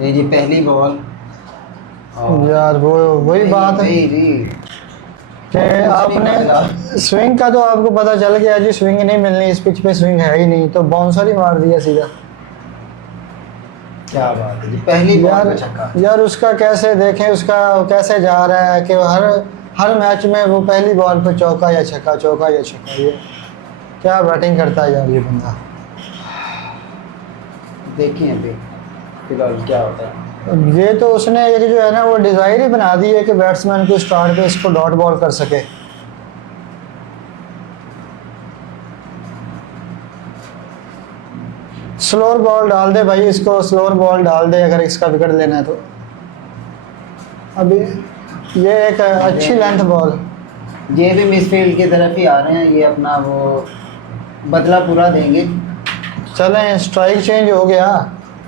ये जी पहली बॉल। और यार वो वही बात है जी जी कि कुछ नहीं बदला। आपने स्विंग का तो आपको पता चल गया जी, स्विंग नहीं मिलनी, इस पिच पे स्विंग है ही नहीं, तो बाउंसर ही मार दिया सीधा। क्या बात है जी, पहली बॉल यार पे छक्का। यार उसका कैसे देखें, उसका कैसे जा रहा है कि हर हर मैच में वो पहली बॉल पे चौका या छक्का, चौका या छक्का, ये क्या बैटिंग करता है यार ये बंदा। देखिए अभी फिलहाल क्या होता है। अब ये तो उसने एक जो है ना वो डिज़ाइन ही बना दी है कि बैट्समैन को स्टार्ट पे इसको डॉट बॉल कर सके। स्लोअर बॉल डाल दे भाई, इसको स्लोअर बॉल डाल दे अगर इसका विकेट लेना है तो। अभी ये एक अच्छी लेंथ बॉल। ये भी मिसफील्ड की तरफ ही आ रहे हैं, ये अपना वो बदला पूरा देंगे। चलें, स्ट्राइक चेंज हो गया,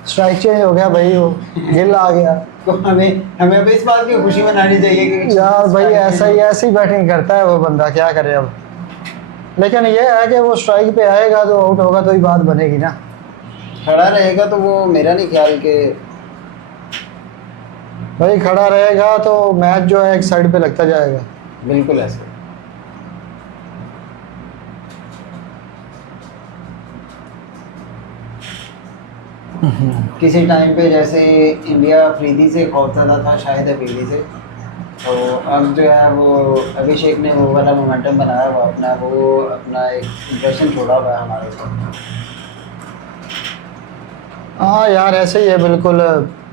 स्ट्राइक चेंज हो गया भाई, वो गिल आ गया। तो हमें हमें अब इस बात की खुशी मनानी चाहिए कि यार भाई ऐसा ही ऐसी बैटिंग करता है वो बंदा, क्या करे अब। लेकिन ये है कि वो स्ट्राइक पे आएगा तो आउट होगा तो ही बात बनेगी ना। खड़ा रहेगा तो वो मेरा नहीं ख्याल के। भाई खड़ा रहेगा तो मैच जो है एक साइड पे लगता जाएगा। बिल्कुल ऐसे। किसी टाइम पे जैसे इंडिया अफरीदी से खौफजदा था, शायद अफरीदी से, तो अब जो है वो अभिषेक ने वो वाला मोमेंटम बनाया हुआ अपना, वो अपना एक इंप्रेशन छोड़ा हुआ है हमारे ऊपर। हाँ यार ऐसे ही है बिल्कुल।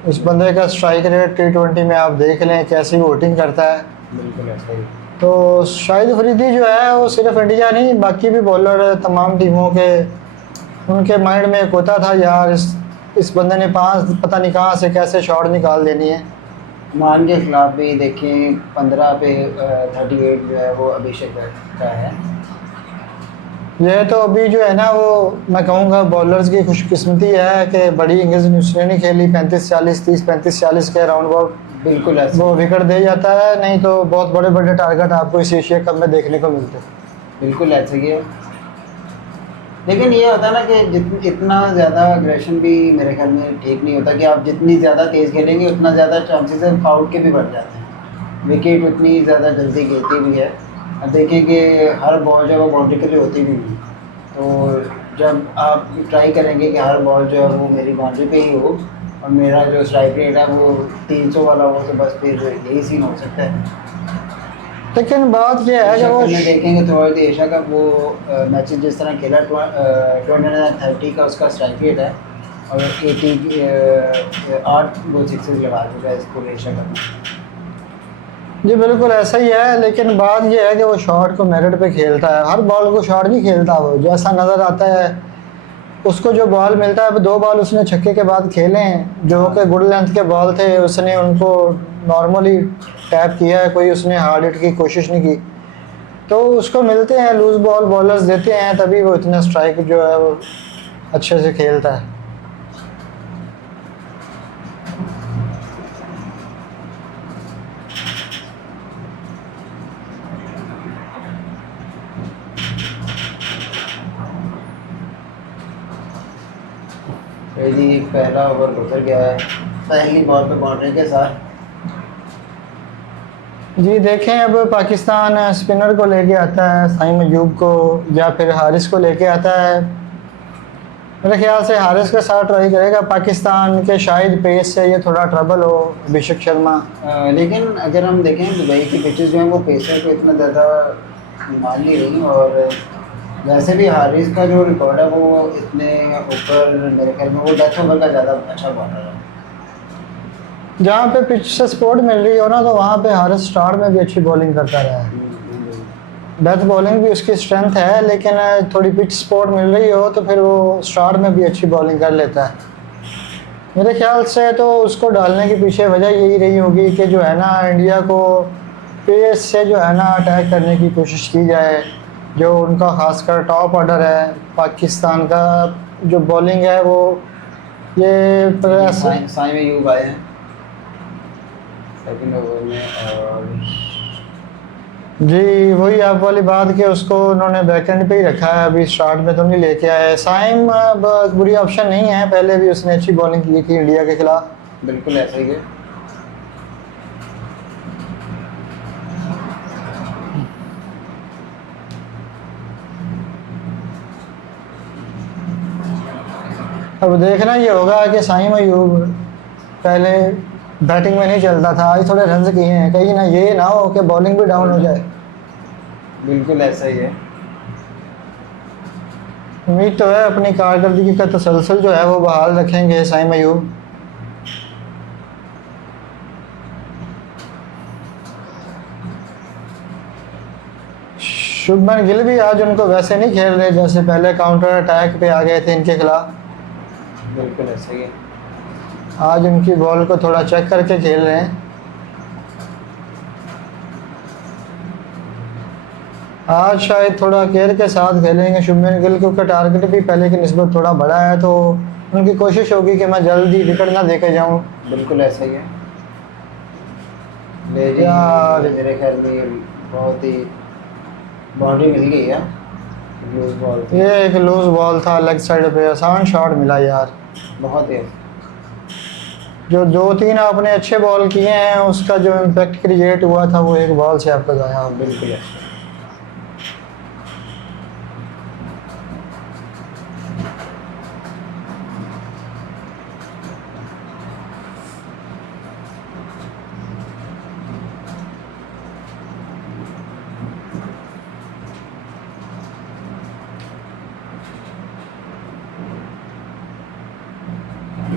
इस बंदे का स्ट्राइक रेट T20 में आप देख लें कैसी वोटिंग करता है। बिल्कुल ऐसे ही। तो शाहिद अफरीदी जो है वो सिर्फ इंडिया नहीं, बाकी भी बॉलर तमाम टीमों के उनके माइंड में एक होता था यार, इस बंदे ने पांच पता नहीं कहाँ से कैसे शॉट निकाल देनी है। मान के खिलाफ भी देखें 15 पे 38 जो है वो अभिषेक का है। ये तो अभी जो है ना वो मैं कहूँगा बॉलर्स की खुशकिस्मती है कि बड़ी इनिंग्स उसने नहीं खेली, 35-40 30-35-40 के राउंड अबाउट बिल्कुल ऐसे। वो विकेट दे जाता है, नहीं तो बहुत बड़े बड़े टारगेट आपको इस एशिया कप में देखने को मिलते हैं। बिल्कुल ऐसे ही है। लेकिन ये होता है ना कि इतना ज़्यादा अग्रेशन भी मेरे ख्याल में ठीक नहीं होता, कि आप जितनी ज़्यादा तेज़ खेलेंगे उतना ज़्यादा चांसेस है आउट के भी बढ़ जाते हैं। विकेट उतनी ज़्यादा जल्दी गिरती भी है। अब देखें कि हर बॉल जो है वो बाउंड्री के लिए होती भी नहीं, तो जब आप ट्राई करेंगे कि हर बॉल जो है वो मेरी बाउंड्री पे ही हो और मेरा जो स्ट्राइक रेट है वो 300 वाला हो, तो बस फिर यही सीन हो सकता है। लेकिन बात यह है कि एशिया वो कप में देखेंगे थ्रू आउट एशिया कप वो मैचेस जिस तरह खेला 230 का उसका स्ट्राइक रेट है, और 80 8 वो सिक्सेस लगा चुका है इसको एशिया कप में। जी बिल्कुल ऐसा ही है, लेकिन बात यह है कि वो शॉट को मेरिट पे खेलता है, हर बॉल को शॉट नहीं खेलता, वो जैसा नज़र आता है उसको जो बॉल मिलता है। 2 बॉल उसने छक्के के बाद खेले हैं जो कि गुड लेंथ के बॉल थे, उसने उनको नॉर्मली टैप किया है, कोई उसने हार्ड हिट की कोशिश नहीं की, तो उसको मिलते हैं लूज बॉल, बॉलर्स देते हैं, तभी वो इतना स्ट्राइक जो है वो अच्छे से खेलता है। फिर जी पहला ओवर गुजर गया है पहली बॉल पे बाउंड्री के साथ। जी देखें, अब पाकिस्तान स्पिनर को लेके आता है, साइम अयूब को या फिर हारिस को लेके आता है। मेरे ख्याल से हारिस के साथ ट्राई करेगा पाकिस्तान के, शायद पेस से ये थोड़ा ट्रबल हो अभिषेक शर्मा। लेकिन अगर हम देखें दुबई की पिचेस जो हैं वो पेसर को इतना ज़्यादा मान नहीं रही, और वैसे भी हारिस का जो रिकॉर्ड है वो इतने ऊपर, मेरे ख्याल में वो डेथ ओवर का ज़्यादा अच्छा बॉलर है। जहाँ पे पिच से सपोर्ट मिल रही हो ना तो वहाँ पे हारिस स्टार्ट में भी अच्छी बॉलिंग करता रहा है। डेथ बॉलिंग भी उसकी स्ट्रेंथ है, लेकिन थोड़ी पिच सपोर्ट मिल रही हो तो फिर वो स्टार्ट में भी अच्छी बॉलिंग कर लेता है। मेरे ख्याल से तो उसको डालने के पीछे वजह यही रही होगी कि जो है ना इंडिया को पेस से जो है ना अटैक करने की कोशिश की जाए, जो उनका खासकर टॉप ऑर्डर है पाकिस्तान का, जो बॉलिंग है वो ये प्रेस। साइम अयूब आए हैं सेकंड ओवर में, और जी वही आप वाली बात कि उसको उन्होंने बैकएंड पे ही रखा है, अभी स्टार्ट में तो नहीं लेके आए। साइम बुरी ऑप्शन नहीं है, पहले भी उसने अच्छी बॉलिंग की थी इंडिया के खिलाफ, बिल्कुल ऐसा ही है। अब देखना ये होगा कि साइम अयूब पहले बैटिंग में नहीं चलता था, आज थोड़े रन किए हैं, कहीं ना ये ना हो कि बॉलिंग भी डाउन हो जाए। बिल्कुल ऐसा ही है। उम्मीद तो है अपनी कारकर्दगी का तसलसल जो है वो बहाल रखेंगे साइम अयूब। शुभमन गिल भी आज उनको वैसे नहीं खेल रहे जैसे पहले काउंटर अटैक पे आ गए थे इनके खिलाफ। बिल्कुल ऐसा ही है। आज उनकी बॉल को थोड़ा चेक करके खेल रहे हैं। आज शायद थोड़ा केयर के साथ खेलेंगे शुभमन गिल, क्योंकि टारगेट भी पहले की निस्बत थोड़ा बड़ा है, तो उनकी कोशिश होगी कि मैं जल्दी विकेट ना देके जाऊं। बिल्कुल ऐसा ही है। ले जी, यार। मेरे ख्याल में बहुत ही बाउंड्री मिल गई है, लूज बॉल थी। ये एक लूज बॉल था, लेग साइड पे आसान शॉट मिला यार। बहुत ही जो दो तीन आपने अच्छे बॉल किए हैं उसका जो इम्पैक्ट क्रिएट हुआ था वो एक बॉल से आपका गाया हो गया। बिल्कुल ऐसा।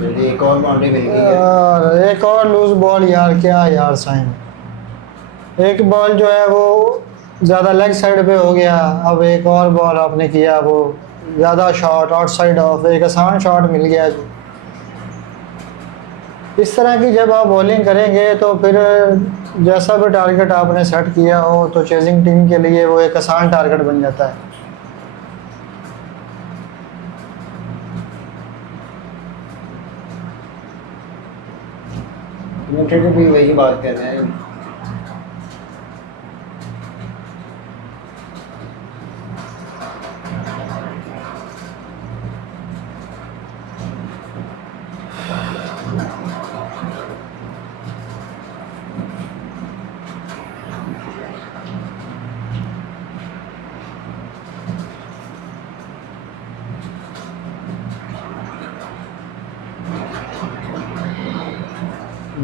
जी, एक और बाउंड्री मिल गई है। यार एक और लूज बॉल यार, क्या यार साइम। एक बॉल जो है वो ज़्यादा लेग साइड पे हो गया, अब एक और बॉल आपने किया वो ज़्यादा शॉट आउटसाइड ऑफ, एक आसान शॉट मिल गया जो। इस तरह की जब आप बॉलिंग करेंगे तो फिर जैसा भी टारगेट आपने सेट किया हो तो चेजिंग टीम के लिए वो एक आसान टारगेट बन जाता है। यूनाइटेड भी वही बात कर रहे हैं।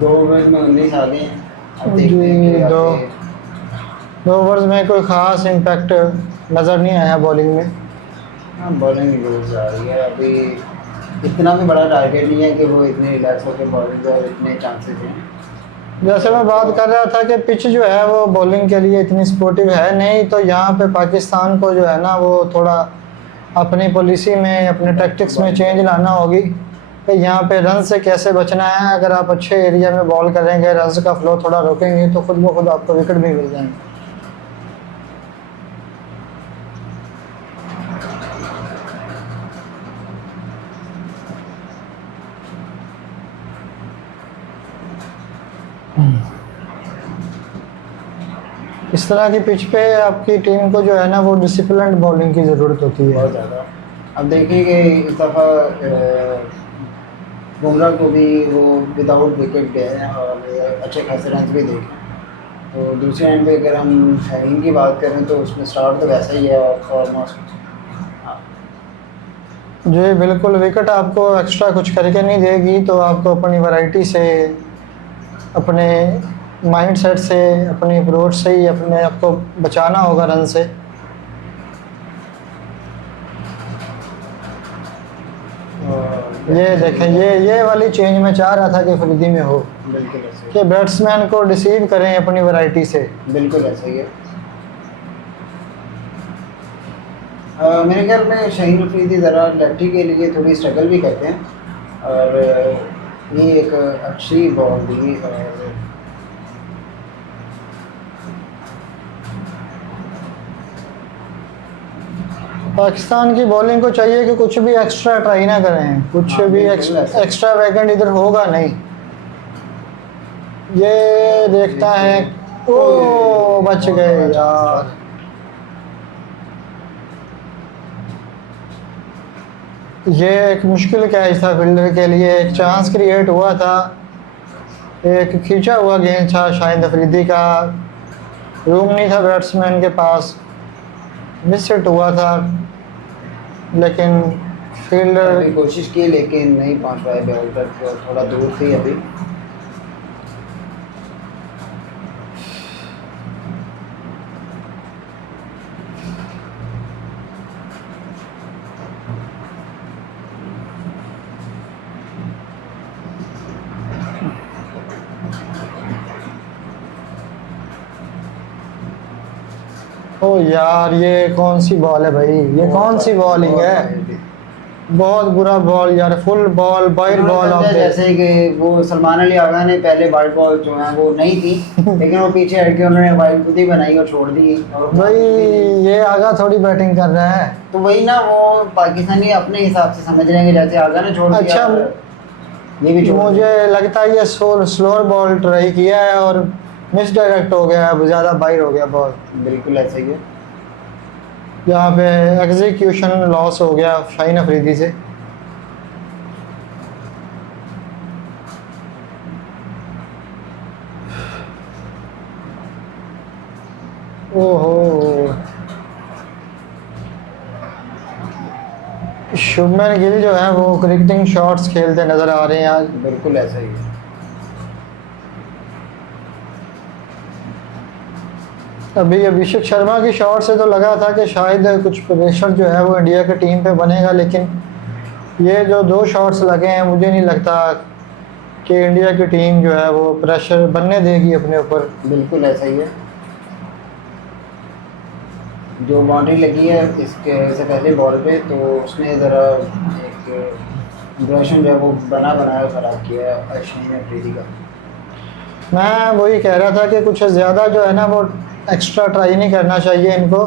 2 ओवर में 19 आ गए हैं। अब देखते हैं कि दो आगे। दो ओवर्स में कोई ख़ास इम्पैक्ट नज़र नहीं आया बॉलिंग में। हाँ, बॉलिंग लूज आ रही है अभी। इतना भी बड़ा टारगेट नहीं है कि वो इतने रिलैक्स होकर बॉलिंग और इतने चांसेस हैं। जैसे मैं बात कर रहा था कि पिच जो है वो बॉलिंग के लिए इतनी सपोर्टिव है नहीं, तो यहाँ पे पाकिस्तान को जो है ना वो थोड़ा अपनी पॉलिसी में अपने टैक्टिक्स में चेंज लाना होगी कि यहाँ पे रन से कैसे बचना है। अगर आप अच्छे एरिया में बॉल करेंगे, रन का फ्लो थोड़ा रोकेंगे तो खुद ब खुद आपको विकेट भी मिल जाएंगे। इस तरह की पिच पे आपकी टीम को जो है ना वो डिसिप्लिन्ड बॉलिंग की ज़रूरत होती है। बहुत ज़्यादा। अब देखिए कि इस दफ़ा बुमराह को भी वो विदाउट विकेट गए हैं और अच्छे खासे रन भी देखे। तो दूसरे एंड पे अगर हम शाहीन की बात करें तो उसमें स्टार्ट तो वैसा ही है ऑलमोस्ट। जी बिल्कुल, विकेट आपको एक्स्ट्रा कुछ करके नहीं देगी, तो आपको अपनी वैरायटी से, अपने माइंड सेट से, अपनी अप्रोच से ही अपने आप को बचाना होगा रन से। ये देखें, ये वाली चेंज मैं चाह रहा था कि फरीदी में हो, बिल्कुल ऐसे कि बैट्समैन को डिसीव करें अपनी वैरायटी से। बिल्कुल ऐसा ही है। मेरे ख्याल में शाहीन अफरीदी ज़रा लेफ्टी के लिए थोड़ी स्ट्रगल भी करते हैं और ये एक अच्छी बॉल दी और पाकिस्तान की बॉलिंग को चाहिए कि कुछ भी एक्स्ट्रा ट्राई ना करें, कुछ हाँ, भी बिल्कुल ऐसा। एक्स्ट्रा वैकेंट इधर होगा नहीं। ये देखता है, ओ बच गए यार। ये एक मुश्किल कैच था फील्डर के लिए, एक चांस क्रिएट हुआ था एक खींचा हुआ गेंद था शाहिद अफरीदी का, रूम नहीं था बैट्समैन के पास, मिस हिट हुआ था, लेकिन फील्डर अभी कोशिश की लेकिन नहीं पहुंच पाए बॉल तक, तो थोड़ा दूर थी अभी। ओ यार ये कौन सी बॉल है भाई, ये कौन सी बॉलिंग है, बहुत बुरा बॉल यार, फुल बॉल वाइड उन्होंने बॉल ऑफ समझा द। जैसे कि वो सलमान अली आगा ने पहले वाइट बॉल जो है वो नहीं थी, लेकिन वो पीछे हट के उन्होंने वाइट खुद ही बनाई और छोड़ दी। और भाई ये आगा थोड़ी बैटिंग कर रहा है। तो वही ना, वो पाकिस्तानी अपने हिसाब से समझ रहे हैं कि जैसे आगा ने छोड़ दिया, अच्छा, ये भी छोड़ दिया। मुझे लगता है ये स्लोअर बॉल ट्राई किया है और मिस डायरेक्ट हो गया है, ज़्यादा बाहर हो गया बॉल, बिल्कुल ऐसा ही है। यहाँ पे एग्जीक्यूशन लॉस हो गया शाहीन अफरीदी से। ओहो, शुभमन गिल जो है वो क्रिकेटिंग शॉट्स खेलते नजर आ रहे हैं आज। बिल्कुल ऐसा ही है। अभी अभिषेक शर्मा की शॉट से तो लगा था कि शायद कुछ प्रेशर जो है वो इंडिया की टीम पे बनेगा, लेकिन ये जो दो शॉट्स लगे हैं मुझे नहीं लगता कि इंडिया की टीम जो है वो प्रेशर बनने देगी अपने ऊपर। बिल्कुल ऐसा ही है। जो बाउंड्री लगी है इसके से पहले बॉल पे, तो उसने ज़रा एक इम्प्रेशन जो है वो बनाया ख़राब किया है शाहीन अफरीदी का। मैं वही कह रहा था कि कुछ ज़्यादा जो है ना वो एक्स्ट्रा ट्राई नहीं करना चाहिए इनको।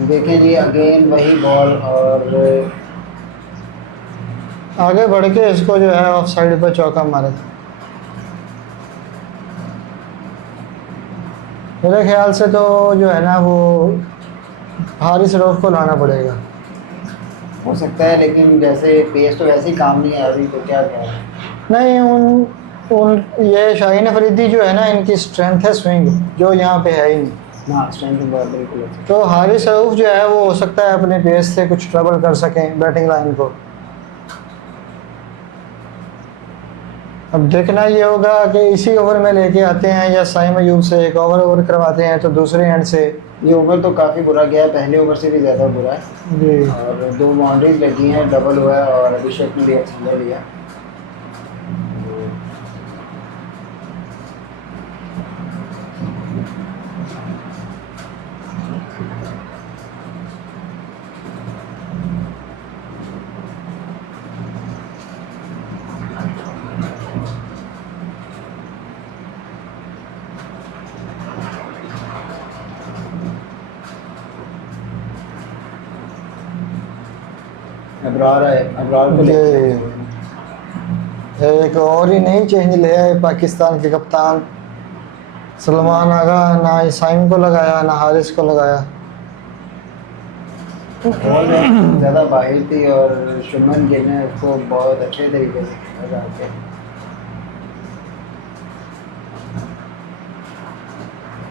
देखें जी, अगेन वही बॉल, और आगे बढ़ के इसको जो है ऑफ साइड पर चौका मारा था। मेरे ख्याल से तो जो है ना वो हारिस रऊफ को लाना पड़ेगा। हो सकता है, लेकिन जैसे पेस तो वैसे ही काम नहीं है अभी, तो क्या क्या है। नहीं, उन उन ये शाहीन अफरीदी जो है ना इनकी स्ट्रेंथ है स्विंग, जो यहाँ पे है ही नहीं। हाँ, स्ट्रेंथ बिल्कुल अच्छा। तो हारिस रऊफ जो है वो हो सकता है अपने पेस से कुछ ट्रबल कर सकें बैटिंग लाइन को। अब देखना ये होगा कि इसी ओवर में लेके आते हैं या साइम अयूब से एक ओवर करवाते हैं, तो दूसरे एंड से। ये ओवर तो काफ़ी बुरा गया है, पहले ओवर से भी ज़्यादा बुरा है। जी, और दो बाउंड्रीज लगी हैं, डबल हुआ है, और अभिषेक ने भी अच्छा ले लिया। अबरार को जी, लेके एक और ही नहीं चेंज ले आए पाकिस्तान के कप्तान सलमान आगा, ना साइम को लगाया ना हारिस को लगाया। बॉल में ज़्यादा बाहिर थी, और शुभमन गिल ने उसको बहुत अच्छे तरीके से खेला जाके।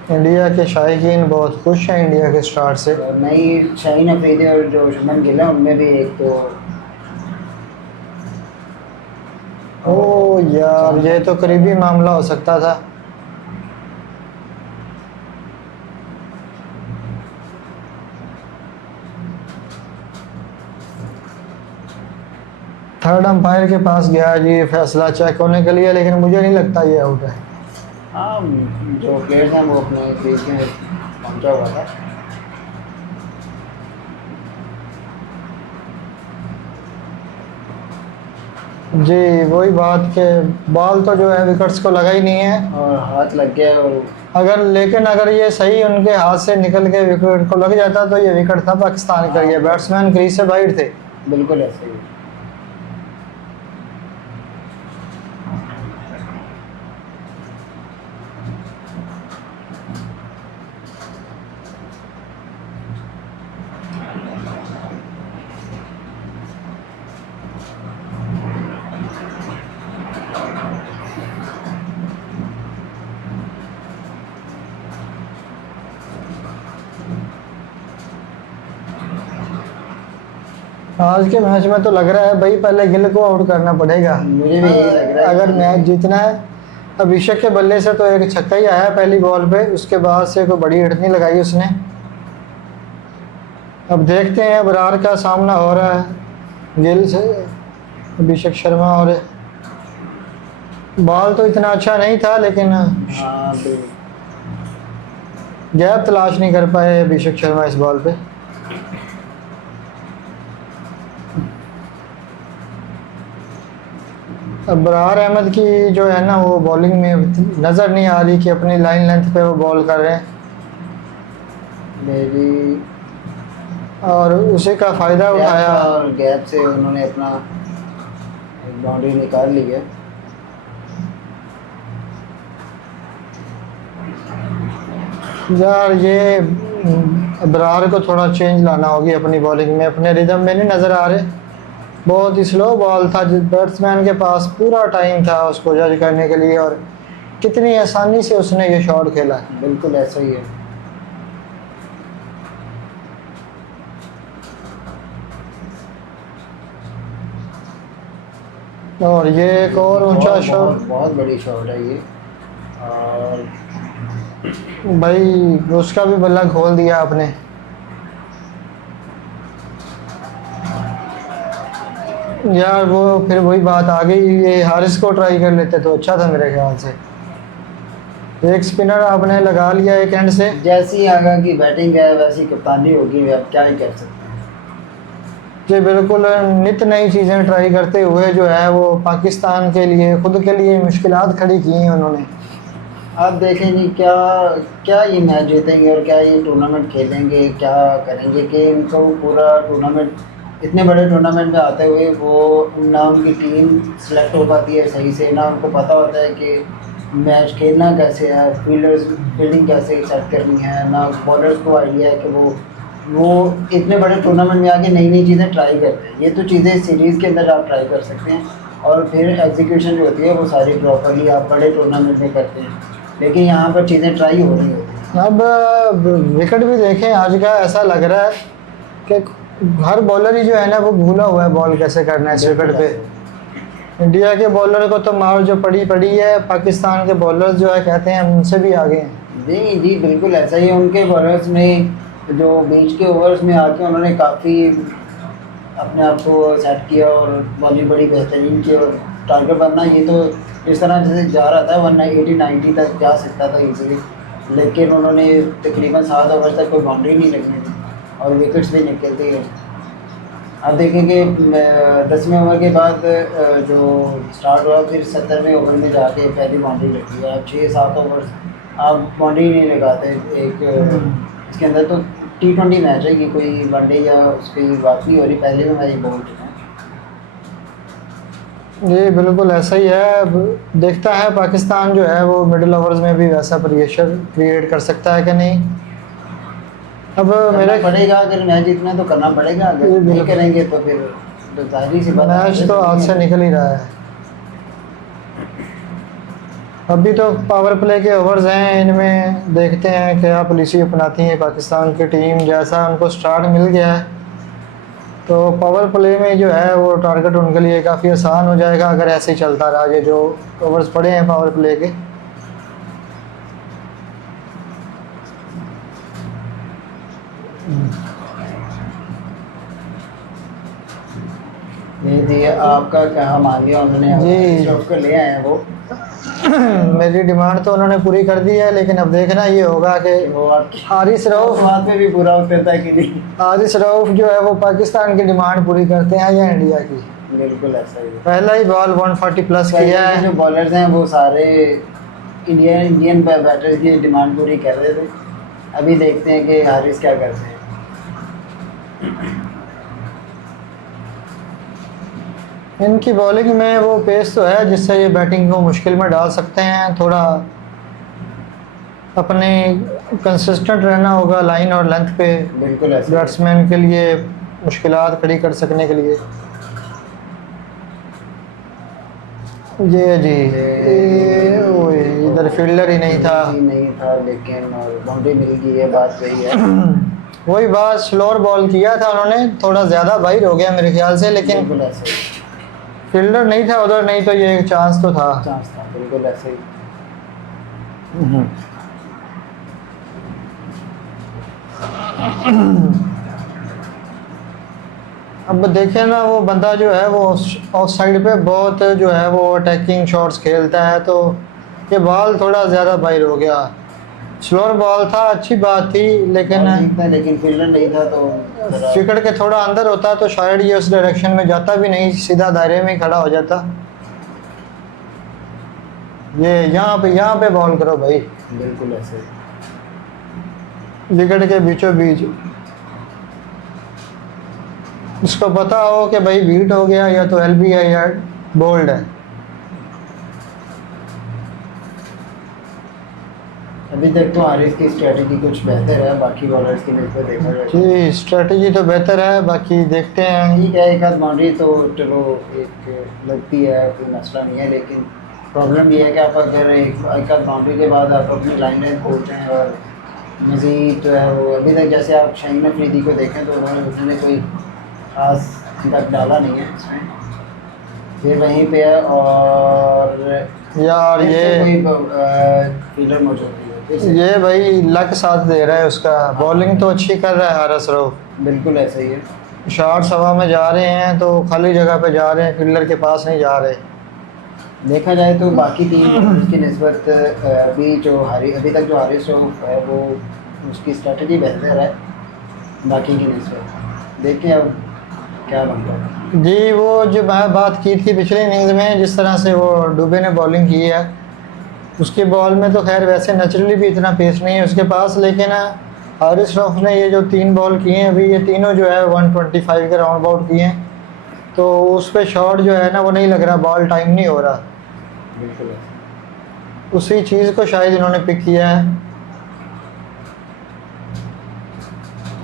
इंडिया के शायकीन बहुत खुश हैं इंडिया के स्टार्ट से। और नई शाहीन अफरीदी और जो शुभमन गिल है उनमें भी एक तो ओ यार, ये तो करीबी मामला हो सकता था। थर्ड अंपायर के पास गया जी फैसला चेक होने के लिए, लेकिन मुझे नहीं लगता ये आउट है। हाँ, जो प्लेयर्स हैं वो अपने क्रीज में पहुंचा हुआ था। जी वही बात के बॉल तो जो है विकेट्स को लगा ही नहीं है, और हाथ लग गया, और अगर ये सही उनके हाथ से निकल के विकेट को लग जाता तो ये विकेट था पाकिस्तान का। ये बैट्समैन क्रीज से बाहर थे। बिल्कुल ऐसे ही। आज के मैच में तो लग रहा है भाई पहले गिल को आउट करना पड़ेगा। मुझे भी यही लग रहा है। अगर मैच जीतना है। अभिषेक के बल्ले से तो एक छक्का ही आया पहली बॉल पे, उसके बाद से कोई बड़ी हिट नहीं लगाई उसने। अब देखते हैं अबरार का सामना हो रहा है गिल से, अभिषेक शर्मा, और बॉल तो इतना अच्छा नहीं था लेकिन हाँ गैप तलाश नहीं कर पाए अभिषेक शर्मा इस बॉल पे। अबरार अहमद की जो है ना वो बॉलिंग में नज़र नहीं आ रही कि अपनी लाइन लेंथ पे वो बॉल कर रहे हैं, मेरी और उसी का फ़ायदा उठाया। और गैप से उन्होंने अपना बाउंड्री निकाल ली है। यार ये अबरार को थोड़ा चेंज लाना होगी अपनी बॉलिंग में, अपने रिदम में नहीं नज़र आ रहे। बहुत ही स्लो बॉल था, जिस बैट्समैन के पास पूरा टाइम था उसको जज करने के लिए, और कितनी आसानी से उसने ये शॉट खेला। बिल्कुल ऐसा ही है। और ये एक और ऊंचा शॉट बहुत बड़ी शॉट है ये, और भाई उसका भी बल्ला खोल दिया आपने। यार वो फिर वही बात आ गई, ये हारिस को ट्राई कर लेते तो अच्छा था मेरे ख्याल से। एक स्पिनर आपने लगा लिया एक एंड से। जैसी आगा की बैटिंग है वैसी कप्तानी होगी, अब क्या ही कर सकते हैं। जी बिल्कुल, नित नई चीज़ें ट्राई करते हुए जो है वो पाकिस्तान के लिए, खुद के लिए मुश्किलात खड़ी की हैं उन्होंने। आप देखें नहीं क्या क्या ये मैच जीतेंगे और क्या ये टूर्नामेंट खेलेंगे, क्या करेंगे कि इनको पूरा टूर्नामेंट, इतने बड़े टूर्नामेंट में आते हुए वो ना उनकी टीम सेलेक्ट हो पाती है सही से, ना उनको पता होता है कि मैच खेलना कैसे है, फील्डिंग कैसे सेट करनी है, ना बॉलर्स को आइडिया है कि वो इतने बड़े टूर्नामेंट में आके नई नई चीज़ें ट्राई करते हैं। ये तो चीज़ें सीरीज़ के अंदर आप ट्राई कर सकते हैं, और फिर एग्जीक्यूशन जो होती है वो सारी प्रॉपरली आप बड़े टूर्नामेंट में करते हैं, लेकिन यहाँ पर चीज़ें ट्राई हो रही होती हैं। अब विकेट भी देखें आज का, ऐसा लग रहा है कि हर बॉलर ही जो है ना वो भूला हुआ है बॉल कैसे करना है इस विकेट पे। इंडिया के बॉलर को तो मार जो पड़ी है, पाकिस्तान के बॉलर जो है कहते हैं उनसे भी आगे हैं। जी जी बिल्कुल ऐसा ही है। उनके बॉलर्स ने जो बीच के ओवर्स में आके उन्होंने काफ़ी अपने आप को सेट किया और बॉलिंग बड़ी बेहतरीन की, और टारगेट बनना ये तो इस तरह जैसे जा रहा था वरना 80-90 तक जा सकता था इजीली, लेकिन उन्होंने तकरीबन 7 ओवर तक कोई बाउंड्री नहीं लगने दी और विकेट्स भी निकलती है। आप देखेंगे 10वें ओवर के बाद जो स्टार्ट हुआ फिर 70वें ओवर में जाके पहली बाउंड्री लगी है। अब 6-7 ओवर आप बाउंड्री नहीं लगाते एक इसके अंदर, तो T20 मैच है कि कोई वनडे या उसकी बात नहीं हो रही, पहले में मैं ये बोल चुका हूँ। ये बिल्कुल ऐसा ही है। अब देखता है पाकिस्तान जो है वो मिडिल ओवर्स में भी वैसा प्रेशर क्रिएट कर सकता है कि नहीं। अब मेरा पड़ेगा, अगर मैच जीतना तो करना पड़ेगा, अगर नहीं करेंगे तो फिर तो जाहिर सी बात है मैच तो हाथ से निकल ही रहा है। अभी तो पावर प्ले के ओवर्स हैं, इनमें देखते हैं क्या पॉलिसी अपनाती है पाकिस्तान की टीम। जैसा उनको स्टार्ट मिल गया है तो पावर प्ले में जो है वो टारगेट उनके लिए काफ़ी आसान हो जाएगा अगर ऐसे ही चलता रहा। ये जो ओवर्स पड़े हैं पावर प्ले के, ये आपका कहा मान लिया उन्होंने, जी। स्टॉप कर ले आए हैं वो। मेरी डिमांड तो उन्होंने पूरी कर दी है, लेकिन अब देखना ये होगा कि वो आपकी हारिस रऊफ बात में भी पूरा उतरता है कि नहीं। हारिस रऊफ जो है वो पाकिस्तान की डिमांड पूरी करते हैं या इंडिया की। बिल्कुल ऐसा ही है। पहला ही बॉल 140 प्लस पहले किया के है। जो बॉलर्स हैं वो सारे इंडियन बैटर्स की डिमांड पूरी कर रहे थे। अभी देखते हैं कि हारिस क्या करते हैं। इनकी बॉलिंग में वो पेस तो है जिससे ये बैटिंग को मुश्किल में डाल सकते हैं। थोड़ा अपने कंसिस्टेंट रहना होगा लाइन और लेंथ पे बिल्कुल ऐसा बैट्समैन के लिए मुश्किलात खड़ी कर सकने के लिए। ये जी ये ओए इधर फील्डर ही नहीं था। नहीं था लेकिन बाउंड्री मिल गई है, बात वही है। वही बात, स्लोअर बॉल किया था उन्होंने, थोड़ा ज़्यादा बाहर हो गया मेरे ख्याल से, लेकिन बिल्कुल ऐसे ही फील्डर नहीं था उधर, नहीं तो ये एक चांस तो था। चांस था, बिल्कुल ऐसे ही। अब देखें ना, वो बंदा जो है वो ऑफ साइड पे बहुत जो है वो अटैकिंग शॉट्स खेलता है, तो ये बॉल थोड़ा ज़्यादा बाहर हो गया। स्लोअर बॉल था, अच्छी बात थी, लेकिन और ठीक था, लेकिन फील्डर नहीं था तो जरा विकेट के थोड़ा अंदर होता तो शायद ये उस डायरेक्शन में जाता भी नहीं, सीधा दायरे में ही खड़ा हो जाता। ये यहाँ पे बॉल करो भाई, बिल्कुल ऐसे ही। विकेट के बीचों बीच। उसको पता हो कि भाई बीट हो गया, या तो एलबी है या बोल्ड है। अभी तक तो हारिस की स्ट्रेटजी कुछ बेहतर है बाकी बॉलर्स की नस्बत देखा जाए तो। जी, स्ट्रेटजी तो बेहतर है, बाकी देखते हैं। ठीक है, एक आध बाउंड्री तो चलो एक लगती है, कोई मसला नहीं है, लेकिन प्रॉब्लम ये है कि आप अगर एक आध बाउंड्री के बाद आप अपनी लाइन लाइन खोलते हैं और मज़ीद जो है वो अभी तक जैसे आप शाहीन अफरीदी को देखें तो उन्होंने कोई खास इम्पैक्ट डाला नहीं है इसमें, ये वहीं पे है। और यार फिर ये से कोई फील्डर मौजूद नहीं है फिर से। ये भाई लक साथ दे रहा है उसका, बॉलिंग तो अच्छी कर रहा है हारिस रऊफ। बिल्कुल ऐसे ही है। शॉट्स हवा में जा रहे हैं तो खाली जगह पे जा रहे हैं, फील्डर के पास नहीं जा रहे। देखा जाए तो बाकी तीन bowlers की निस्बत अभी तक जो हारिस रऊफ है वो उसकी स्ट्रेटजी बेहतर है बाकी की निस्बत। देखिए अब क्या बनता है। जी, वो जो मैं बात की थी पिछले इनिंग्स में, जिस तरह से वो डुबे ने बॉलिंग की है, उसकी बॉल में तो खैर वैसे नेचुरली भी इतना पेस नहीं है उसके पास, लेकिन हारिस रऊफ ने ये जो 3 बॉल किए हैं अभी, ये तीनों जो है 125 के राउंड अबाउट किए हैं, तो उस पर शॉट जो है ना वो नहीं लग रहा, बॉल टाइम नहीं हो रहा। बिल्कुल ऐसे। उसी चीज़ को शायद इन्होंने पिक किया है।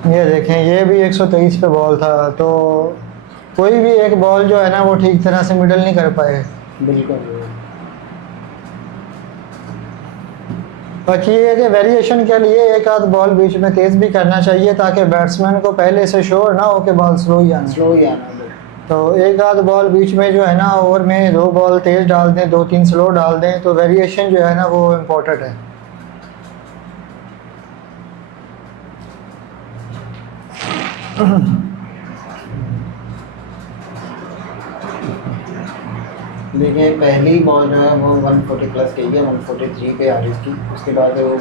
ये देखें, ये भी 123 पे बॉल था, तो कोई भी एक बॉल जो है ना वो ठीक तरह से मिडल नहीं कर पाए। बिल्कुल बाकी ये है कि वेरिएशन के लिए एक आध बॉल बीच में तेज़ भी करना चाहिए, ताकि बैट्समैन को पहले से श्योर ना हो कि बॉल स्लो ही आना। स्लो ही आना। तो एक आध बॉल बीच में जो है ना ओवर में 2 बॉल तेज़ डाल दें, 2-3 स्लो डाल दें, तो वेरिएशन जो है ना वो इम्पोर्टेंट है। देखिए पहली बॉल जो है वो 140 प्लस गई है, 143 पे हारिस की। उसके बाद वो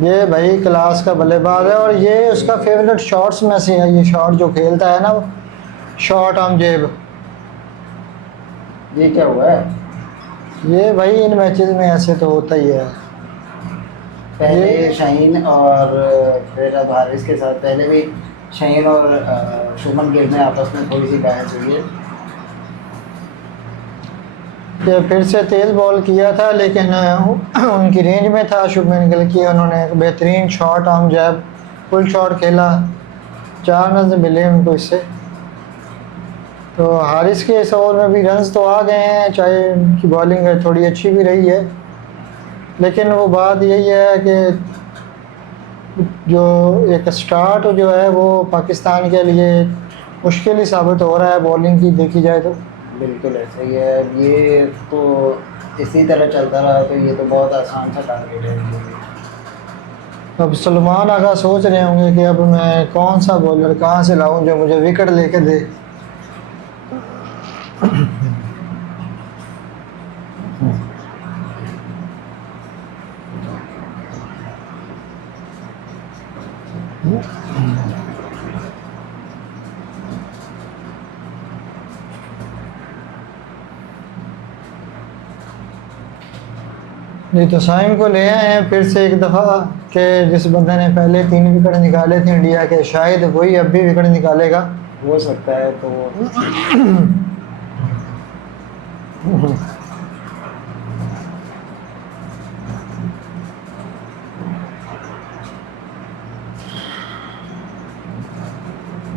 ये भाई क्लास का बल्लेबाज है, और ये उसका फेवरेट शॉट्स में से है, ये शॉट जो खेलता है ना वो शॉट आम जेब। ये क्या हुआ है? ये भाई इन मैचेस में ऐसे तो होता ही है। पहले शाहीन और फिर अब हारिस के साथ, पहले भी शाहीन और शुभमन गिल में आपस में थोड़ी सी बहस हुई है। ये फिर से तेज़ बॉल किया था, लेकिन उनकी रेंज में था शुभमन गिल की, उन्होंने एक बेहतरीन शॉट आम जैब फुल शॉट खेला, 4 रन मिले उनको इससे। तो हारिस के इस ओवर में भी रन्स तो आ गए हैं, चाहे उनकी बॉलिंग थोड़ी अच्छी भी रही है, लेकिन वो बात यही है कि जो एक स्टार्ट जो है वो पाकिस्तान के लिए मुश्किल ही साबित हो रहा है बॉलिंग की, देखी जाए तो। बिल्कुल ऐसा ही है। ये तो इसी तरह चलता रहा तो ये तो बहुत आसान सा टारगेट है इनके लिए। अब सलमान आगा सोच रहे होंगे कि अब मैं कौन सा बॉलर कहाँ से लाऊं जो मुझे विकेट लेके दे। नहीं तो साइम को ले आए हैं फिर से एक दफ़ा, कि जिस बंदे ने पहले 3 विकेट निकाले थे इंडिया के, शायद वही अब भी विकेट निकालेगा। हो सकता है तो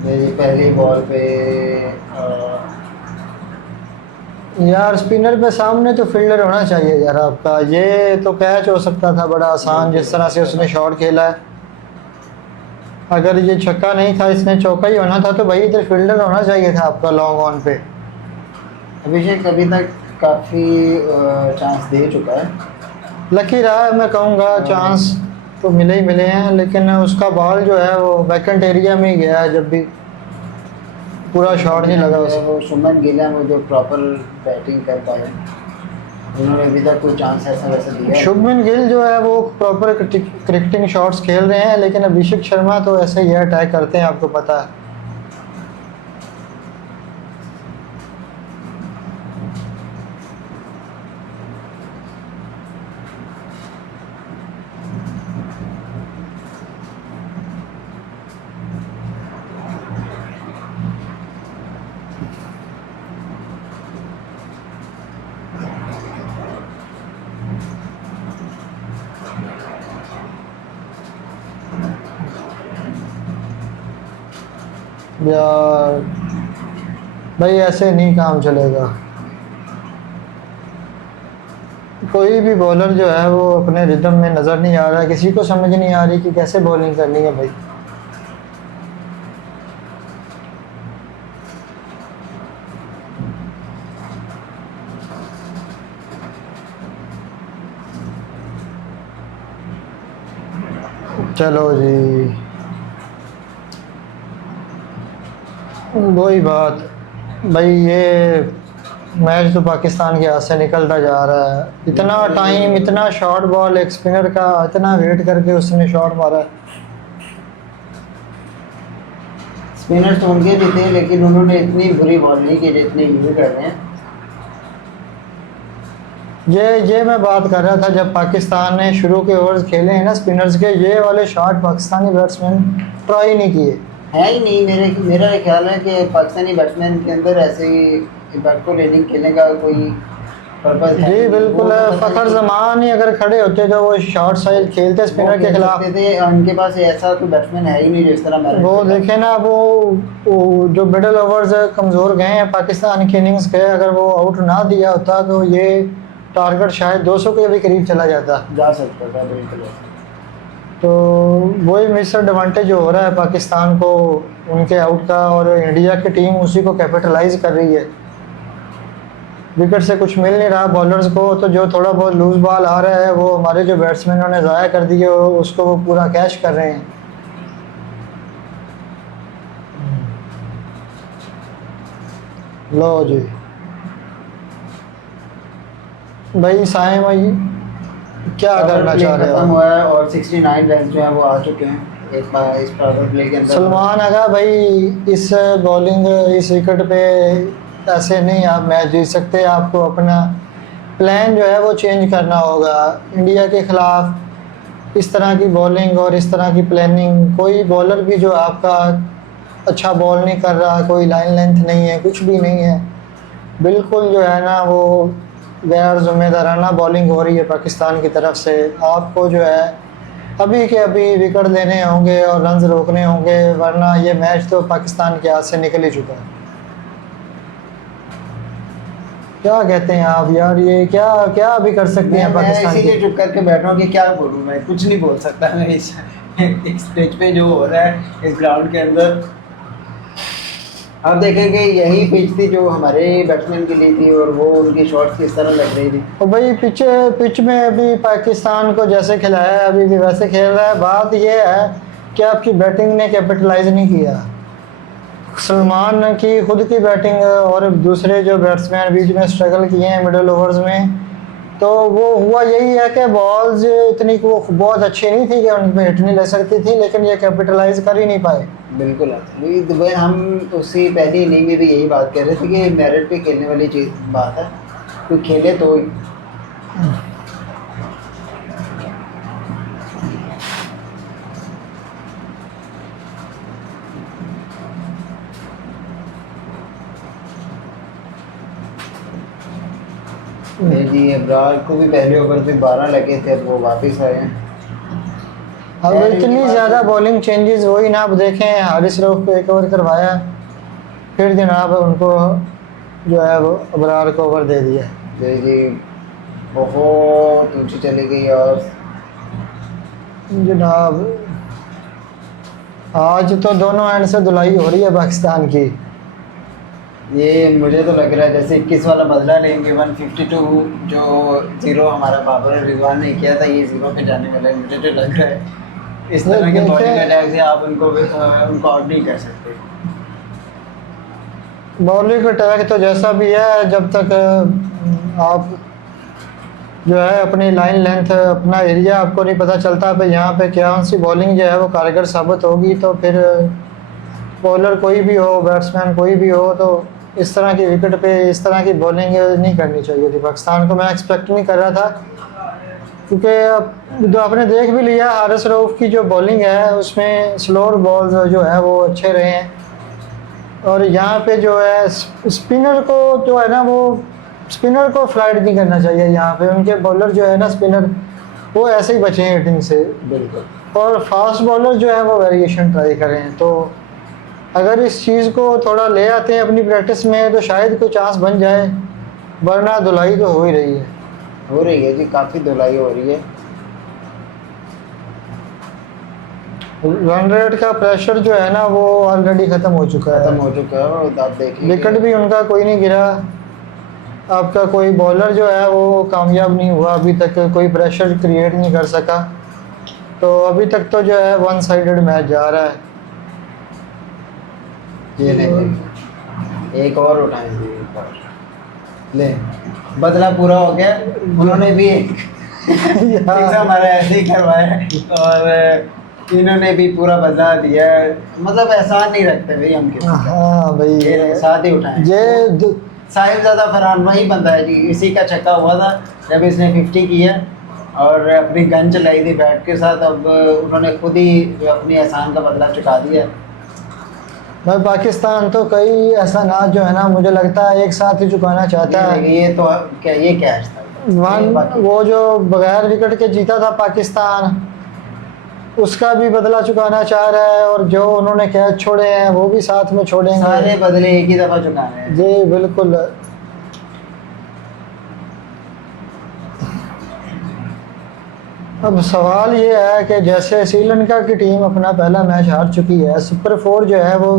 मेरी पहली बॉल पे यार स्पिनर पे सामने तो फील्डर होना चाहिए यार आपका। ये तो कैच हो सकता था बड़ा आसान, जिस तरह से उसने शॉट खेला है। अगर ये छक्का नहीं था, इसने चौका ही होना था, तो भाई इधर फील्डर होना चाहिए था आपका लॉन्ग ऑन पे। अभिषेक अभी तक काफ़ी चांस दे चुका है। लकी रहा है मैं कहूँगा, चांस तो मिले ही मिले हैं, लेकिन उसका बॉल जो है वो वैकेंट एरिया में ही गया है, जब भी पूरा शॉट नहीं लगा उसे। वो शुभमन गिल है वो जो प्रॉपर बैटिंग कर पाए, उन्होंने अभी तक कोई चांस ऐसा वैसा दिया है। शुभमन गिल जो है वो प्रॉपर क्रिकेटिंग शॉट्स खेल रहे हैं, लेकिन अभिषेक शर्मा तो ऐसे ही अटैक करते हैं, आपको पता है। यार भाई ऐसे नहीं काम चलेगा। कोई भी बॉलर जो है वो अपने रिदम में नज़र नहीं आ रहा, किसी को समझ नहीं आ रही कि कैसे बॉलिंग करनी है भाई। चलो जी, वही बात भाई, ये मैच तो पाकिस्तान के हाथ से निकलता जा रहा है। इतना टाइम, इतना शॉर्ट बॉल एक स्पिनर का, इतना वेट करके उसने शॉट मारा। स्पिनर्स तो उनके भी थे, लेकिन उन्होंने इतनी बुरी बॉल नहीं की जितनी ये कर रहे हैं। ये मैं बात कर रहा था, जब पाकिस्तान ने शुरू के ओवर्स खेले हैं ना स्पिनर्स के, ये वाले शॉट पाकिस्तानी बैट्समैन ट्राई नहीं किए। है ही नहीं। मेरा ये ख्याल है कि पाकिस्तानी बैट्समैन के अंदर ऐसे बैकवर्ड इनिंग खेलने का कोई पर्पज है। जी बिल्कुल है, फ़खर ज़मान ही अगर खड़े होते तो वो शॉर्ट साइड खेलते स्पिनर के खिलाफ। थे, उनके पास ऐसा कोई बैट्समैन है ही नहीं जिस तरह वो देखे ना, वो जो मिडल ओवर्स कमज़ोर गए हैं पाकिस्तान की इनिंग्स के, अगर वो आउट ना दिया होता तो ये टारगेट शायद 200 के भी करीब चला जाता। जा सकता था बिल्कुल। तो वही मिस एडवांटेज हो रहा है पाकिस्तान को उनके आउट का, और इंडिया की टीम उसी को कैपिटलाइज कर रही है। विकेट से कुछ मिल नहीं रहा बॉलर्स को, तो जो थोड़ा बहुत लूज बॉल आ रहा है वो हमारे जो बैट्समैनों ने ज़ाया कर दिए, उसको वो पूरा कैच कर रहे हैं। लो जी भाई, साइम भाई क्या करना चाह रहे खत्म हो? हुआ है और 69 रन जो है वो आ चुके हैं इस पावर प्ले के अंदर। सलमान आगा भाई, इस बॉलिंग, इस विकेट पे ऐसे नहीं आप मैच जीत सकते। आपको अपना प्लान जो है वो चेंज करना होगा। इंडिया के ख़िलाफ़ इस तरह की बॉलिंग और इस तरह की प्लानिंग, कोई बॉलर भी जो आपका अच्छा बॉल नहीं कर रहा, कोई लाइन लेंथ नहीं है, कुछ भी नहीं है, बिल्कुल जो है ना वो गैर जिम्मेदाराना बॉलिंग हो रही है पाकिस्तान की तरफ से। आपको जो है अभी के अभी विकेट लेने होंगे और रन्स रोकने होंगे, वरना ये मैच तो पाकिस्तान के हाथ से निकल ही चुका है। क्या कहते हैं आप यार, ये क्या क्या अभी कर सकते हैं पाकिस्तान इसीलिए की? चुप करके बैठा हूँ कि क्या बोलूँ, मैं कुछ नहीं बोल सकता। मैं इस पिच पे जो हो रहा है इस ग्राउंड के अंदर, आप देखेंगे यही पिच थी जो हमारे बैट्समैन के लिए थी, और वो उनकी शॉट्स किस तरह लग रही थी। और भाई पिच में अभी पाकिस्तान को जैसे खिलाया है अभी भी वैसे खेल रहा है। बात ये है कि आपकी बैटिंग ने कैपिटलाइज नहीं किया। सलमान की खुद की बैटिंग और दूसरे जो बैट्समैन बीच में स्ट्रगल किए हैं मिडल ओवर्स में, तो वो हुआ यही है कि बॉल्स इतनी वो बहुत अच्छी नहीं थी कि उन पर हिट नहीं लग सकती थी, लेकिन ये कैपिटलाइज कर ही नहीं पाए। बिल्कुल हम उसी पहली इनिंग में भी यही बात कर रहे थे कि मेरिट पे खेलने वाली चीज़ बात है, कोई खेले तो जी। अब्रार को भी पहले ओवर में 12 लगे थे, अब वो वापस आए हैं। अब इतनी ज़्यादा बॉलिंग चेंजेस वही ना, आप देखें हारिस रऊफ को 1 ओवर करवाया, फिर जनाब उनको जो है वो अबरार को ओवर दे दिया। जी जी, बहुत ऊंची चली गई। और जनाब आज तो दोनों एंड से धुलाई हो रही है पाकिस्तान की। ये मुझे तो लग रहा है जैसे 21 वाला बदला लेंगे। 152 जो जीरो हमारा बाबर रिजवान ने किया था, ये जीरो पे जाने वाला है, मुझे तो लग रहा है। इस तरह के बॉलिंग अटैक से आप उनको आउट नहीं कर सकते। बॉलिंग अटैक तो जैसा भी है, जब तक आप जो है अपनी लाइन लेंथ, अपना एरिया आपको नहीं पता चलता पे यहाँ पे कौन सी बॉलिंग जो है वो कारगर साबित होगी, तो फिर बॉलर कोई भी हो, बैट्समैन कोई भी हो, तो इस तरह की विकेट पे इस तरह की बॉलिंग नहीं करनी चाहिए थी पाकिस्तान को। मैं एक्सपेक्ट नहीं कर रहा था, क्योंकि जो आपने देख भी लिया हारिस रऊफ की जो बॉलिंग है उसमें स्लोअर बॉल जो है वो अच्छे रहे हैं। और यहाँ पे जो है स्पिनर को जो है ना, वो स्पिनर को फ्लाइट नहीं करना चाहिए। यहाँ पे उनके बॉलर जो है ना स्पिनर, वो ऐसे ही बचे हैं हिटिंग से। बिल्कुल। और फास्ट बॉलर जो है वो वेरिएशन ट्राई करें, तो अगर इस चीज़ को थोड़ा ले आते हैं अपनी प्रैक्टिस में तो शायद कोई चांस बन जाए, वरना धुलाई तो हो ही रही है। हो रही है जी, काफ़ी धुलाई हो रही है। रन रेट का प्रेशर जो है ना वो ऑलरेडी ख़त्म हो चुका है। खत्म हो चुका है। और आप देखिए विकेट भी उनका कोई नहीं गिरा, आपका कोई बॉलर जो है वो कामयाब नहीं हुआ अभी तक, कोई प्रेशर क्रिएट नहीं कर सका। तो अभी तक तो जो है वन साइडेड मैच जा रहा है। ये नहीं, एक और उठाएं जी, एक और ले, बदला पूरा हो गया। उन्होंने भी एक हमारा ऐसे ही करवाया और इन्होंने भी पूरा बदला दिया। मतलब एहसान नहीं रखते भाई हम किसी का। हाँ भाई, ये साथ ही उठाएं। ये साहिबजादा फरहान वही बंदा है जी, इसी का छक्का हुआ था जब इसने 50 किया और अपनी गन चलाई थी बैट के साथ। अब उन्होंने खुद ही अपनी एहसान का बदला चुका दिया। भाई पाकिस्तान तो कई एहसानात जो है ना मुझे लगता है एक साथ ही चुकाना चाहता है। ये तो क्या, ये कैच था वो जो बगैर विकेट के जीता था पाकिस्तान, उसका भी बदला चुकाना चाह रहा है, और जो उन्होंने कैच छोड़े हैं वो भी साथ में छोड़ेंगे। सारे बदले एक ही दफ़ा चुकाने हैं जी बिल्कुल। अब सवाल ये है कि जैसे श्रीलंका की टीम अपना पहला मैच हार चुकी है, सुपर 4 जो है वो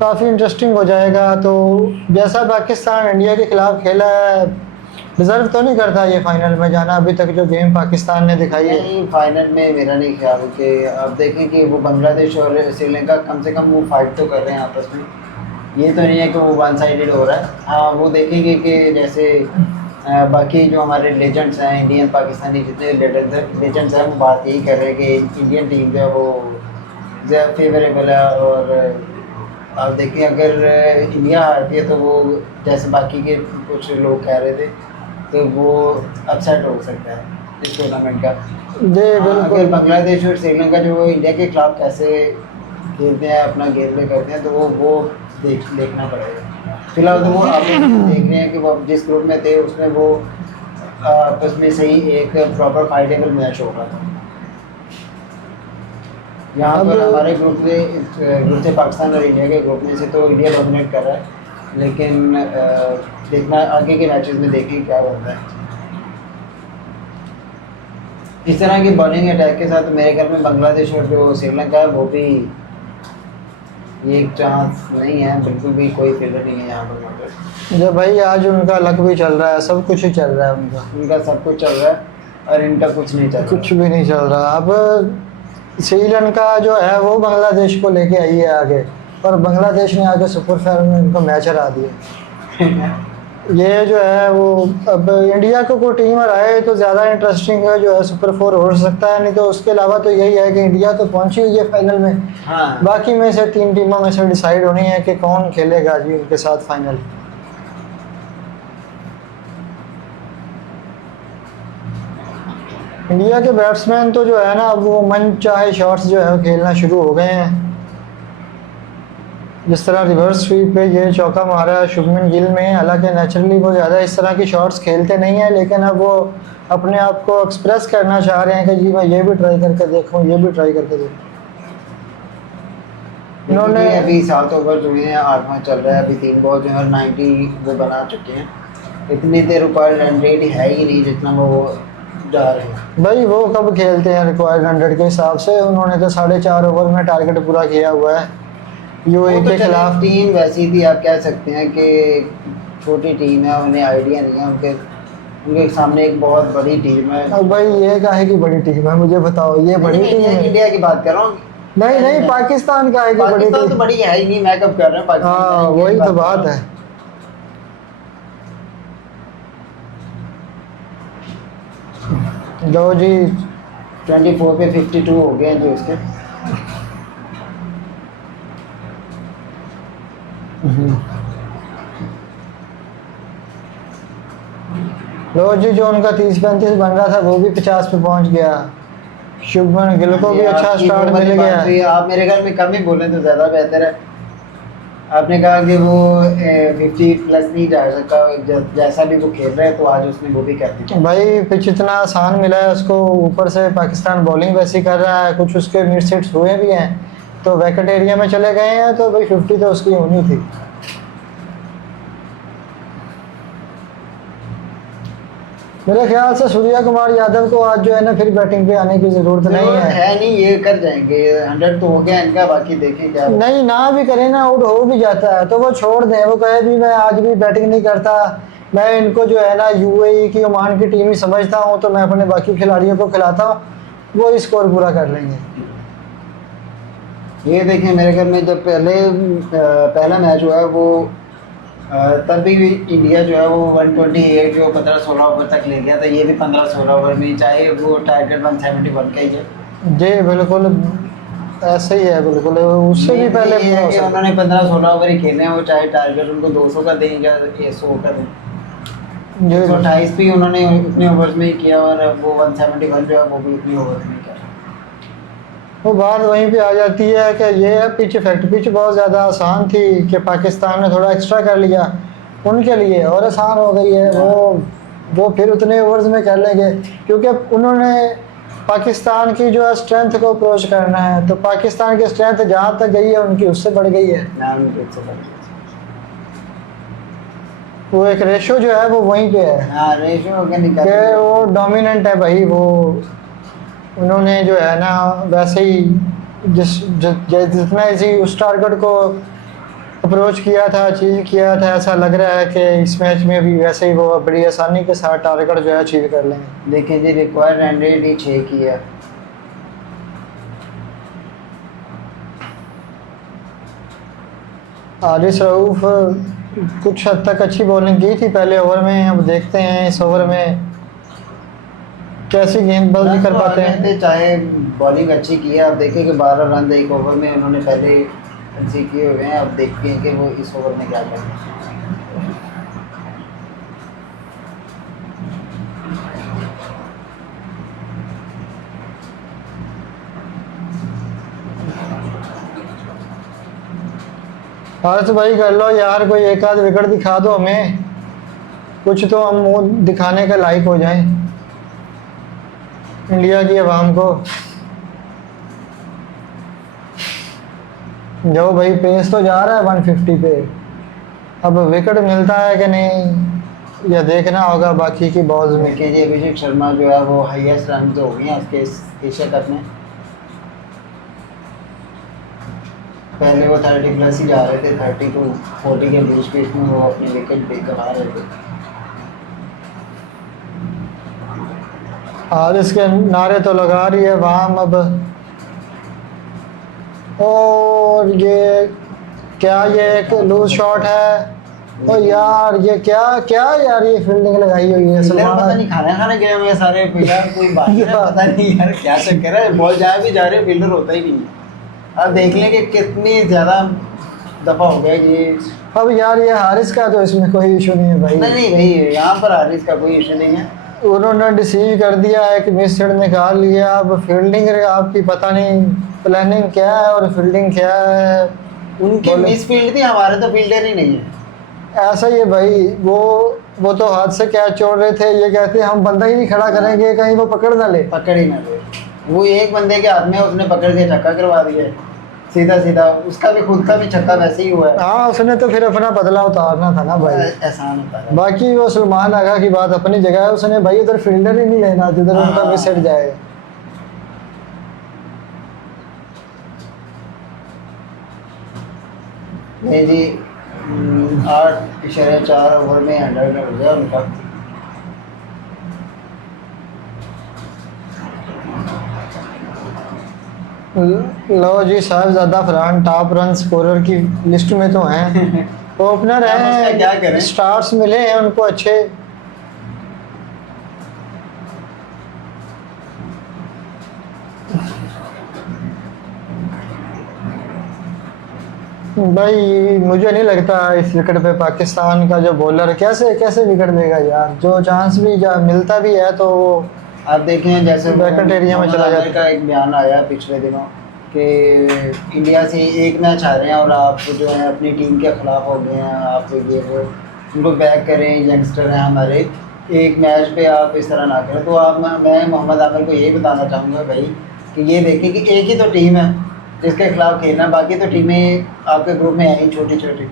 काफ़ी इंटरेस्टिंग हो जाएगा। तो जैसा पाकिस्तान इंडिया के खिलाफ खेला है, डिज़र्व तो नहीं करता ये फाइनल में जाना अभी तक जो गेम पाकिस्तान ने दिखाई है। नहीं, फाइनल में मेरा नहीं ख्याल कि अब देखें कि वो बांग्लादेश और श्रीलंका कम से कम वो फाइट तो कर रहे हैं आपस में। ये तो नहीं है कि वो वन साइडेड हो रहा है। हाँ, वो देखेंगे कि जैसे बाकी जो हमारे लेजेंड्स हैं, इंडियन पाकिस्तानी जितने लेजेंड्स हैं, वो बात यही कर रहे हैं कि इंडियन टीम जो है वो ज़्यादा फेवरेबल है। और आप देखें अगर इंडिया हारती है तो वो जैसे बाकी के कुछ लोग कह रहे थे, तो वो अपसेट हो सकता है इस टूर्नामेंट का। जी अगर बिल्कुल। बांग्लादेश और श्रीलंका जो इंडिया के खिलाफ कैसे खेलते हैं, अपना गेम प्ले करते हैं, तो वो देखना पड़ेगा। फिलहाल तो वो आप देख रहे हैं कि वो जिस ग्रुप में थे उसमें वो आपस में सही एक प्रॉपर फाइटेबल मैच होगा। यहाँ पर हमारे ग्रुप से पाकिस्तान और इंडिया के ग्रुप में से तो इंडिया डोमिनेट कर रहा है, लेकिन देखना आगे के मैचेस में देखें क्या बनता है। इस तरह की बॉलिंग अटैक के साथ मेरे ख्याल में बांग्लादेश और जो श्रीलंका है वो भी ये एक चांस नहीं है, बिल्कुल भी कोई फेवर नहीं है यहाँ पर मगर। जब भाई आज उनका लक भी चल रहा है, सब कुछ ही चल रहा है उनका सब कुछ चल रहा है और इनका कुछ नहीं चल रहा। कुछ भी नहीं चल रहा। अब श्रीलंका जो है वो बांग्लादेश को लेके आई है आगे, और बांग्लादेश ने आगे सुपर 4 में उनको मैच हरा दिया। ये जो है वो अब इंडिया को कोई टीम हराए तो ज़्यादा इंटरेस्टिंग है जो है सुपर 4 हो सकता है, नहीं तो उसके अलावा तो यही है कि इंडिया तो पहुंची हुई है फाइनल में। हाँ। बाकी में से 3 टीमों में से डिसाइड होनी है कि कौन खेलेगा जी उनके साथ फाइनल। इंडिया के बैट्समैन तो जो है ना अब वो मन चाहे शॉट्स जो है खेलना शुरू हो गए हैं। जिस तरह रिवर्स स्वीप पे ये चौका मारा है शुभमन गिल में, हालांकि नेचुरली वो ज़्यादा इस तरह की शॉट्स खेलते नहीं हैं, लेकिन अब वो अपने आप को एक्सप्रेस करना चाह रहे हैं कि जी मैं ये भी ट्राई करके देखूं, ये भी ट्राई करके देखूं। इन्होंने अभी 7 ओवर जो हैं 8वां चल रहा है, अभी 3 बॉल जो है 90 वो बना चुके हैं। इतनी देर रिक्वायर्ड रन रेट है ही नहीं जितना वो जा रहे हैं। भाई वो कब खेलते हैं रिक्वायर्ड 100 के हिसाब से, उन्होंने तो 4.5 ओवर में टारगेट पूरा किया हुआ है यूएई वो तो के चलिए, खिलाफ। टीम वैसी थी, आप कह सकते हैं कि छोटी टीम है, उन्हें आइडिया नहीं है, उनके सामने एक बहुत बड़ी टीम है। अब भाई ये काहे की बड़ी टीम है मुझे बताओ, ये बड़ी टीम है? इंडिया की बात कर रहा हूँ। नहीं नहीं, पाकिस्तान का है कि बड़ी पाकिस्तान तो टीम? बड़ी है ही नहीं, मैं कब कर रहा हूँ पाकिस्तान हाँ की, वही इंडिया तो की बात कर रहा है। लो जी, हूँ। 24 पे 52 हो गए हैं जो इसके। लो जी, जो उनका 30-35 बन रहा था वो भी 50 पे पहुंच गया। शुभमन गिल को भी अच्छा आपकी स्टार्ट वो वाली मिल बात गया। हुई, आप मेरे ख्याल में कम ही बोले तो ज़्यादा बेहतर है। आपने कहा कि वो 50 प्लस नहीं जा सकता, जैसा भी वो खेल रहा है, तो आज उसने वो भी कर दिया। भाई पिच इतना आसान मिला है उसको, ऊपर से पाकिस्तान बॉलिंग वैसी कर रहा है, कुछ उसके मिड सेट्स हुए भी हैं तो विकेट एरिया में चले गए हैं, तो भाई 50 तो उसकी होनी थी। मेरे ख्याल से सूर्या कुमार यादव को आज जो है ना फिर बैटिंग पे आने की जरूरत नहीं है। नहीं, ये कर जाएंगे, 100 तो हो गया इनका, बाकी देखें क्या। नहीं ना भी करे ना, आउट हो भी जाता है तो वो छोड़ दें, वो कहे भी मैं आज भी बैटिंग नहीं करता, मैं इनको जो है ना यूएई की ओमान की टीम ही समझता हूँ, तो मैं अपने बाकी खिलाड़ियों को खिलाता हूँ, वो स्कोर पूरा कर लेंगे। ये देखें, मेरे ख्याल में जब पहला मैच हुआ है वो तब भी इंडिया जो है वो 128 जो 15-16 ओवर तक ले गया था, ये भी 15-16 ओवर में, चाहे वो टारगेट 171 का ही है। जी बिल्कुल ऐसे ही है, बिल्कुल उससे भी पहले ये है कि उन्होंने 15-16 ओवर ही खेले हैं, वो चाहे टारगेट उनको 200 का दें या 100 का दें। 128 भी उन्होंने उतने ओवर्स में ही किया, और वो 171 जो है वो भी उतने ओवर्स में किया। वो बात वहीं पे आ जाती है कि ये पिच इफेक्ट, पिच बहुत ज़्यादा आसान थी कि पाकिस्तान ने थोड़ा एक्स्ट्रा कर लिया उनके लिए, और आसान हो गई है वो फिर उतने ओवर्स में कर लेंगे, क्योंकि उन्होंने पाकिस्तान की जो है स्ट्रेंथ को अप्रोच करना है, तो पाकिस्तान की स्ट्रेंथ जहाँ तक गई है उनकी उससे बढ़ गई है। वो एक रेशो जो है वो वहीं पे है। हाँ, रेशो कि वो डोमिनेंट है भाई, वो उन्होंने जो है ना वैसे ही जितना इसी उस टारगेट को अप्रोच किया था, अचीव किया था, ऐसा लग रहा है कि इस मैच में भी वैसे ही वो बड़ी आसानी के साथ टारगेट जो है अचीव कर लेंगे। देखिए जी, रिक्वायर्ड रन रेट ही 6 की है। हारिस रऊफ कुछ हद तक अच्छी बॉलिंग की थी पहले ओवर में, अब देखते हैं इस ओवर में कैसी गेंदबाजी कर पाते हैं। चाहे बॉलिंग अच्छी की है, अब देखें कि 12 रन एक ओवर में उन्होंने पहले अच्छी किए हुए हैं, अब देखते हैं कि वो इस ओवर में क्या करें। हारिस भाई कर लो यार, कोई एक आध विकेट दिखा दो हमें, कुछ तो हम मुंह दिखाने के लायक हो जाएं इंडिया की आवाम को। जो भाई पेस तो जा रहा है 150 पे, अब विकेट मिलता है कि नहीं या देखना होगा बाकी की बॉल्स में। देखिए जी, अभिषेक शर्मा जो है वो हाईएस्ट रन हो गए हैं उसके एशिया कप में। पहले वो 30 प्लस ही जा रहे थे, 30 to 40 के बीच बीच में वो अपने विकेट भी कमा रहे थे। हारिस के नारे तो लगा रही है वाम अब, और ये क्या, ये एक लूज शॉट है। ओ यार ये क्या क्या यार, ये फील्डिंग लगाई हुई है पता सलमान। नहीं खाना खाने गए हुए हैं सारे यार, कोई बात है पता नहीं यार क्या चक्कर है, बॉल जाए भी जा रहे, फील्डर होता ही नहीं है। अब देख लें कि कितनी ज़्यादा दफ़ा हो गया ये। अब यार ये हारिस का तो इसमें कोई इशू नहीं है भाई। नहीं भाई, यहाँ पर हारिस का कोई इशू नहीं है। उन्होंने डिसीव कर दिया है कि मिस हिट निकाल लिया, अब फील्डिंग आपकी पता नहीं प्लानिंग क्या है और फील्डिंग क्या है। उनकी मिस फील्ड थी, हमारे तो फील्डर ही नहीं है। ऐसा ही है भाई, वो तो हाथ से कैच छोड़ रहे थे, ये कहते हैं हम बंदा ही नहीं खड़ा करेंगे कहीं वो पकड़ ना ले। पकड़ ही ना ले, वो एक बंदे के हाथ में उसने पकड़ के छक्का करवा दिया है। सीधा सीधा उसका भी खुद का भी छक्का वैसे ही हुआ है। हाँ उसने तो फिर अपना बदला उतारना था ना भाई। एहसान होता है। बाकी वो सलमान आगा की बात अपनी जगह है, उसने भाई उधर फील्डर ही नहीं लेना जिधर उनका हाँ। मिस हिट जाए। नहीं जी 8.4 ओवर में 100 रन हो गया उनका। लो जी Sahibzada Farhan top run scorer की लिस्ट में तो हैं। ओपनर अब उसका क्या हैं, करें? स्टार्स मिले हैं उनको अच्छे। भाई मुझे नहीं लगता इस विकेट पे पाकिस्तान का जो बॉलर कैसे कैसे विकेट देगा यार, जो चांस भी मिलता भी है तो वो आप देखें जैसे बैकेंड एरिया में चला मोहम्मद आमिर जाता का एक बयान आया पिछले दिनों कि इंडिया से एक मैच हारे हैं और आप जो है अपनी टीम के खिलाफ हो गए हैं, आप ये वो उनको बैक करें, यंगस्टर हैं हमारे, एक मैच पे आप इस तरह ना करें। तो आप मैं मोहम्मद आमिर को यही बताना चाहूँगा भाई कि ये देखें कि एक ही तो टीम है जिसके खिलाफ खेलना, बाकी तो टीमें आपके ग्रुप में आई छोटी छोटी,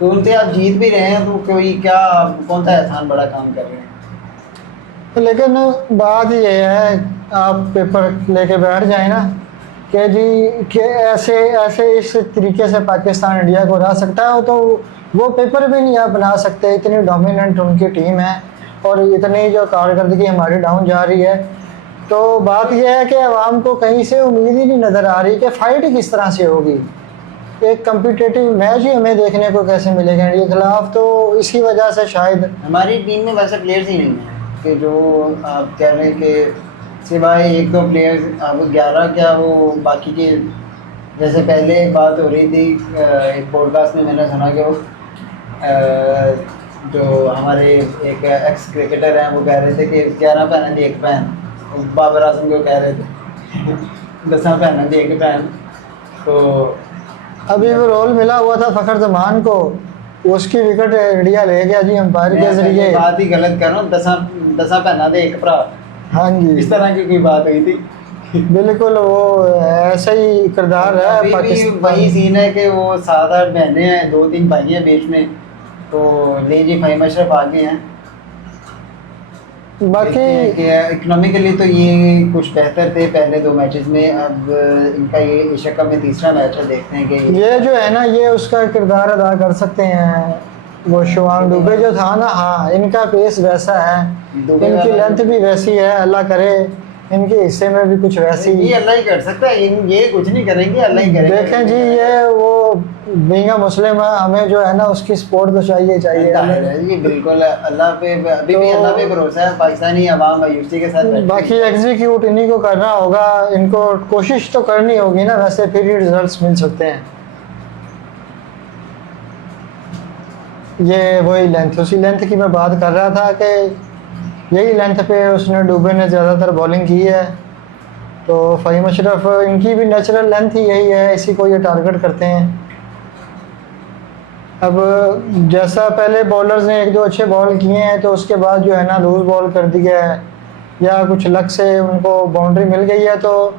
तो उनसे आप जीत भी रहे हैं तो कोई क्या कौन सा एहसान बड़ा काम कर रहे हैं। लेकिन बात ये है, आप पेपर लेके बैठ जाए ना कि जी कि ऐसे ऐसे इस तरीके से पाकिस्तान इंडिया को हरा सकता है, तो वो पेपर भी नहीं आप बना सकते। इतनी डोमिनेंट उनकी टीम है और इतनी जो कारकर्दगी हमारी डाउन जा रही है। तो बात यह है कि अवाम को कहीं से उम्मीद ही नहीं नज़र आ रही कि फ़ाइट किस तरह से होगी। एक कम्पिटेटिव मैच ही हमें देखने को कैसे मिलेगा इंडिया के खिलाफ, तो इसी वजह से शायद हमारी टीम में वैसे प्लेयर्स ही नहीं हैं कि जो आप कह रहे हैं कि सिवाय एक दो प्लेयर्स अब 11 क्या वो बाकी के, जैसे पहले एक बात हो रही थी एक पॉडकास्ट में मैंने सुना कि वो जो हमारे एक एक्स क्रिकेटर हैं वो कह रहे थे कि 11 पहन थी एक पहन, बाबर आजम को कह रहे थे 10 पहन थी एक पहन। तो अभी वो रोल मिला हुआ था फ़खर जमान को, उसकी विकेट इंडिया ले गया जी अंपायर के जरिए। बात ही गलत कर रहा हूँ, 10 पहना थे एक भरा, हाँ जी इस तरह की कोई बात हुई थी। बिल्कुल वो ऐसा ही किरदार है अभी भी पाकिस्तान। वही सीन है कि वो 7-8 बहनें हैं, 2-3 भाई हैं बीच में, तो ले जी फ़हीम अशरफ आगे हैं। बाकी इकोनॉमिकली तो ये कुछ बेहतर थे पहले 2 मैचेस में, अब इनका ये एशिया कप में तीसरा मैच है, देखते हैं कि ये जो है ना ये उसका किरदार अदा कर सकते हैं। वो शिवांग दुबे जो था ना, हाँ इनका पेस वैसा है, दुबे इनकी वाला- लेंथ भी वैसी है, अल्लाह करे इनके हिस्से में भी कुछ वैसी। ये अल्लाह ही कर सकता है, ये कुछ नहीं करेंगे, अल्लाह ही करेंगे। देखें जी ये वो बींगा मुस्लिम है, हमें जो है ना उसकी सपोर्ट तो चाहिए चाहिए। जाहिर है जी, बिल्कुल अल्लाह पे अभी भी अल्लाह पे भरोसा है, पाकिस्तानी अवाम मायूसी के साथ बैठी बाकी है। एग्जीक्यूट इन्हीं को करना होगा, इनको कोशिश तो करनी होगी ना, वैसे फिर ही रिजल्ट्स मिल सकते हैं। ये वही लेंथ, उसी लेंथ की मैं बात कर रहा था कि यही लेंथ पे उसने डुबे ने ज़्यादातर बॉलिंग की है, तो फ़हीम अशरफ इनकी भी नेचुरल लेंथ ही यही है, इसी को ये टारगेट करते हैं। अब जैसा पहले बॉलर्स ने एक दो अच्छे बॉल किए हैं तो उसके बाद जो है ना लूज़ बॉल कर दिया है या कुछ लक से उनको बाउंड्री मिल गई है, तो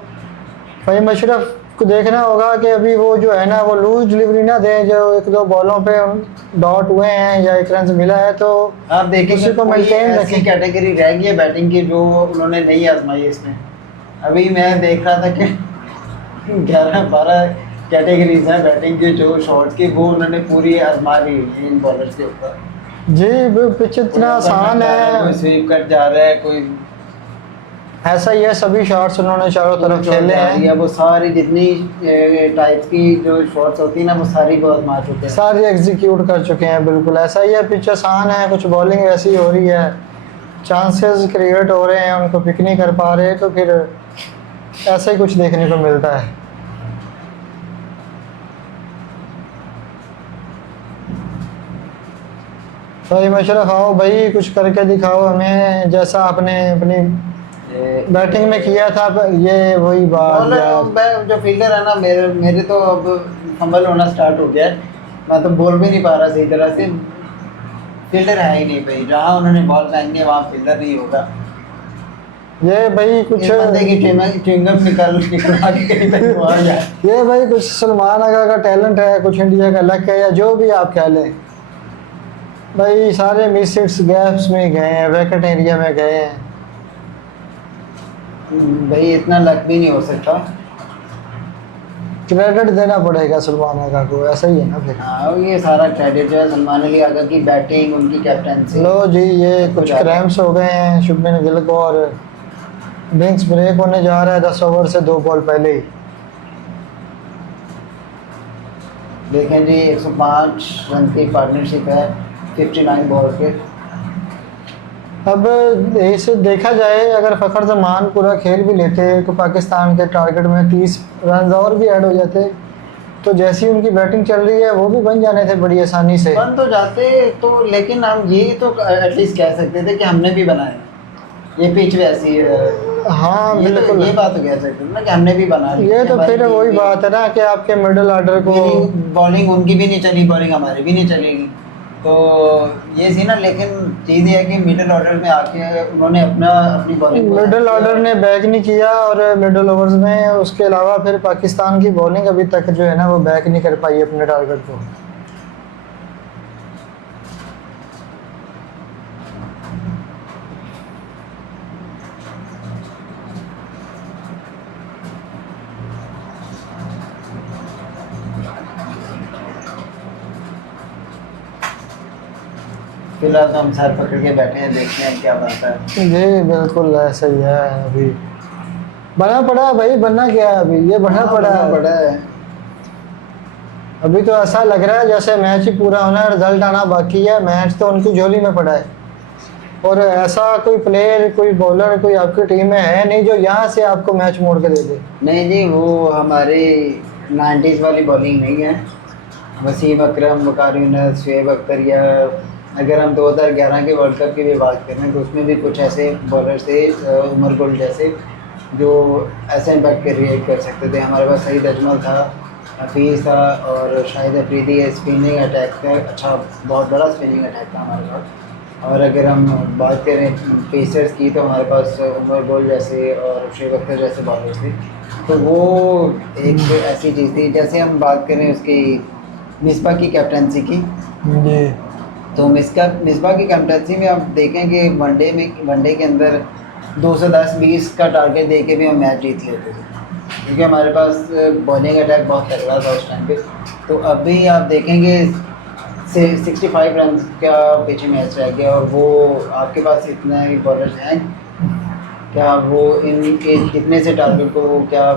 फ़हीम अशरफ को देखना होगा कि अभी वो जो है ना वो लूज डिलीवरी ना दे, जो एक दो बॉलों पे डॉट हुए हैं या एक रन मिला है तो आप देखेंगे उसी को कोई मेंटेन ऐसी रखें। कैटेगरी रह गई है बैटिंग की जो उन्होंने नहीं आजमाई इसमें। अभी मैं देख रहा था कि 11-12 कैटेगरीज हैं बैटिंग की जो शॉट्स की, वो उन्होंने पूरी आजमा ली है इन बॉलर्स के ऊपर। जी पिच इतना आसान कोई है, स्वीप कट जा रहा है, कोई ऐसा ही है, सभी शॉट्स उन्होंने चारों तरफ खेले हैं, वो सारी जितनी टाइप्स की जो शॉट्स होती है ना वो सारी वो आजमा चुके हैं। सारी एग्जीक्यूट कर चुके हैं। बिल्कुल ऐसा ही है, पिच आसान है, कुछ बॉलिंग वैसी हो रही है, चांसेस क्रिएट हो रहे हैं, उनको पिक नहीं कर पा रहे, तो फिर ऐसा ही कुछ देखने को मिलता है। फ़हीम अशरफ आओ भाई कुछ करके दिखाओ हमें, जैसा आपने अपनी बैटिंग में किया था, ये वही बात यार। जो फील्डर है ना मेरे तो अब फंबल होना स्टार्ट हो गया है, मैं तो बोल भी नहीं पा रहा सही तरह से, फील्डर है ही नहीं भाई, जहाँ उन्होंने बॉल फेंकनी है वहाँ फील्डर नहीं होगा। ये भाई कुछ इस बंदे की च्युइंगम निकलवा के कहीं पे मार जाए। ये भाई कुछ सलमान आगा का टैलेंट है, कुछ इंडिया का लक है, या जो भी आप कह लें। भाई सारे मिसिट्स गैप्स में गए हैं, वैकेट एरिया में गए हैं। भाई इतना लक भी नहीं हो सकता। क्रेडिट देना पड़ेगा सलमान आगा को, ऐसा ही है ना फिर। हाँ, ये सारा क्रेडिट जो है सलमान अली आगा की बैटिंग, उनकी कैप्टनसी। लो जी, ये कुछ जाता है। क्रैम्प्स हो गए हैं शुभमन गिल को, और इनिंग्स ब्रेक होने जा रहा है 10 ओवर से 2 बॉल पहले ही। देखें जी, 105 रन की पार्टनरशिप है 59 बॉल पे। अब इसे देखा जाए, अगर फ़खर जमान पूरा खेल भी लेते तो पाकिस्तान के टारगेट में 30 रन और भी ऐड हो जाते, तो जैसी उनकी बैटिंग चल रही है वो भी बन जाने थे बड़ी आसानी से। बन तो जाते तो, लेकिन हम ये तो एटलीस्ट कह सकते थे कि हमने भी बनाया, ये पिच वैसी है। हाँ बिल्कुल, ये बात तो कह सकते थे ना कि हमने भी बना ली। ये तो फिर वही बात है ना कि आपके मिडिल ऑर्डर को बॉलिंग उनकी भी नहीं चली, बॉलिंग हमारी भी नहीं चलेगी, तो ये सी ना। लेकिन चीज़ ये है कि मिडिल ऑर्डर में आके उन्होंने अपनी बॉलिंग मिडिल ऑर्डर ने बैक नहीं किया, और मिडिल ओवर्स में उसके अलावा फिर पाकिस्तान की बॉलिंग अभी तक जो है ना वो बैक नहीं कर पाई अपने टारगेट को। फिलहाल तो हम सर पकड़ के बैठे हैं, देखते हैं क्या बनता है। जी बिल्कुल ऐसा ही है। अभी बना पड़ा है भाई, बनना क्या है अभी, ये बना पड़ा है। बड़ा है। अभी तो ऐसा लग रहा है जैसे मैच ही पूरा होना है, रिजल्ट आना बाकी है, मैच तो उनकी झोली में पड़ा है। और ऐसा कोई प्लेयर, कोई बॉलर, कोई आपकी टीम में है नहीं जो यहाँ से आपको मैच मोड़ के दे दे। नहीं जी, वो हमारे 90s वाली बॉलिंग नहीं है। वसीम अकरम, वकार यूनुस, शुएब अख्तर, या अगर हम 2011 के वर्ल्ड कप की भी बात करें तो उसमें भी कुछ ऐसे बॉलर थे, उमर गुल जैसे, जो ऐसे इम्पैक्ट क्रिएट कर सकते थे। हमारे पास सईद अजमल था, हफीज़ था, और शाहिद अफरीदी। स्पिनिंग अटैक का अच्छा, बहुत बड़ा स्पिनिंग अटैक था हमारे पास। और अगर हम बात करें पेसर्स की तो हमारे पास उमर गुल जैसे और शुएब अख्तर जैसे बॉलर्स थे। तो वो एक ऐसी चीज़ थी। जैसे हम बात करें उसकी मिसबा की कैप्टनसी की, जी तो मिसबा की कैप्टनसी में आप देखें कि वनडे के अंदर 210-20 का टारगेट दे के भी हम मैच जीत लेते थे, क्योंकि हमारे पास बॉलिंग अटैक बहुत तगड़ा था उस टाइम पे। तो अभी आप देखेंगे 65 रन का पीछे मैच रह गया, और वो आपके पास इतने बॉलर्स हैं क्या, वो इतने से टारगेट को वो क्या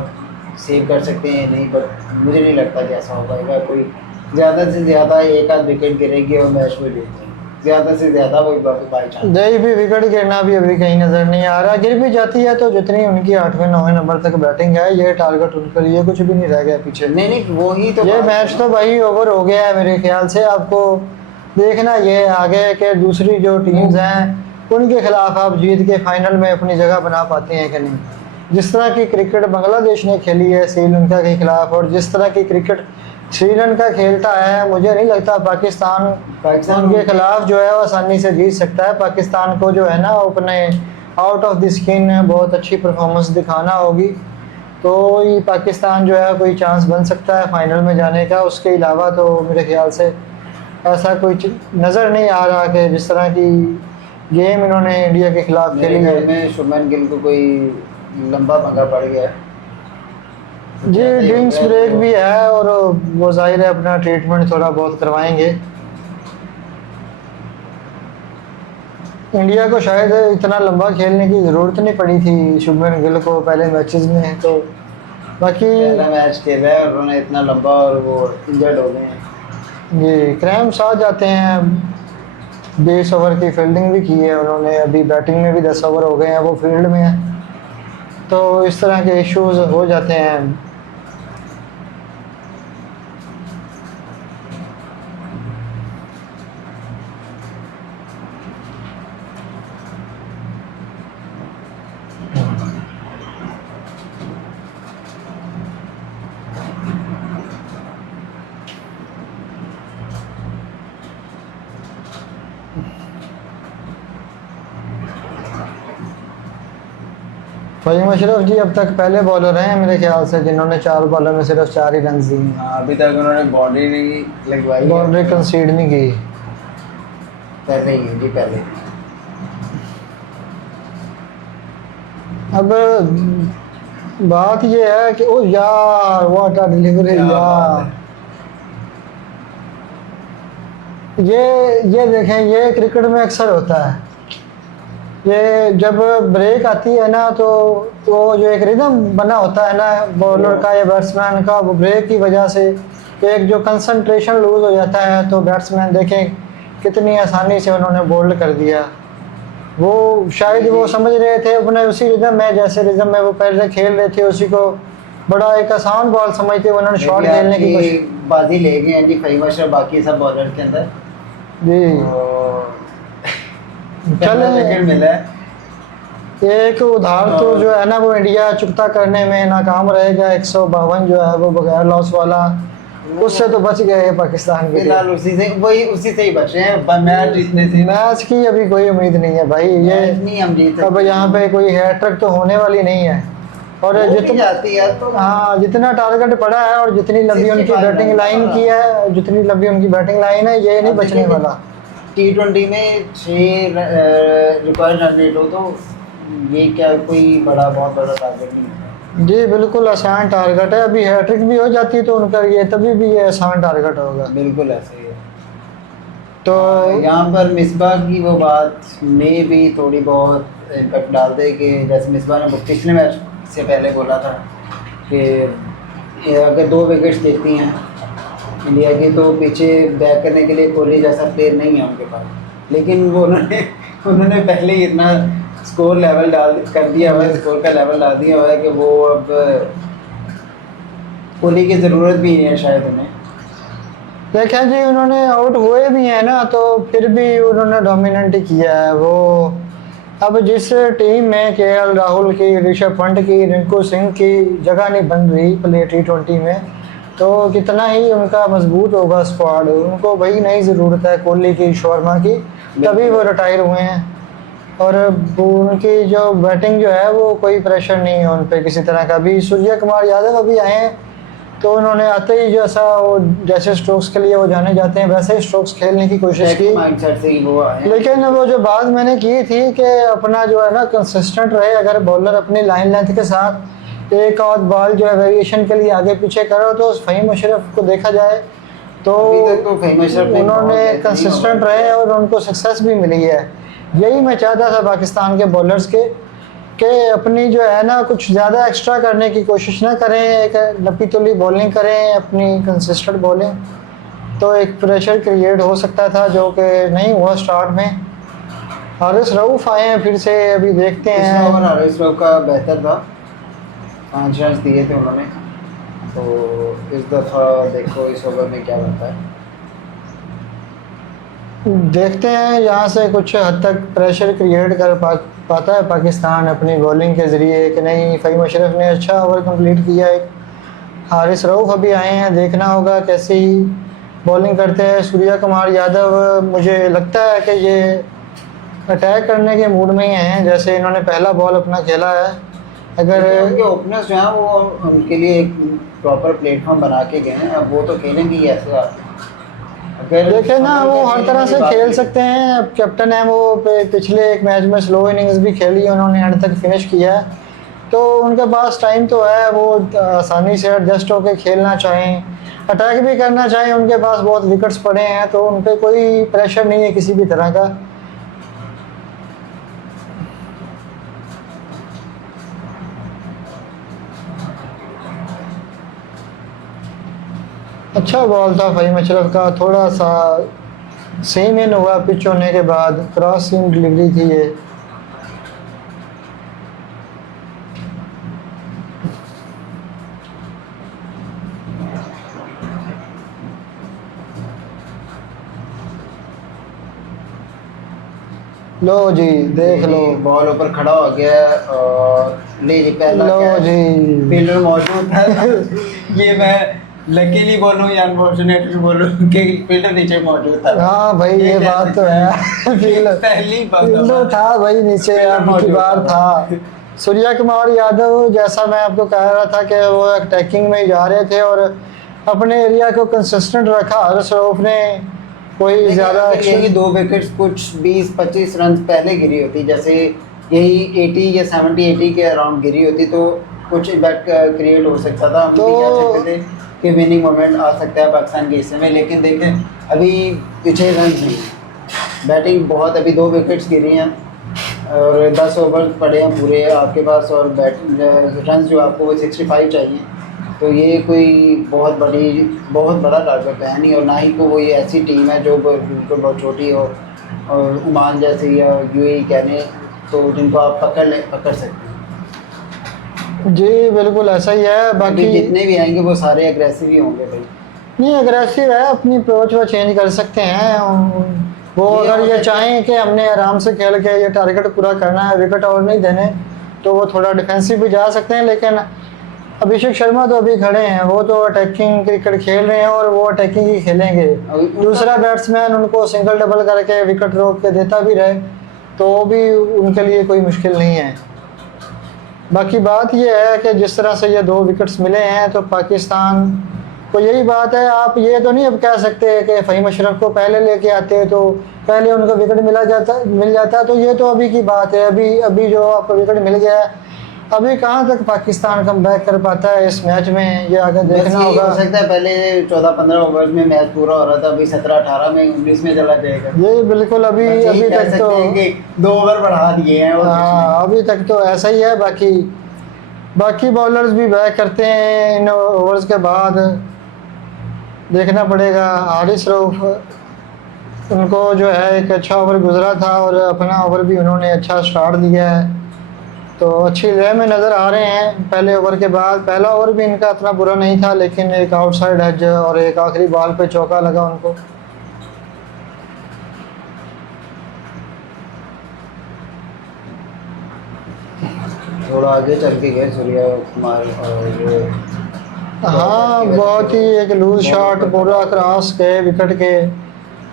सेव कर सकते हैं नहीं। बट मुझे नहीं लगता कि ऐसा हो पाएगा। कोई ज़्यादा से ज़्यादा एक आध विकेट गिरेगी और मैच में जीत जाएंगे, ज़्यादा से ज़्यादा वही बाई चांस। जय भी विकेट गिरना भी अभी कहीं नजर नहीं आ रहा, गिर भी जाती है तो जितनी उनकी 8वें-9वें नंबर तक बैटिंग है, ये टारगेट उनके लिए कुछ भी नहीं रह गया पीछे। नहीं नहीं, वही तो ये बात मैच है। तो भाई ओवर हो गया है मेरे ख्याल से। आपको देखना ये आगे के दूसरी जो टीम्स हैं उनके खिलाफ आप जीत के फाइनल में अपनी जगह बना पाते हैं कि नहीं। जिस तरह की क्रिकेट बांग्लादेश ने खेली है श्रीलंका के खिलाफ, और जिस तरह की क्रिकेट श्रीलंका खेलता है, मुझे नहीं लगता पाकिस्तान उनके खिलाफ जो है वो आसानी से जीत सकता है। पाकिस्तान को जो है ना वो अपने आउट ऑफ द स्किन बहुत अच्छी परफॉर्मेंस दिखाना होगी, तो ये पाकिस्तान जो है कोई चांस बन सकता है फाइनल में जाने का। उसके अलावा तो मेरे ख्याल से ऐसा कोई नज़र नहीं आ रहा कि जिस तरह की गेम इन्होंने इंडिया के खिलाफ मेरे खेली ख्याल है। में शुभमन गिल को कोई लंबा पंगा पड़ गया है। जी ड्रिंक्स ब्रेक भी है, और वो जाहिर है अपना ट्रीटमेंट थोड़ा बहुत करवाएंगे। इंडिया को शायद इतना लंबा खेलने की ज़रूरत नहीं पड़ी थी शुभमन गिल को पहले मैचेस में, तो बाकी पहला मैच खेला है और उन्होंने इतना लंबा, और वो इंजर्ड हो गए हैं। ये क्रैम्प्स आ जाते हैं। 20 ओवर की फील्डिंग भी की है उन्होंने, अभी बैटिंग में भी 10 ओवर हो गए हैं, वो फील्ड में है, तो इस तरह के इश्यूज हो जाते हैं। फहीम अशरफ जी अब तक पहले बॉलर हैं मेरे ख्याल से जिन्होंने 4 बॉलर में सिर्फ 4 ही रन दिए हैं, हाँ, अभी तक उन्होंने बाउंड्री नहीं लगवाई है। बाउंड्री कंसीड नहीं की। पहले ही जी, पहले। अब बात ये है कि ओ यार व्हाट अ डिलीवरी क्या यार। बात ये देखें, ये क्रिकेट में अक्सर होता है। ये जब ब्रेक आती है ना तो वो जो एक रिदम बना होता है ना बॉलर का या बैट्समैन का, वो ब्रेक की वजह से एक जो कंसंट्रेशन लूज हो जाता है, तो बैट्समैन देखें कितनी आसानी से उन्होंने बोल्ड कर दिया। वो शायद वो समझ रहे थे अपने उसी रिदम में, जैसे रिदम में वो पहले खेल रहे थे, उसी को बड़ा एक आसान बॉल समझते हुए उन्होंने शॉट खेलने की कोशिश। बाजी ले गए हैं जी फहीम अशरफ बाकी सब बॉलर के अंदर। जी पहला विकेट चले, मिला है। एक उधार तो जो है ना वो इंडिया चुकता करने में नाकाम रहेगा। 152 जो है वो बगैर लॉस वाला, उससे तो बच गए पाकिस्तान के लिए। फिलहाल उसी से ही बचे हैं मैच जीतने से। मैच की अभी कोई उम्मीद नहीं है भाई, ये नहीं हम जीत अब यहाँ पे कोई हैट्रिक तो होने वाली नहीं है। और जितना जाती है तो हाँ जितना टारगेट पड़ा है और जितनी लंबी उनकी बैटिंग लाइन की है, जितनी लंबी उनकी बैटिंग लाइन है, ये नहीं बचने वाला। T20 में 6 रिक्वायर्ड रन रेट हो तो ये क्या कोई बहुत बड़ा टारगेट नहीं है। जी बिल्कुल आसान टारगेट है। अभी हैट्रिक भी हो जाती तो उनका ये तभी भी ये आसान टारगेट होगा। बिल्कुल ऐसे ही है। तो यहाँ पर मिसबा की वो बात में भी थोड़ी बहुत इम्पैक्ट डाल दे कि जैसे मिसबा ने पिछले मैच से पहले बोला था कि अगर 2 विकेट्स देखती हैं इंडिया की तो पीछे बैक करने के लिए कोहली जैसा प्लेयर नहीं है उनके पास। लेकिन वो उन्होंने पहले ही इतना स्कोर लेवल कर दिया हुआ है, स्कोर का लेवल डाल दिया हुआ है कि वो अब कोहली की ज़रूरत भी नहीं है शायद उन्हें। देखें जी, उन्होंने आउट हुए भी हैं ना तो फिर भी उन्होंने डोमिनेंट ही किया है। वो अब जिस टीम में केएल राहुल की, ऋषभ पंत की, रिंकू सिंह की जगह नहीं बन रही प्ले T20 में, तो कितना ही उनका मजबूत होगा स्क्वाड। उनको वही नई ज़रूरत है कोहली की, शर्मा की, तभी वो रिटायर हुए हैं। और उनकी जो बैटिंग जो है वो कोई प्रेशर नहीं है उन पर किसी तरह का भी। सूर्य कुमार यादव अभी आए हैं तो उन्होंने आते ही जैसा वो जैसे स्ट्रोक्स के लिए वो जाने जाते हैं वैसे ही स्ट्रोक्स खेलने की कोशिश की। माइंडसेट से ही वो आए। लेकिन वो जो बात मैंने की थी कि अपना जो है ना कंसिस्टेंट रहे, अगर बॉलर अपनी लाइन लेंथ के साथ एक आध बॉल जो है वेरिएशन के लिए आगे पीछे करो तो फहीम अशरफ को देखा जाए तो फहीम अशरफ उन्होंने कंसिस्टेंट रहे और उनको सक्सेस भी मिली है। यही मैं चाहता था पाकिस्तान के बॉलर्स के कि अपनी जो है ना कुछ ज़्यादा एक्स्ट्रा करने की कोशिश ना करें, एक लपी तुली बॉलिंग करें, अपनी कंसिस्टेंट बॉलिंग, तो एक प्रेशर क्रिएट हो सकता था जो कि नहीं हुआ स्टार्ट में। हारिस रऊफ़ आए हैं फिर से, अभी देखते हैं। हारिस रऊफ़ का बेहतर था, 5 रन दिए थे उन्होंने, तो इस दफ़ा देखो इस ओवर में क्या बनता है। देखते हैं यहाँ से कुछ हद तक प्रेशर क्रिएट कर पाता है पाकिस्तान अपनी बॉलिंग के ज़रिए कि नहीं। फहीम अशरफ ने अच्छा ओवर कंप्लीट किया है। हारिस रऊफ़ अभी आए हैं, देखना होगा कैसी बॉलिंग करते हैं। सूर्य कुमार यादव मुझे लगता है कि ये अटैक करने के मूड में ही हैं, जैसे इन्होंने पहला बॉल अपना खेला है। अगर उनके ओपनर्स जो हैं वो उनके लिए एक प्रॉपर प्लेटफॉर्म बना के गए हैं, अब वो तो खेलेंगे ही ऐसे आते। देखे ना वो हर तरह से खेल सकते हैं। अब कैप्टन है वो पिछले एक मैच में स्लो इनिंग्स भी खेली, उन्होंने एंड तक फिनिश किया है, तो उनके पास टाइम तो है। वो आसानी से एडजस्ट होकर खेलना चाहें, अटैक भी करना चाहें, उनके पास बहुत विकेट्स पड़े हैं, तो उन पर कोई प्रेशर नहीं है किसी भी तरह का। अच्छा बॉल था फहीम अशरफ का, थोड़ा सा सेम इन हुआ पिच होने के बाद, क्रॉस सीम डिलीवरी थी ये। लो जी देख लो, बॉल ऊपर खड़ा हो गया और ले जी पहला लो जी फील्डर मौजूद था। ये मैं लकीली बोलूं या अनफॉर्चुनेटली बोलूं कि फील्डर नीचे मौजूद था। हाँ भाई ये बात तो है। पहली बात फील्डर था भाई नीचे, अब की बार था। सूर्या कुमार यादव, जैसा मैं आपको कह रहा था कि वो अटैकिंग में ही जा रहे थे और अपने एरिया को कंसिस्टेंट रखा। हारिस रऊफ ने कोई ज़्यादा यही 2 विकेट्स कुछ 20-25 रन पहले गिरी होती, जैसे यही 80 या 70-80 के अराउंड गिरी होती तो कुछ इम्पैक्ट क्रिएट हो सकता था। हम भी कह सकते थे कि विनिंग मोमेंट आ सकता है पाकिस्तान के हिस्से में, लेकिन देखें अभी पीछे रन नहीं, बैटिंग बहुत, अभी 2 विकेट्स गिरी हैं और 10 ओवर पड़े हैं पूरे आपके पास, और रन जो आपको वो 65 चाहिए। तो ये कोई बहुत बड़ा टारगेट है नहीं, और ना ही को कोई ऐसी टीम है जो बिल्कुल बहुत छोटी हो और ओमान जैसी या यूएई कहने तो जिनको आप पकड़ सकते हैं। जी बिल्कुल ऐसा ही है। बाकी जितने भी आएंगे वो सारे एग्रेसिव ही होंगे भाई। नहीं, अग्रेसिव है, अपनी अप्रोच वो चेंज कर सकते हैं वो। अगर ये चाहें कि हमने आराम से खेल के ये टारगेट पूरा करना है, विकेट और नहीं देने, तो वो थोड़ा डिफेंसिव भी जा सकते हैं। लेकिन अभिषेक शर्मा तो अभी खड़े हैं, वो तो अटैकिंग क्रिकेट खेल रहे हैं और वो अटैकिंग ही खेलेंगे। दूसरा बैट्समैन उनको सिंगल डबल करके विकेट रोक के देता भी रहे तो भी उनके लिए कोई मुश्किल नहीं है। बाकी बात ये है कि जिस तरह से ये 2 विकेट्स मिले हैं तो पाकिस्तान को यही बात है। आप ये तो नहीं अब कह सकते कि फ़हीम अशरफ को पहले लेके आते तो पहले उनको विकेट मिल जाता। तो ये तो अभी की बात है। अभी जो आपको विकेट मिल गया है, अभी कहाँ तक पाकिस्तान कम बैक कर पाता है इस मैच में, ये आगे देखना होगा। हो सकता है पहले 14-15 ओवर में मैच पूरा हो रहा था, अभी 17-18 में 19 में चला जाएगा। ये बिल्कुल अभी तक तो 2 ओवर बढ़ा दिए हैं। हाँ, अभी तक तो ऐसा ही है। बाकी बॉलर्स भी बैक करते हैं इन ओवर्स के बाद, देखना पड़ेगा। हारिस रऊफ उनको जो है एक अच्छा ओवर गुजरा था और अपना ओवर भी उन्होंने अच्छा स्टार्ट दिया है, तो अच्छी लय में नज़र आ रहे हैं। पहले ओवर के बाद पहला ओवर भी इनका इतना बुरा नहीं था, लेकिन एक आउटसाइड एज और एक आखिरी बॉल पे चौका लगा उनको। थोड़ा आगे चल के गए सूर्या कुमार और हाँ, बहुत ही एक लूज शॉट पूरा क्रॉस के विकेट के,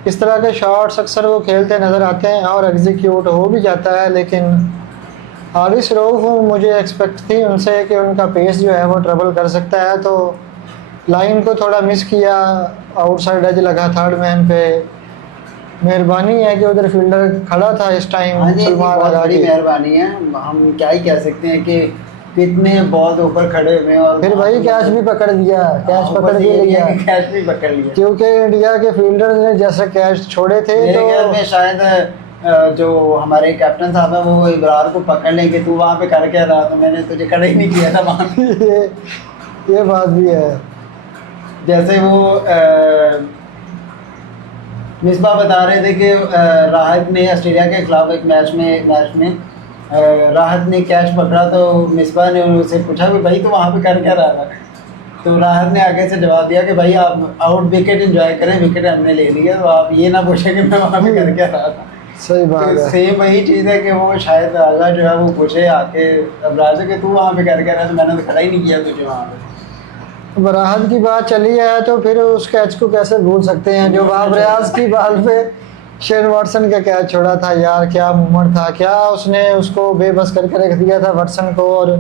इस तरह के शॉट्स अक्सर वो खेलते नज़र आते हैं और एग्जीक्यूट हो भी जाता है। लेकिन हारिस रऊफ मुझे एक्सपेक्ट थी उनसे कि उनका पेस जो है वो ट्रबल कर सकता है, तो लाइन को थोड़ा मिस किया, आउटसाइड एज लगा थर्ड मैन पे। मेहरबानी है कि उधर फील्डर खड़ा था इस टाइम। हाँ जी, बहुत बड़ी मेहरबानी है। हम क्या ही कह सकते हैं कि कितने बहुत ऊपर खड़े हुए हैं और फिर भाई कैच भी पकड़ दिया, कैच पकड़ भी लिया, कैच भी पकड़ लिया, क्योंकि इंडिया के फील्डर ने जैसे कैच छोड़े थे मेरे ख्याल में शायद जो हमारे कैप्टन साहब है वो इब्रार को पकड़ लेंगे, तू वहाँ पे कर क्या रहा, तो मैंने तुझे खड़ा ही नहीं किया था वहाँ पे। ये बात भी है। जैसे वो मिसबा बता रहे थे कि राहत ने ऑस्ट्रेलिया के खिलाफ एक मैच में राहत ने कैच पकड़ा तो मिसबा ने उनसे पूछा कि भाई तो वहाँ पे कर क्या रहा था, तो राहत ने आगे से जवाब दिया कि भाई आप आउट विकेट एंजॉय करें, विकेट हमने ले लिया, तो आप ये ना पूछें कि मैं वहाँ पे कर क्या रहा था। सही बात तो है। सेम वही चीज़ है कि वो शायद आगा जो है वो पूछे आके अबराज से कि तू वहाँ पे कर क्या रहा, तो मैंने तो खड़ा ही नहीं किया तुझे वहाँ पे। राहत की बात चली है तो फिर उस कैच को कैसे भूल सकते हैं जो वहाँ रियाज की बॉल पे शेन वॉटसन का कैच छोड़ा था। यार क्या मूवमेंट था, क्या उसने उसको बेबस करके रख दिया था वॉटसन को, और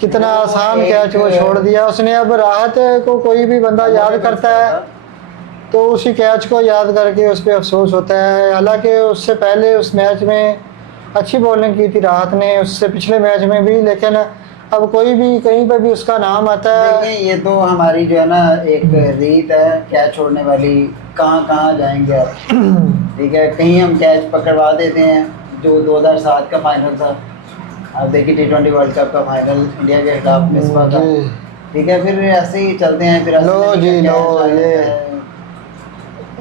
कितना आसान कैच वो छोड़ दिया उसने। अब राहत को कोई भी बंदा याद करता है तो उसी कैच को याद करके उस पर अफसोस होता है। हालांकि उससे पहले उस मैच में अच्छी बॉलिंग की थी राहत ने, उससे पिछले मैच में भी, लेकिन अब कोई भी कहीं पर भी उसका नाम आता है। देखिए ये तो हमारी जो है ना एक रीत है कैच छोड़ने वाली, कहाँ कहाँ जाएंगे आप, ठीक है, कहीं हम कैच पकड़वा देते हैं। जो 2007 का फाइनल था, आप देखिए T20 वर्ल्ड कप का फाइनल इंडिया के खिलाफ मिसबा का, ठीक है, फिर ऐसे ही चलते हैं। फिर लो जी लो, ये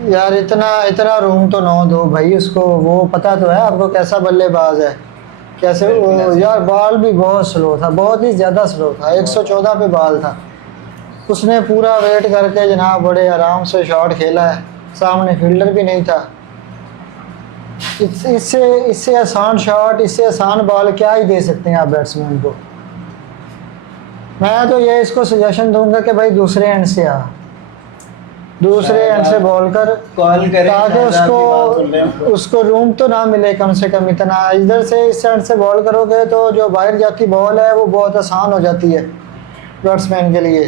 यार इतना रूम तो न दो भाई उसको, वो पता तो है आपको कैसा बल्लेबाज है, कैसे वो यार बॉल भी बहुत स्लो था, बहुत ही ज़्यादा स्लो था, 114 पे बॉल था। उसने पूरा वेट करके जनाब बड़े आराम से शॉट खेला है, सामने फील्डर भी नहीं था। इससे आसान शॉट, इससे आसान बॉल क्या ही दे सकते हैं आप बैट्समैन को। मैं तो ये इसको सजेशन दूंगा कि भाई दूसरे एंड से आ, दूसरे एंड से बॉल कर, कॉल करें ताकि शायद आपकी बात सुन रहे उसको हो। उसको रूम तो ना मिले कम से कम इतना। इधर से इस साइड से बॉल करोगे तो जो बाहर जाती बॉल है वो बहुत आसान हो जाती है बैट्समैन के लिए।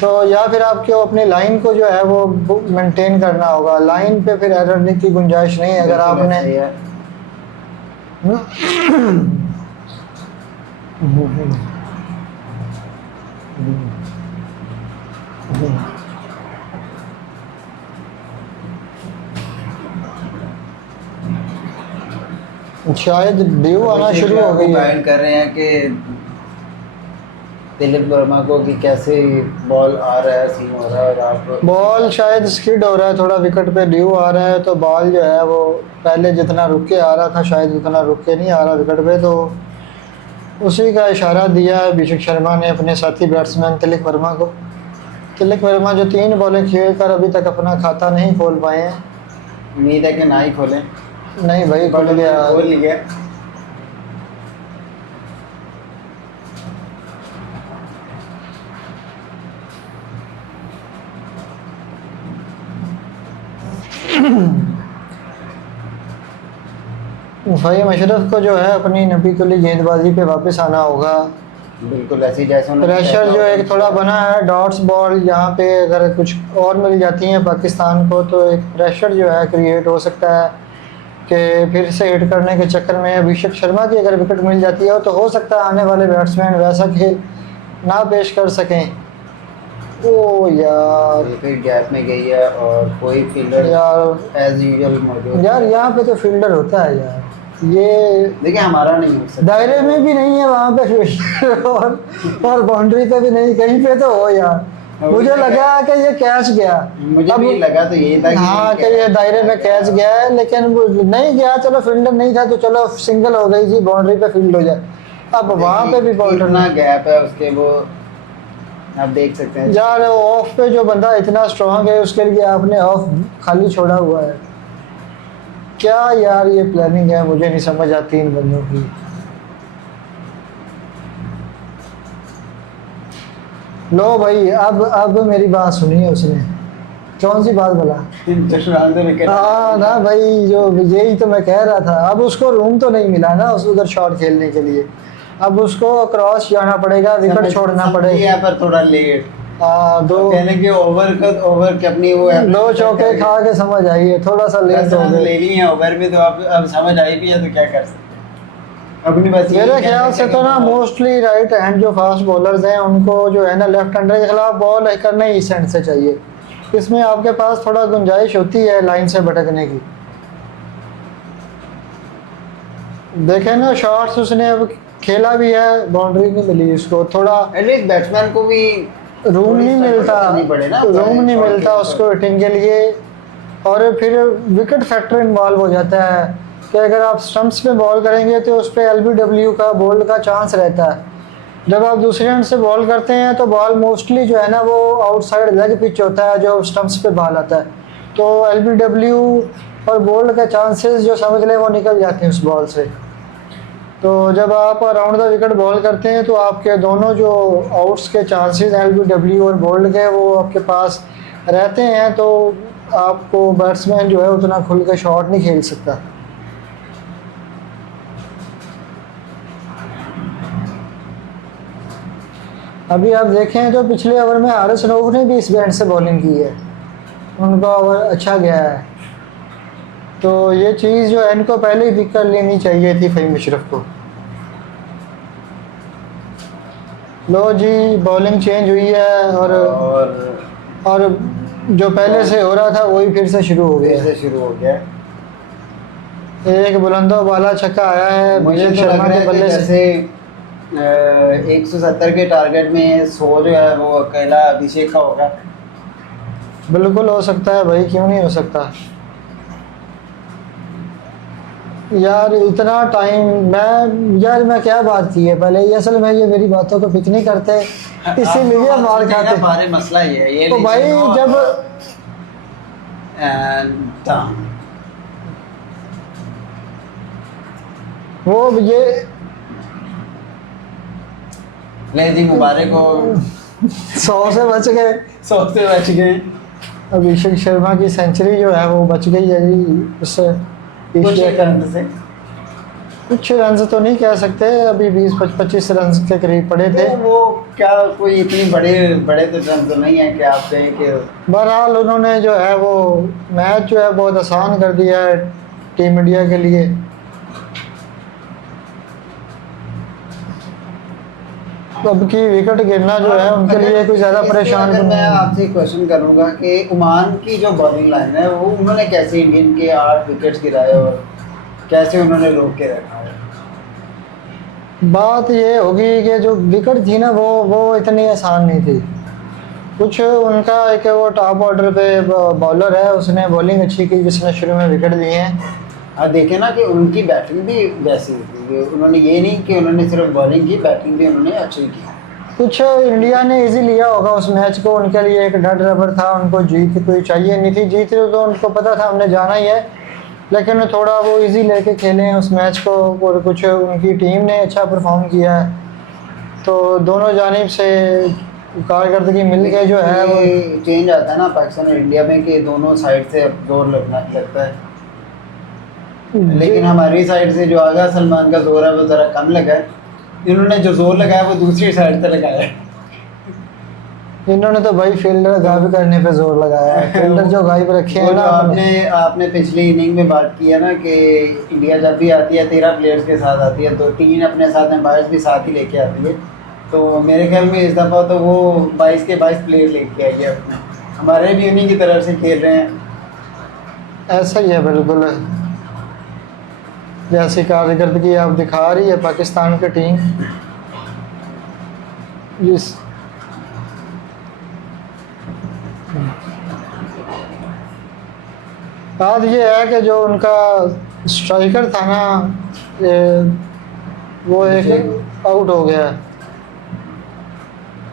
तो या फिर आपको अपनी लाइन को जो है वो मेंटेन करना होगा, लाइन पे फिर एरर की गुंजाइश नहीं है अगर बिल्कुल आपने। ऐसा ही है। शायद ड्यू आना जैसे शुरू कि हो आपको गई है। गाइड कर रहे हैं कि दिलीप वर्मा को कि कैसे बॉल आ रहा है, सीन हो रहा है, और आप बॉल शायद स्किड हो रहा है थोड़ा, विकेट पे ड्यू आ रहा है, तो बॉल जो है वो पहले जितना रुक के आ रहा था शायद उतना रुक के नहीं आ रहा विकेट पे। तो उसी का इशारा दिया है अभिषेक शर्मा ने अपने साथी बैट्समैन तिलक वर्मा को। तिलक वर्मा जो 3 बॉलें खेल कर अभी तक अपना खाता नहीं खोल पाए हैं। उम्मीद है कि ना ही खोलें। नहीं भाई, खुल गया। खोल लिया। फ़हीम अशरफ को जो है अपनी नबी कुली गेंदबाजी पे वापस आना होगा। बिल्कुल ऐसी जैसे उन्होंने प्रेशर कहता जो हो- एक थोड़ा बना है डॉट्स बॉल, यहाँ पे अगर कुछ और मिल जाती हैं पाकिस्तान को तो एक प्रेशर जो है क्रिएट हो सकता है कि फिर से हिट करने के चक्कर में अभिषेक शर्मा की अगर विकेट मिल जाती है तो हो सकता है आने वाले बैट्समैन वैसा खेल ना पेश कर सकें। ओ यार, ये फिर गैप में गई है और कोई फील्डर यार एज यूजुअल मौजूद। यार यहाँ पे तो फील्डर होता है यार, ये देखिए हमारा नहीं हो सकता। दायरे में भी नहीं है वहाँ पे फील्डर और बाउंड्री पे भी नहीं, कहीं पे तो हो यार। मुझे लगा कि ये कैच गया, मुझे भी लगा तो यही था कि हाँ कि ये दायरे में कैच गया है, लेकिन वो नहीं गया। चलो फील्डर नहीं था तो चलो सिंगल हो गई जी, बाउंड्री पे फील्ड हो जाए। अब वहाँ पे भी बॉलर इतना गैप है उसके, वो आप देख सकते हैं। यार ऑफ पे जो बंदा इतना स्ट्रांग है उसके लिए आपने ऑफ खाली छोड़ा हुआ है। क्या यार ये प्लानिंग है, मुझे नहीं समझ आती इन बंदों की। लो भाई, अब मेरी बात सुनी है उसने। कौन सी बात बोला? हाँ ना भाई, जो यही तो मैं कह रहा था। अब उसको रूम तो नहीं मिला ना उस उधर शॉट खेलने के लिए, अब उसको क्रॉस जाना पड़ेगा, विकेट छोड़ना पड़ेगा। पर थोड़ा लेट दो कहने के ओवर के अपनी वो है, 2 चौके खा के समझ आई है, थोड़ा सा लेट हो गए। ले ली है ओवर में, तो आप अब समझ आई भी है तो क्या कर सकते हैं अपनी। बस यही मेरे कहना ख्याल से है तो कि ना मोस्टली राइट हैंड जो फास्ट बॉलर्स हैं उनको जो है ना लेफ्ट हैंडर के खिलाफ बॉल करना ही इस हैंड से चाहिए। इसमें आपके पास थोड़ा गुंजाइश होती है लाइन से भटकने की। देखें ना शॉट्स उसने अब खेला भी है, बाउंड्री नहीं मिली उसको, थोड़ा एटलीस्ट बैट्समैन को भी रूम नहीं मिलता, पड़े ना, रूम नहीं shot मिलता के उसको हिटिंग के लिए। और फिर विकेट फैक्टर इन्वॉल्व हो जाता है कि अगर आप स्टंप्स पे बॉल करेंगे तो उस पर LBW का बोल्ड का चांस रहता है। जब आप दूसरे एंड से बॉल करते हैं तो बॉल मोस्टली जो है ना वो आउटसाइड लेग पिच होता है जो स्टंप्स पे बॉल आता है, तो LBW और बोल्ड के चांसेस जो समझ लें वो निकल जाते हैं उस बॉल से। तो जब आप अराउंड द विकेट बॉल करते हैं तो आपके दोनों जो आउट्स के चांसेस LBW और बोल्ड के वो आपके पास रहते हैं, तो आपको बैट्समैन जो है उतना खुल के शॉट नहीं खेल सकता। अभी आप देखें तो पिछले ओवर में हारिस रऊफ ने भी इस बैंड से बॉलिंग की है, उनका ओवर अच्छा गया है। तो ये चीज़ जो है इनको पहले ही पिक कर लेनी चाहिए थी फ़हीम अशरफ को। लो जी, बॉलिंग चेंज हुई है और जो पहले से हो रहा था वही फिर से शुरू हो गया। शुरू हो गया। एक बुलंदो वाला छक्का आया है मुझे अभिषेक तो लग शर्मा रहा के है कि बल्ले से। जैसे 170 के टारगेट में 100 जो है वो अकेला अभिषेक का होगा। बिल्कुल हो सकता है भाई, क्यों नहीं हो सकता यार। इतना टाइम मैं क्या बात की है पहले, ये असल में ये मेरी बातों को पिक नहीं करते इसीलिए मार खाते। हमारे मसला ये है ये तो भाई जब वो ये ले जी मुबारक हो। 100 से बच गए। 100 से बच गए। अभिषेक शर्मा की सेंचुरी जो है वो बच गई है जी उससे। कुछ एशिया एक का रन से। कुछ रन तो नहीं कह सकते, अभी 20-25 रन के करीब पड़े थे। तो वो क्या कोई इतनी बड़े बड़े तो रन तो नहीं है कि आप कहें कि। बहरहाल उन्होंने जो है वो मैच जो है बहुत आसान कर दिया है टीम इंडिया के लिए। अब की विकेट गिरना जो है उनके लिए कोई ज़्यादा परेशान अगर तो मैं नहीं है। आपसे क्वेश्चन करूंगा कि ओमान की जो बॉलिंग लाइन है वो उन्होंने कैसे इंडियन के 8 विकेट्स गिराए और कैसे उन्होंने रोक के रखा है। बात ये होगी कि जो विकेट थी ना वो इतनी आसान नहीं थी। कुछ उनका एक वो टॉप ऑर्डर पे बॉलर है, उसने बॉलिंग अच्छी की जिसने शुरू में विकेट दिए हैं। आप देखें ना कि उनकी बैटिंग भी वैसी थी कि उन्होंने ये नहीं कि उन्होंने सिर्फ बॉलिंग की, बैटिंग भी उन्होंने अच्छी की। कुछ इंडिया ने इजी लिया होगा उस मैच को, उनके लिए एक डर रबर था, उनको जीत कोई चाहिए नहीं थी। जीत तो उनको पता था हमने जाना ही है, लेकिन थोड़ा वो इजी लेके खेले हैं उस मैच को। और कुछ उनकी टीम ने अच्छा परफॉर्म किया है, तो दोनों जानिब से कारकर्दगी मिल के जो है वो ये चेंज आता है ना पाकिस्तान और इंडिया में कि दोनों साइड से अब जोर लगता है, लेकिन हमारी साइड से जो आगा सलमान का जोर है वो ज़रा कम लगा है। इन्होंने जो जोर लगाया वो दूसरी साइड से लगाया है। इन्होंने तो भाई फील्डर गायब करने पे जोर लगाया है। फील्डर जो गायब रखे हैं वो ना जो अपने। आपने पिछली इनिंग में बात की है ना कि इंडिया जब भी आती है 13 प्लेयर्स के साथ आती है, तो 3 अपने साथ में 22 भी साथ ही लेके आती है। तो मेरे ख्याल में इस दफ़ा तो वो 22 के 22 प्लेयर लेके आई है अपने, हमारे भी उन्हीं की तरफ से खेल रहे हैं। ऐसा ही है बिल्कुल, जैसी कारकर्दगी आप दिखा रही है पाकिस्तान की टीम। जिस बात ये है कि जो उनका स्ट्राइकर था ना वो एक आउट हो गया।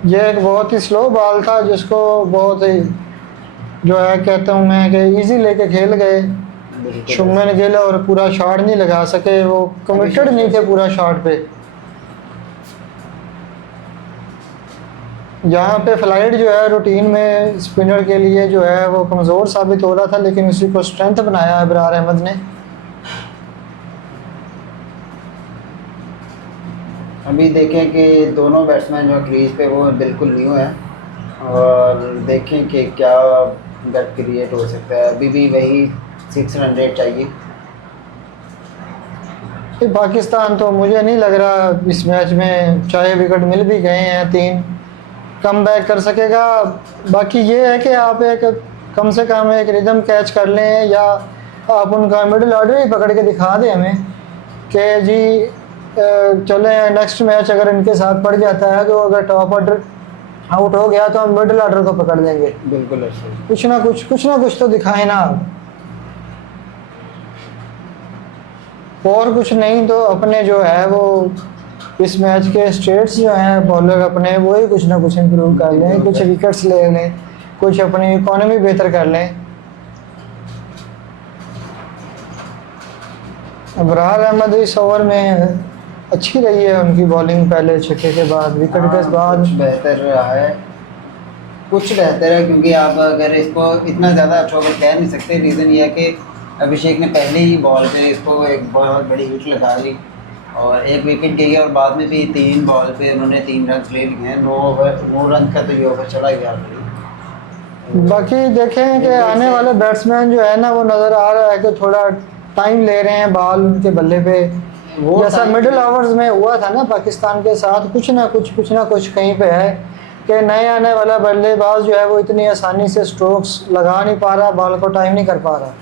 ये एक बहुत ही स्लो बॉल था जिसको बहुत ही जो है कहता हूँ मैं कि इजी लेके खेल गए शुभमन गिल, और पूरा शॉट नहीं लगा सके, वो कमिटेड नहीं थे पूरा शॉट पे। यहाँ पे फ्लाइट जो है रूटीन में स्पिनर के लिए जो है वो कमज़ोर साबित हो रहा था, लेकिन उसी को स्ट्रेंथ बनाया इब्रार अहमद ने। अभी देखें कि दोनों बैट्समैन जो क्रीज पे वो बिल्कुल न्यू है, और देखें कि क्या गट क्रिएट हो सकता है। अभी भी वही 6 रन रेट चाहिए। कि पाकिस्तान तो मुझे नहीं लग रहा इस मैच में, चाहे विकेट मिल भी गए हैं 3, कम बैक कर सकेगा। बाकी ये है कि आप एक कम से कम एक रिदम कैच कर लें, या आप उनका मिडिल ऑर्डर ही पकड़ के दिखा दें हमें कि जी चले नेक्स्ट मैच अगर इनके साथ पड़ जाता है तो अगर टॉप ऑर्डर आउट हो गया तो हम मिडिल ऑर्डर को पकड़ लेंगे। बिल्कुल ऐसे ही। कुछ ना कुछ तो दिखाएं ना आप। और कुछ नहीं तो अपने जो है वो इस मैच के स्टेट्स जो हैं बॉलर अपने, वो ही कुछ ना कुछ इम्प्रूव कर लें, कुछ विकेट्स ले लें, कुछ अपनी इकोनॉमी बेहतर कर लें। इब्रार अहमद इस ओवर में अच्छी रही है उनकी बॉलिंग, पहले छक्के के बाद विकेट के बाद कुछ बेहतर रहा है, कुछ बेहतर है, क्योंकि आप अगर इसको इतना ज़्यादा अच्छा ओवर कह नहीं सकते। रीज़न ये है कि अभिषेक ने पहले ही बॉल पे इसको एक बहुत बड़ी हिट लगा ली और एक विकेट गई है, और बाद में भी 3 बॉल पे उन्होंने 3 रन ले लिए हैं। 9 रन का तो ये ओवर चला गया ऑलरेडी। बाकी देखें कि आने वाले बैट्समैन जो है ना वो नज़र आ रहा है कि थोड़ा टाइम ले रहे हैं बॉल उनके बल्ले पे। वो जैसा मिडिल ओवर्स में हुआ था ना पाकिस्तान के साथ, कुछ ना कुछ कहीं पे है कि नए आने वाला बल्लेबाज जो है वो इतनी आसानी से स्ट्रोक्स लगा नहीं पा रहा, बॉल को टाइम नहीं कर पा रहा।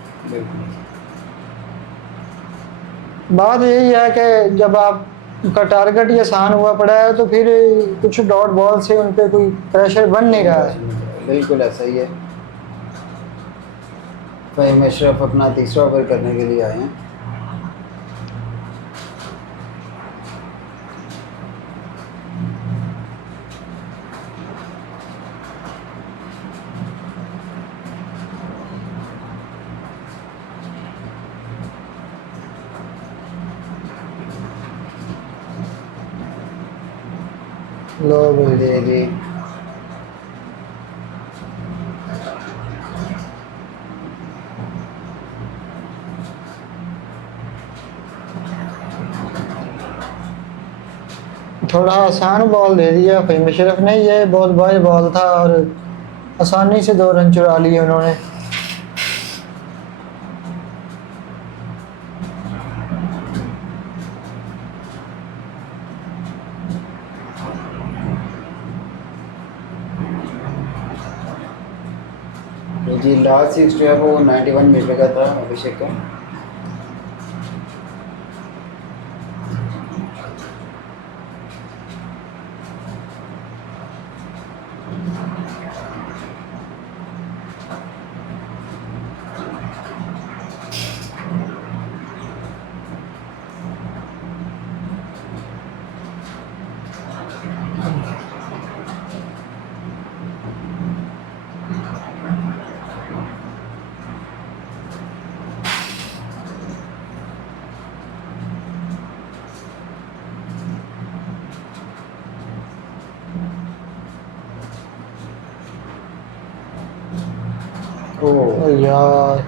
बात यही है कि जब आपका टारगेट ही आसान हुआ पड़ा है तो फिर कुछ डॉट बॉल से उन पर कोई प्रेशर बन नहीं रहा है। बिल्कुल ऐसा ही है। फ़हीम अशरफ अपना तीसरा ओवर करने के लिए आए हैं। लो भाई जी जी, थोड़ा आसान बॉल दे दिया फ़हीम अशरफ ने, ये बहुत बड़ा बॉल था और आसानी से 2 रन चुरा लिए उन्होंने। तो जी लास्ट 6 जो है वो 91 मीटर का था अभिषेक का। ओ यार,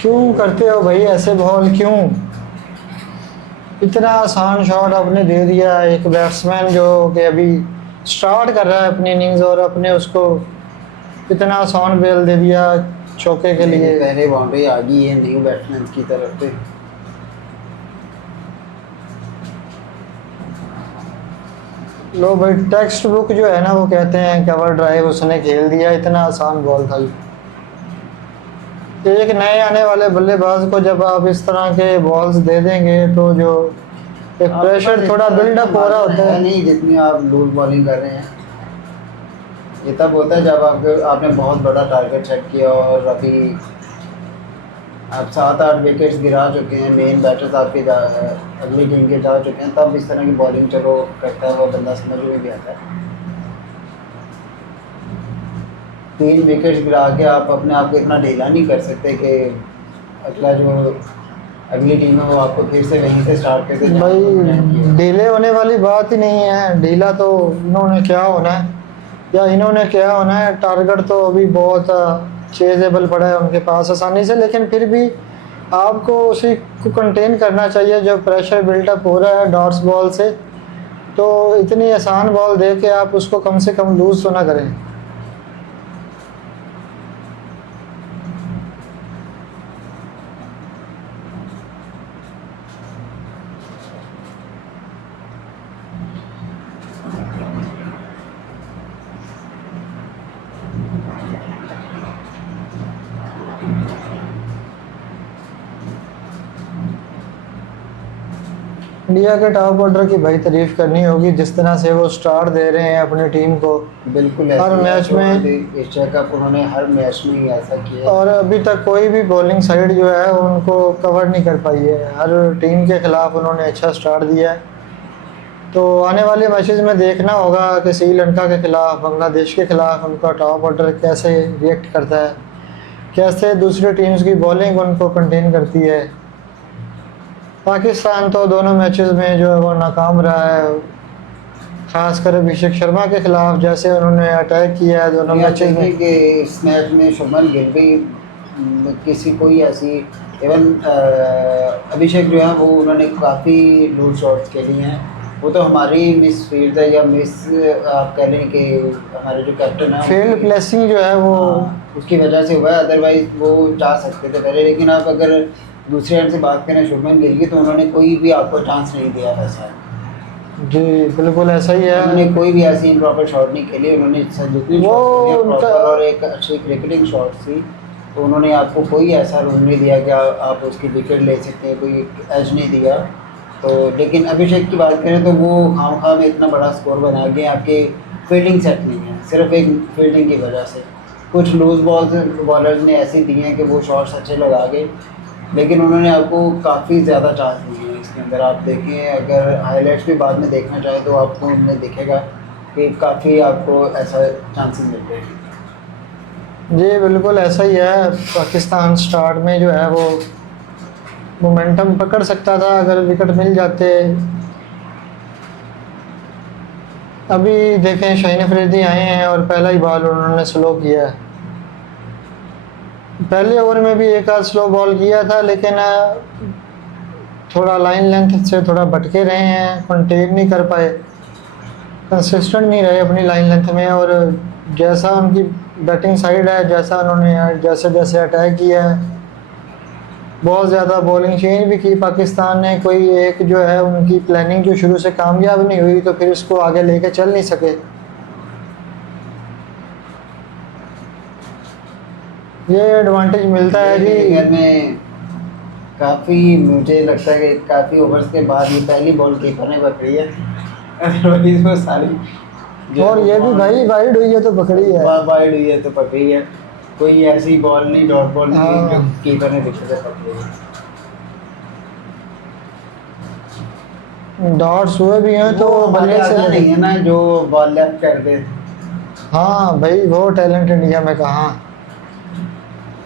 क्यों करते हो भाई ऐसे बॉल, क्यों? इतना आसान शॉट आपने दे दिया एक बैट्समैन जो कि अभी स्टार्ट कर रहा है अपनी इनिंग्स, और अपने उसको इतना आसान बेल दे दिया चौके के लिए। पहले बाउंड्री आ गई है न्यू बैट्समैन की तरफ से। लो भाई, टेक्स्ट बुक जो है ना वो कहते हैं कवर ड्राइव उसने खेल दिया, इतना आसान बॉल था ये। एक नए आने वाले बल्लेबाज को जब आप इस तरह के बॉल्स दे देंगे तो जो एक प्रेशर थोड़ा बिल्डअप हो रहा होता है। नहीं, जितनी आप लूज बॉलिंग कर रहे हैं ये तब होता है जब आपने बहुत बड़ा टारगेट सेट किया और अभी आप 7-8 विकेट्स गिरा चुके हैं, मेन बैटर्स आपके अगली टीम के जा चुके हैं, तब इस तरह की बॉलिंग चलो करता है वो बंदा समझ में भी आता है। 3 विकेट्स गिरा के आप अपने आप को इतना ढीला नहीं कर सकते कि अगला जो अगली टीम है वो आपको फिर से वहीं से स्टार्ट करके भाई ढीले होने वाली बात ही नहीं है, ढीला तो इन्होंने क्या होना है या इन्होंने क्या होना है। टारगेट तो अभी बहुत चेजेबल पड़ा है उनके पास आसानी से, लेकिन फिर भी आपको उसी को कंटेन करना चाहिए जो प्रेशर बिल्डअप हो रहा है डॉट्स बॉल से। तो इतनी आसान बॉल दे के आप उसको कम से कम लूज तो ना करें। इंडिया के टॉप ऑर्डर की भाई तारीफ करनी होगी, जिस तरह से वो स्टार दे रहे हैं अपनी टीम को। बिल्कुल हर मैच में एशिया कप उन्होंने हर मैच में ही ऐसा किया और अभी तक कोई भी बॉलिंग साइड जो है उनको कवर नहीं कर पाई है। हर टीम के खिलाफ उन्होंने अच्छा स्टार्ट दिया है। तो आने वाले मैचेस में देखना होगा कि श्रीलंका के खिलाफ, बांग्लादेश के खिलाफ उनका टॉप ऑर्डर कैसे रिएक्ट करता है, कैसे दूसरी टीम्स की बॉलिंग उनको कंटेन करती है। पाकिस्तान तो दोनों मैचेस में जो है वो नाकाम रहा है, खासकर अभिषेक शर्मा के खिलाफ जैसे उन्होंने अटैक किया है दोनों मैचेस में। कि इस मैच में शुभमन गिल भी किसी कोई ऐसी इवन अभिषेक जो है वो उन्होंने काफ़ी लूज शॉट्स खेली हैं। वो तो हमारी मिस फील्ड है या मिस आप कह लें कि हमारे जो कैप्टन है फील्ड प्लेसिंग जो है वो उसकी वजह से हुआ है, अदरवाइज वो जा सकते थे पहले। लेकिन आप अगर दूसरे एंड से बात करें शुभमन गिल की, तो उन्होंने कोई भी आपको चांस नहीं दिया वैसा। जी बिल्कुल ऐसा ही है। उन्होंने कोई भी ऐसी इम्प्रॉपर शॉट नहीं खेली, उन्होंने जितनी प्रॉपर और एक अच्छी क्रिकेटिंग शॉट थी, तो उन्होंने आपको कोई ऐसा रूम नहीं दिया कि आप उसकी विकेट ले सकते हैं, कोई एज नहीं दिया। तो लेकिन अभिषेक की बात करें तो वो खामखा में इतना बड़ा स्कोर बना के आपके फील्डिंग सेट नहीं है, सिर्फ एक फील्डिंग की वजह से। कुछ लूज बॉलर्स ने ऐसी दी हैं कि वो शॉट्स अच्छे लगा गए, लेकिन उन्होंने आपको काफ़ी ज़्यादा चांस दिए हैं इसके अंदर। आप देखें, अगर हाईलाइट्स भी बाद में देखना चाहें तो आपको उनमें दिखेगा कि काफ़ी आपको ऐसा चांसेस मिल रहे हैं। जी बिल्कुल ऐसा ही है। पाकिस्तान स्टार्ट में जो है वो मोमेंटम पकड़ सकता था अगर विकेट मिल जाते। अभी देखें शाहीन अफरीदी आए हैं और पहला ही बॉल उन्होंने स्लो किया है। पहले ओवर में भी एक आध स्लो बॉल किया था, लेकिन थोड़ा लाइन लेंथ से थोड़ा भटके रहे हैं, कंटेन नहीं कर पाए, कंसिस्टेंट नहीं रहे अपनी लाइन लेंथ में। और जैसा उनकी बैटिंग साइड है, जैसा उन्होंने जैसे जैसे अटैक किया है, बहुत ज़्यादा बॉलिंग चेंज भी की पाकिस्तान ने, कोई एक जो है उनकी प्लानिंग जो शुरू से कामयाब नहीं हुई तो फिर इसको आगे लेके चल नहीं सके। ये एडवांटेज मिलता है जी। क्रिकेट में काफ़ी मुझे लगता है कि काफ़ी ओवर्स के बाद ये पहली बॉल कीपर ने पकड़ी है। अदरवाइज वो सारी और ये भी भाई वाइड हुई है तो पकड़ी है। वाइड हुई है तो पकड़ी है, कोई ऐसी बॉल नहीं, डॉट बॉल नहीं जो हाँ। कीपर ने दिक्कत से पकड़ी है। डॉट्स हुए भी हैं तो वो बल्ले हमारे से आगे नहीं है ना जो बॉल लेफ्ट कर दे, हाँ भाई वो टैलेंट इंडिया में कहाँ।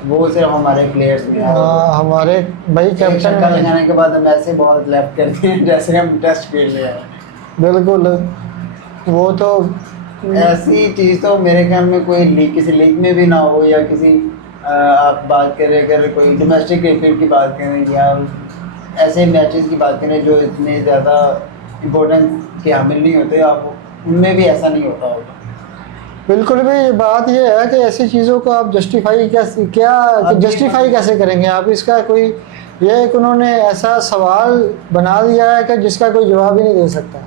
वो सिर्फ हमारे प्लेयर्स में है। हाँ हमारे भाई एक छक्का कैप्टन लगाने के बाद हम ऐसे बॉल लेफ्ट करते हैं जैसे हम टेस्ट खेल रहे हैं। बिल्कुल, वो तो ऐसी चीज़ तो मेरे ख्याल में कोई लीग, किसी लीग में भी ना हो, या किसी आप बात करें अगर कोई डोमेस्टिक क्रिकेट की बात करें या ऐसे मैचेस की बात करें जो इतने ज़्यादा इम्पोर्टेंस के हामिल नहीं होते, आप उनमें भी ऐसा नहीं होता होगा। बिल्कुल भी। बात ये है कि ऐसी चीज़ों को आप जस्टिफाई जस्टिफाई कैसे करेंगे आप इसका कोई, ये एक उन्होंने ऐसा सवाल बना दिया है कि जिसका कोई जवाब ही नहीं दे सकता।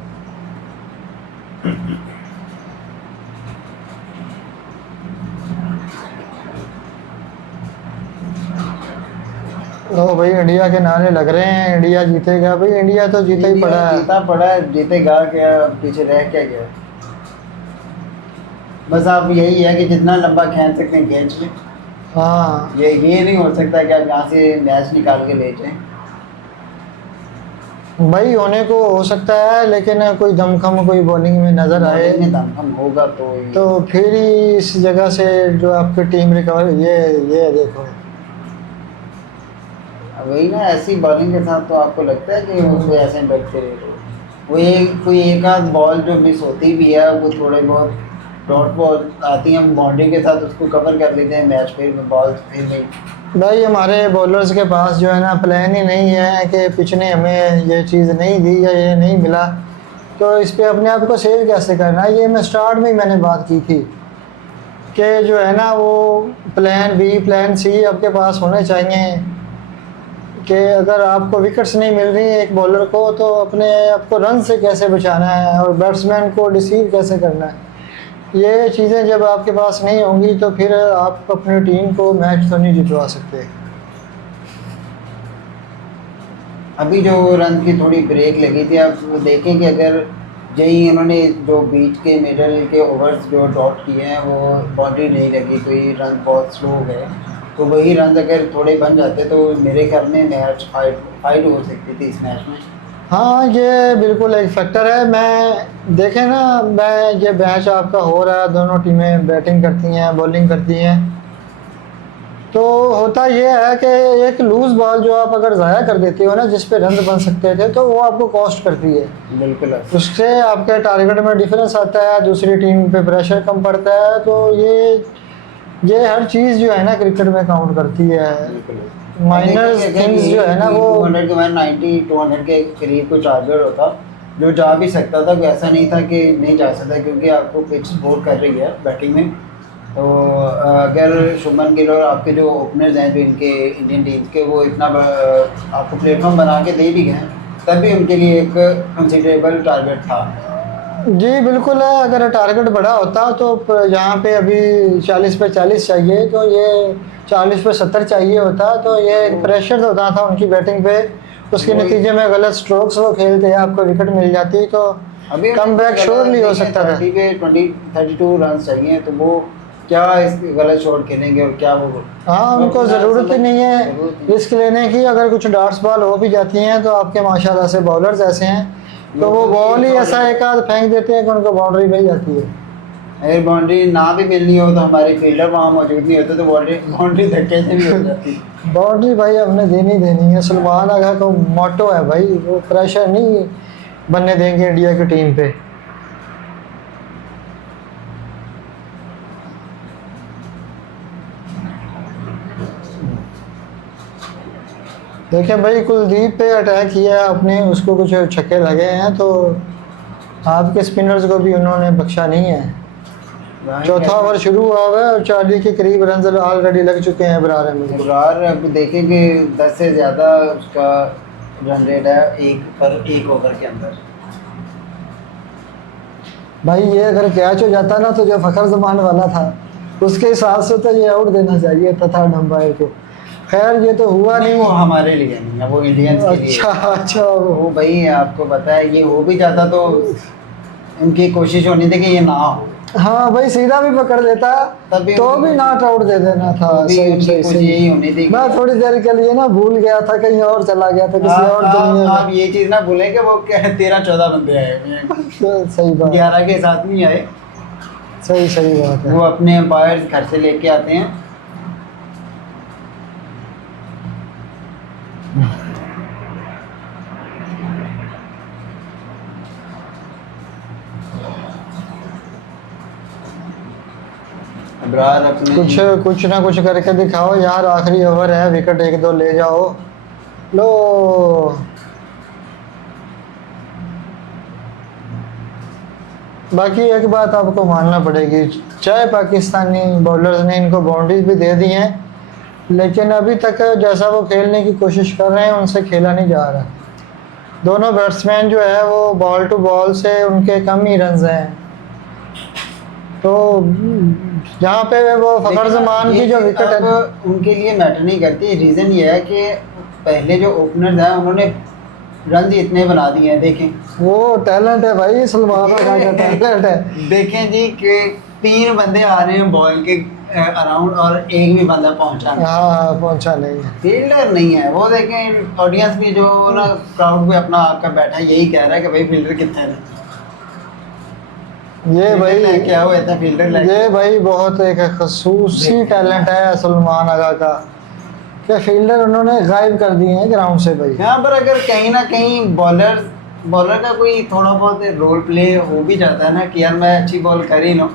लो भाई इंडिया के नारे लग रहे हैं, इंडिया जीतेगा। भाई इंडिया तो जीता ही पड़ा है। जीता पड़ा है, जीतेगा क्या, पीछे रह क्या गया। बस आप यही है कि जितना लंबा खींच सकते हैं खींच लें। हाँ ये नहीं हो सकता कि आप यहाँ से मैच निकाल के ले जाएं। भाई होने को हो सकता है, लेकिन कोई दमखम कोई बॉलिंग में नज़र आए बॉलिंग में दमखम होगा तो फिर ही इस जगह से जो आपकी टीम रिकवर, ये देखो वही ना, ऐसी बॉलिंग के साथ तो आपको लगता है कि उसको ऐसे बैठ के वो कोई एक आध बॉल जो मिस होती भी है, वो थोड़े बहुत डॉट बॉल आती है, हम बाउंड्री के साथ उसको कवर कर लेते हैं, मैच फिर बॉल फिर नहीं। भाई हमारे बॉलर्स के पास जो है ना प्लान ही नहीं है कि पिच ने हमें ये चीज़ नहीं दी या ये नहीं मिला, तो इस पे अपने आप को सेव कैसे करना है। ये मैं स्टार्ट में ही मैंने बात की थी कि जो है ना वो प्लान बी प्लान सी आपके पास होने चाहिए, कि अगर आपको विकेट्स नहीं मिल रही एक बॉलर को तो अपने आपको रन से कैसे बचाना है और बैट्समैन को डिसीव कैसे करना है। ये चीज़ें जब आपके पास नहीं होंगी तो फिर आप अपनी टीम को मैच तो नहीं जितवा सकते। अभी जो रन की थोड़ी ब्रेक लगी थी, आप वो देखें कि अगर यही इन्होंने जो बीच के मिडल के ओवर्स जो डॉट किए हैं वो बाउंड्री नहीं लगी, कोई रन बहुत स्लो हो गए, तो वही रन अगर थोड़े बन जाते तो मेरे ख्याल में मैच फाइट हो सकती थी इस मैच में। हाँ ये बिल्कुल एक फैक्टर है। मैं देखें ना, मैं ये मैच आपका हो रहा है, दोनों टीमें बैटिंग करती हैं बॉलिंग करती हैं, तो होता ये है कि एक लूज़ बॉल जो आप अगर ज़ाया कर देते हो ना जिस पे रन बन सकते थे, तो वो आपको कॉस्ट करती है। बिल्कुल उससे आपके टारगेट में डिफरेंस आता है, दूसरी टीम पे प्रेशर कम पड़ता है, तो ये हर चीज़ जो है ना क्रिकेट में काउंट करती है। माइनर थिंग्स जो है ना वो 200 के बाद 90-200 के करीब कुछ टारगेट होता जो जा भी सकता था, कोई ऐसा नहीं था कि नहीं जा सकता, क्योंकि आपको पिच बोर कर रही है बैटिंग में। तो अगर शुभमन गिल और आपके जो ओपनर्स हैं जो इनके इंडियन टीम के, वो इतना आपको प्लेटफॉर्म बना के दे भी गए, तब भी उनके लिए एक कंसिडरेबल टारगेट था। जी बिल्कुल है। अगर टारगेट बड़ा होता तो यहाँ पे अभी 40 पे 40 चाहिए, तो ये 40 पे 70 चाहिए होता, तो ये एक प्रेशर होता था उनकी बैटिंग पे। उसके नतीजे में गलत स्ट्रोक्स वो खेलते हैं, आपको विकेट मिल जाती, तो अभी कम बैक श्योरली हो सकता था। 32 रन चाहिए, तो वो क्या इस गलत शॉट खेलेंगे और क्या वो। हाँ उनको ज़रूरत ही नहीं है रिस्क लेने की। अगर कुछ डॉट्स बॉल हो भी जाती हैं तो आपके माशाल्लाह से बॉलर्स ऐसे हैं, तो वो बॉल ही ऐसा एक आध फेंक देते हैं कि उनको बाउंड्री मिल जाती है। अगर बाउंड्री ना भी मिलनी हो तो हमारे फील्डर वहाँ मौजूद नहीं होते, तो बाउंड्री धक्के से भी हो जाती। बाउंड्री भाई हमने देनी है। सलमान आगा का मोटो है भाई, वो प्रेशर नहीं बनने देंगे इंडिया की टीम पे। देखिए भाई, कुलदीप पे अटैक किया आपने, उसको कुछ छक्के लगे हैं, तो आपके स्पिनर्स को भी उन्होंने बख्शा नहीं है। वहाँ चौथा कहते ओवर शुरू हुआ हुआ है और 40 के करीब रन ऑलरेडी लग चुके हैं इब्रार अहमद हैं, को। इब्रार अब देखें कि 10 से ज़्यादा उसका रन रेट है एक ओवर के अंदर। भाई ये अगर कैच हो जाता ना तो जो फखर जमान वाला था उसके हिसाब से तो ये आउट देना चाहिए था थर्ड अंपायर को। खैर ये तो हुआ नहीं, नहीं। वो हमारे लिए नहीं है, वो इंडियंस के लिए। अच्छा अच्छा। वो भाई आपको पता है, ये हो भी जाता तो उनकी कोशिश होनी थी कि ये ना हो, हाँ भाई, सीधा भी पकड़ लेता तभी तो उनकी भी नॉट आउट दे देना था। तो भी सही उनकी सही कोशिश सही। यही होनी थी कि मैं थोड़ी देर के लिए ना भूल गया था, कहीं और चला गया था किसी और दुनिया आप ये चीज़ ना भूलें कि वो 13-14 बंदे आए हुए हैं, में। सही बात, 11 के साथ नहीं आए। सही सही बात है। वो अपने एम्पायर घर से लेके आते हैं। इब्रार अपने कुछ कुछ ना कुछ करके दिखाओ यार, आखिरी ओवर है, विकेट एक दो ले जाओ। लो, बाकी एक बात आपको मानना पड़ेगी, चाहे पाकिस्तानी बॉलर्स ने इनको बाउंड्रीज भी दे दी हैं, लेकिन अभी तक जैसा वो खेलने की कोशिश कर रहे हैं उनसे खेला नहीं जा रहा। दोनों बैट्समैन जो है वो बॉल टू बॉल से उनके कम ही रन हैं। तो जहाँ पे वो फखर जमान की जो विकेट है, अब उनके लिए मैटर नहीं करती। रीज़न ये है कि पहले जो ओपनर्स हैं उन्होंने रन इतने बना दिए हैं। देखें, वो टैलेंट है भाई, सलमान खान का टैलेंट है। देखें जी कि 3 बंदे आ रहे हैं बॉल के अराउंड और एक भी बंदा पहुंचा नहीं, हाँ पहुंचा नहीं है। फील्डर नहीं है। वो देखें, ऑडियंस भी जो ना क्राउड भी अपना आकर बैठा है, यही कह रहा है कि भाई फील्डर कितने हैं। ये भाई क्या हुआ इतना फील्डर ये भाई बहुत एक खसूसी टैलेंट है सलमान आगा का, कि फील्डर उन्होंने गायब कर दिए हैं ग्राउंड से भाई। यहाँ पर अगर कहीं ना कहीं बॉलर का कोई थोड़ा बहुत रोल प्ले हो भी जाता है ना कि यार मैं अच्छी बॉल कर ही लूँ,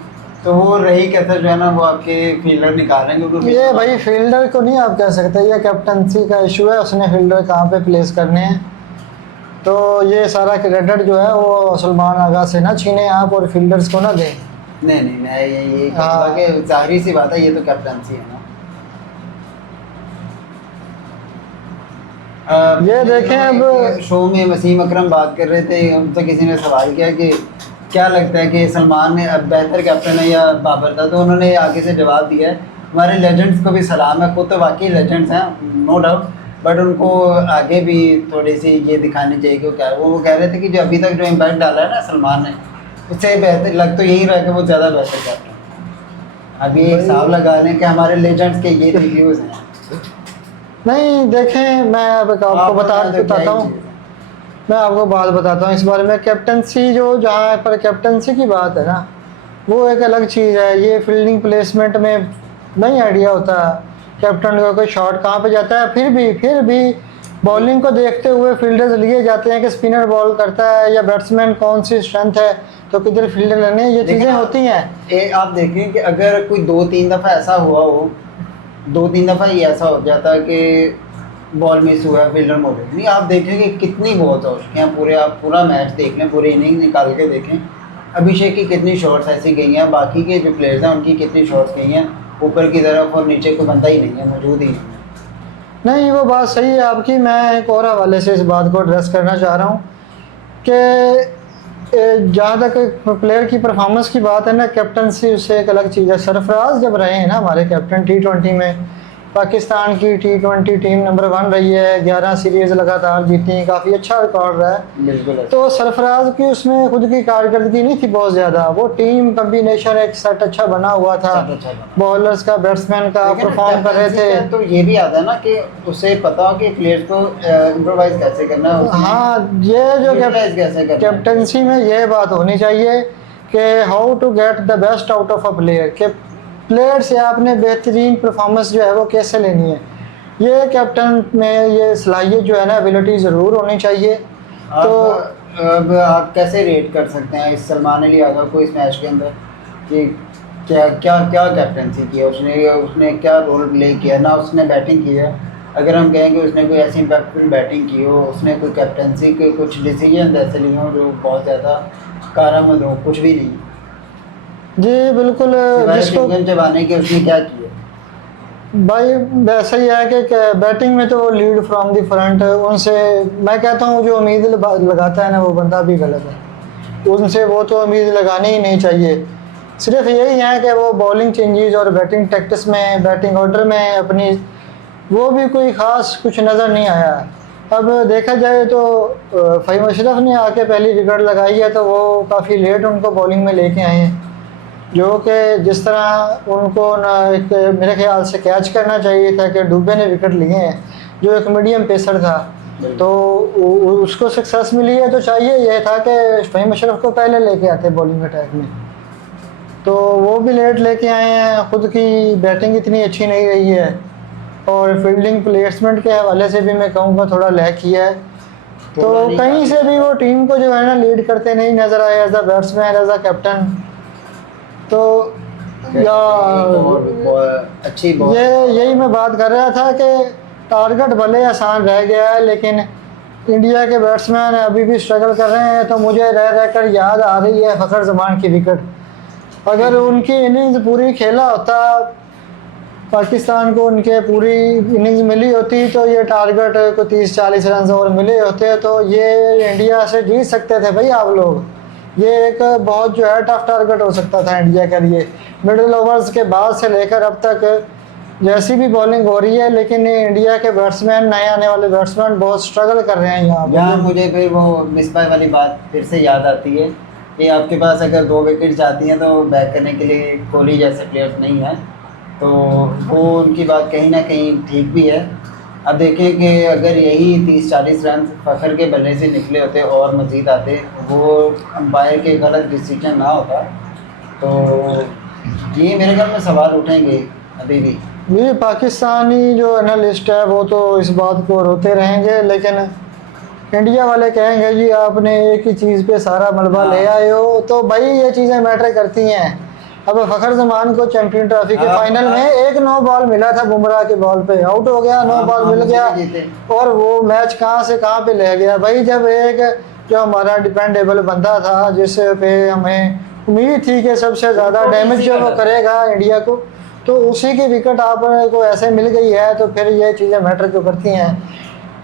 तो वो रही कहते जो है ना वो आपके फील्डर निकाल रहे हैं, क्योंकि ये भाई फील्डर को नहीं आप कह सकते, ये कैप्टनसी का इशू है, उसने फील्डर कहाँ पे प्लेस करने हैं। तो ये सारा क्रेडिट जो है वो सलमान आगा से ना छीने आप और फील्डर्स को ना दें। नहीं नहीं, मैं ये हाँ। कहूँगा कि जाहिर सी बात है, ये तो कैप्टनसी है ना। ये देखें अब शो में वसीम अकरम बात कर रहे थे, उनसे किसी ने सवाल किया कि क्या लगता है कि सलमान ने अब बेहतर कैप्टन है या बाबर था, तो उन्होंने आगे से जवाब दिया है हमारे लेजेंड्स को भी सलाम है, खुद तो वाकई लेजेंड्स हैं नो डाउट, बट उनको आगे भी थोड़ी सी ये दिखानी चाहिए कि क्या वो कह रहे थे कि जो अभी तक जो इम्पैक्ट डाला है ना सलमान ने, उससे बेहतर लग तो यही रहा कि वो ज़्यादा बेहतर कैप्टन। अभी एक हिसाब लगा लें कि हमारे लेजेंड्स के ये रिव्यूज़ हैं। नहीं देखें, मैं अब आपको बताता हूँ, मैं आपको बात बताता हूँ इस बारे में। कैप्टनसी जो जहाँ पर कैप्टनसी की बात है ना, वो एक अलग चीज़ है। ये फील्डिंग प्लेसमेंट में नहीं आइडिया होता कैप्टन का कोई शॉट कहाँ पे जाता है। फिर भी बॉलिंग को देखते हुए फील्डर्स लिए जाते हैं कि स्पिनर बॉल करता है या बैट्समैन कौन सी स्ट्रेंथ है तो किधर फील्डर लेने, ये चीज़ें होती हैं। आप देखें कि अगर कोई 2-3 दफ़ा ऐसा हुआ हो, 2-3 दफ़ा ही ऐसा हो जाता है कि बॉल मिस हुआ है, फील्डर मौजूद नहीं, आप देखें कि कितनी बहुत हो चुके हैं पूरे, आप पूरा मैच देख लें, पूरी इनिंग निकाल के देखें, अभिषेक की कितनी शॉट्स ऐसी गई हैं, बाकी के जो प्लेयर्स हैं उनकी कितनी शॉट्स गई हैं ऊपर की तरफ और नीचे कोई बंदा ही नहीं है, मौजूद ही नहीं है। नहीं वो बात सही है आपकी। मैं एक और हवाले से इस बात को एड्रेस करना चाह रहा हूँ कि जहाँ तक प्लेयर की परफॉर्मेंस की बात है ना, कैप्टनसी उससे एक अलग चीज़ है। सरफराज जब रहे हैं ना हमारे कैप्टन, T20 में पाकिस्तान की T20 टीम नंबर 1 रही है, 11 सीरीज़ लगातार जीती, काफ़ी अच्छा रिकॉर्ड रहा है। बिल्कुल। तो सरफराज की उसमें खुद की कारकर्दगी नहीं थी बहुत ज़्यादा, वो टीम कम्बिनेशन एक सेट अच्छा बना हुआ था, बॉलर्स का बैट्समैन का परफॉर्म कर रहे थे। तो ये भी आता है ना कि उसे पता हो कि प्लेयर्स को इम्प्रोवाइज कैसे करना है, हाँ, ये जो यूटिलाइज कैसे करना है। कैप्टनसी में ये बात होनी चाहिए कि how to get the best out of a player, के प्लेयर से आपने बेहतरीन परफॉर्मेंस जो है वो कैसे लेनी है। ये कैप्टन में ये सलाहियत जो है ना, एबिलिटी ज़रूर होनी चाहिए। तो अब आप कैसे रेट कर सकते हैं इस सलमान अली आगा को इस मैच के अंदर कि क्या क्या क्या कैप्टनसी की है उसने क्या रोल प्ले किया, ना उसने बैटिंग की है। अगर हम कहें कि उसने कोई ऐसी इम्पैक्टफुल बैटिंग की हो, उसने कोई कैप्टनसी के कुछ डिसीजन ऐसे लिए हों जो बहुत ज़्यादा कारआमद हो, कुछ भी नहीं, जी बिल्कुल। सिवाय जिसको च्युइंगम चबाने के उसने क्या किया? भाई वैसा ही है कि बैटिंग में तो वो लीड फ्रॉम दी फ्रंट, उनसे मैं कहता हूँ जो उम्मीद लगाता है ना वो बंदा भी गलत है, उनसे वो तो उम्मीद लगानी ही नहीं चाहिए। सिर्फ यही है कि वो बॉलिंग चेंजेस और बैटिंग टैक्टिस में, बैटिंग ऑर्डर में अपनी वो भी कोई ख़ास कुछ नज़र नहीं आया। अब देखा जाए तो फ़हीम अशरफ ने आके पहली विकेट लगाई है तो वो काफ़ी लेट उनको बॉलिंग में लेके आए हैं, जो कि जिस तरह उनको ना एक मेरे ख्याल से कैच करना चाहिए था कि डुबे ने विकेट लिए हैं जो एक मीडियम पेसर था, तो उसको सक्सेस मिली है। तो चाहिए यह था कि फ़हीम अशरफ को पहले लेके आते बॉलिंग अटैक में, तो वो भी लेट लेके आए हैं। ख़ुद की बैटिंग इतनी अच्छी नहीं रही है और फील्डिंग प्लेसमेंट के हवाले से भी मैं कहूँगा थोड़ा लैक किया है। तो कहीं से भी वो टीम को जो है ना लीड करते नहीं नज़र आए as a batsman, as a captain. तो या अच्छी ये यही मैं बात कर रहा था कि टारगेट भले आसान रह गया है लेकिन इंडिया के बैट्समैन अभी भी स्ट्रगल कर रहे हैं। तो मुझे रह रह कर याद आ रही है फ़खर जमान की विकेट, अगर उनकी इनिंग्स पूरी खेला होता, पाकिस्तान को उनके पूरी इनिंग्स मिली होती तो ये टारगेट को 30-40 रन और मिले होते तो ये इंडिया से जीत सकते थे भाई आप लोग। ये एक बहुत जो है टफ टारगेट हो सकता था इंडिया के लिए। मिडिल ओवर्स के बाद से लेकर अब तक जैसी भी बॉलिंग हो रही है, लेकिन इंडिया के बैट्समैन, नए आने वाले बैट्समैन बहुत स्ट्रगल कर रहे हैं यहाँ मुझे फिर वो मिसबाई वाली बात फिर से याद आती है कि आपके पास अगर 2 विकेट जाती हैं तो बैक करने के लिए कोहली जैसे प्लेयर्स नहीं हैं, तो वो उनकी बात कहीं ना कहीं ठीक भी है। अब देखें कि अगर यही 30-40 रन फ़खर के बल्ले से निकले होते और मज़ीद आते, वो अंपायर के गलत डिसीजन ना होता, तो ये मेरे ख्याल में सवाल उठेंगे अभी भी। ये पाकिस्तानी जो एनालिस्ट है वो तो इस बात को रोते रहेंगे, लेकिन इंडिया वाले कहेंगे जी आपने एक ही चीज़ पे सारा मलबा ले आए हो। तो भाई ये चीज़ें मैटर करती हैं। अब फ़खर जमान को चैंपियन ट्रॉफी के फाइनल में एक 9 बॉल मिला था, बुमराह के बॉल पे आउट हो गया, 9 बॉल मिल गया और वो मैच कहाँ से कहाँ पे ले गया भाई। जब एक जो हमारा डिपेंडेबल बंदा था जिस पे हमें उम्मीद थी कि सबसे ज़्यादा डैमेज जो वो करेगा इंडिया को, तो उसी की विकेट आपको ऐसे मिल गई है, तो फिर ये चीज़ें मैटर जो करती हैं।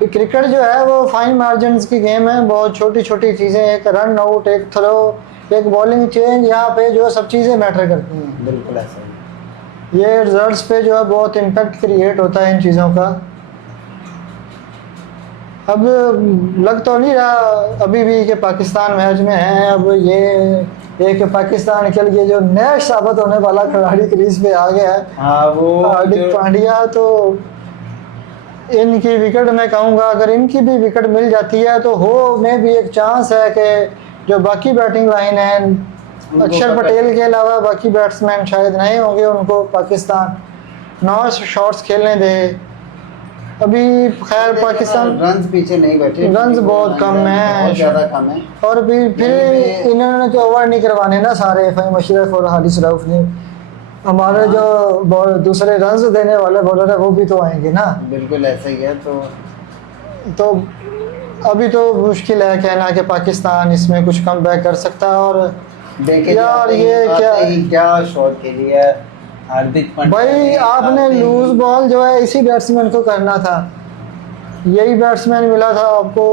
क्रिकेट जो है वो फाइन मार्जिन की गेम है, बहुत छोटी छोटी चीज़ें, एक रन आउट, एक थ्रो, एक बॉलिंग चेंज, यहाँ पे जो सब चीज़ें मैटर करती हैं। बिल्कुल ऐसा ही। ये रिजल्ट्स पे जो है बहुत इम्पैक्ट क्रिएट होता है इन चीज़ों का। अब लग तो नहीं रहा अभी भी कि पाकिस्तान मैच में है। अब ये एक पाकिस्तान के लिए जो नया साबित होने वाला खिलाड़ी क्रीज पे आ गया है, हाँ वो हार्दिक पांड्या। तो इनकी विकेट मैं कहूँगा अगर इनकी भी विकेट मिल जाती है तो हो में भी एक चांस है कि जो बाकी बैटिंग लाइन है, अक्षर पटेल के अलावा बाकी बैट्समैन शायद नहीं होंगे, उनको पाकिस्तान 9 शॉट्स खेलने दे। अभी खैर पाकिस्तान रन्स पीछे नहीं बैठे, रन्स बहुत कम है, बहुत ज़्यादा कम है। और फिर इन्होंने तो ओवर नहीं करवाने ना सारे, फ़हीम अशरफ और हारिस रऊफ ने। हमारे जो दूसरे रन्स देने वाले बॉलर है वो भी तो आएंगे ना। बिल्कुल ऐसा ही है। तो अभी तो मुश्किल है कहना कि पाकिस्तान इसमें कुछ कम बैक कर सकता है। और देखे यार ये क्या शॉट खेली है हार्दिक पांड्या भाई, आपने लूज बॉल जो है इसी बैट्समैन को करना था, यही बैट्समैन मिला था आपको।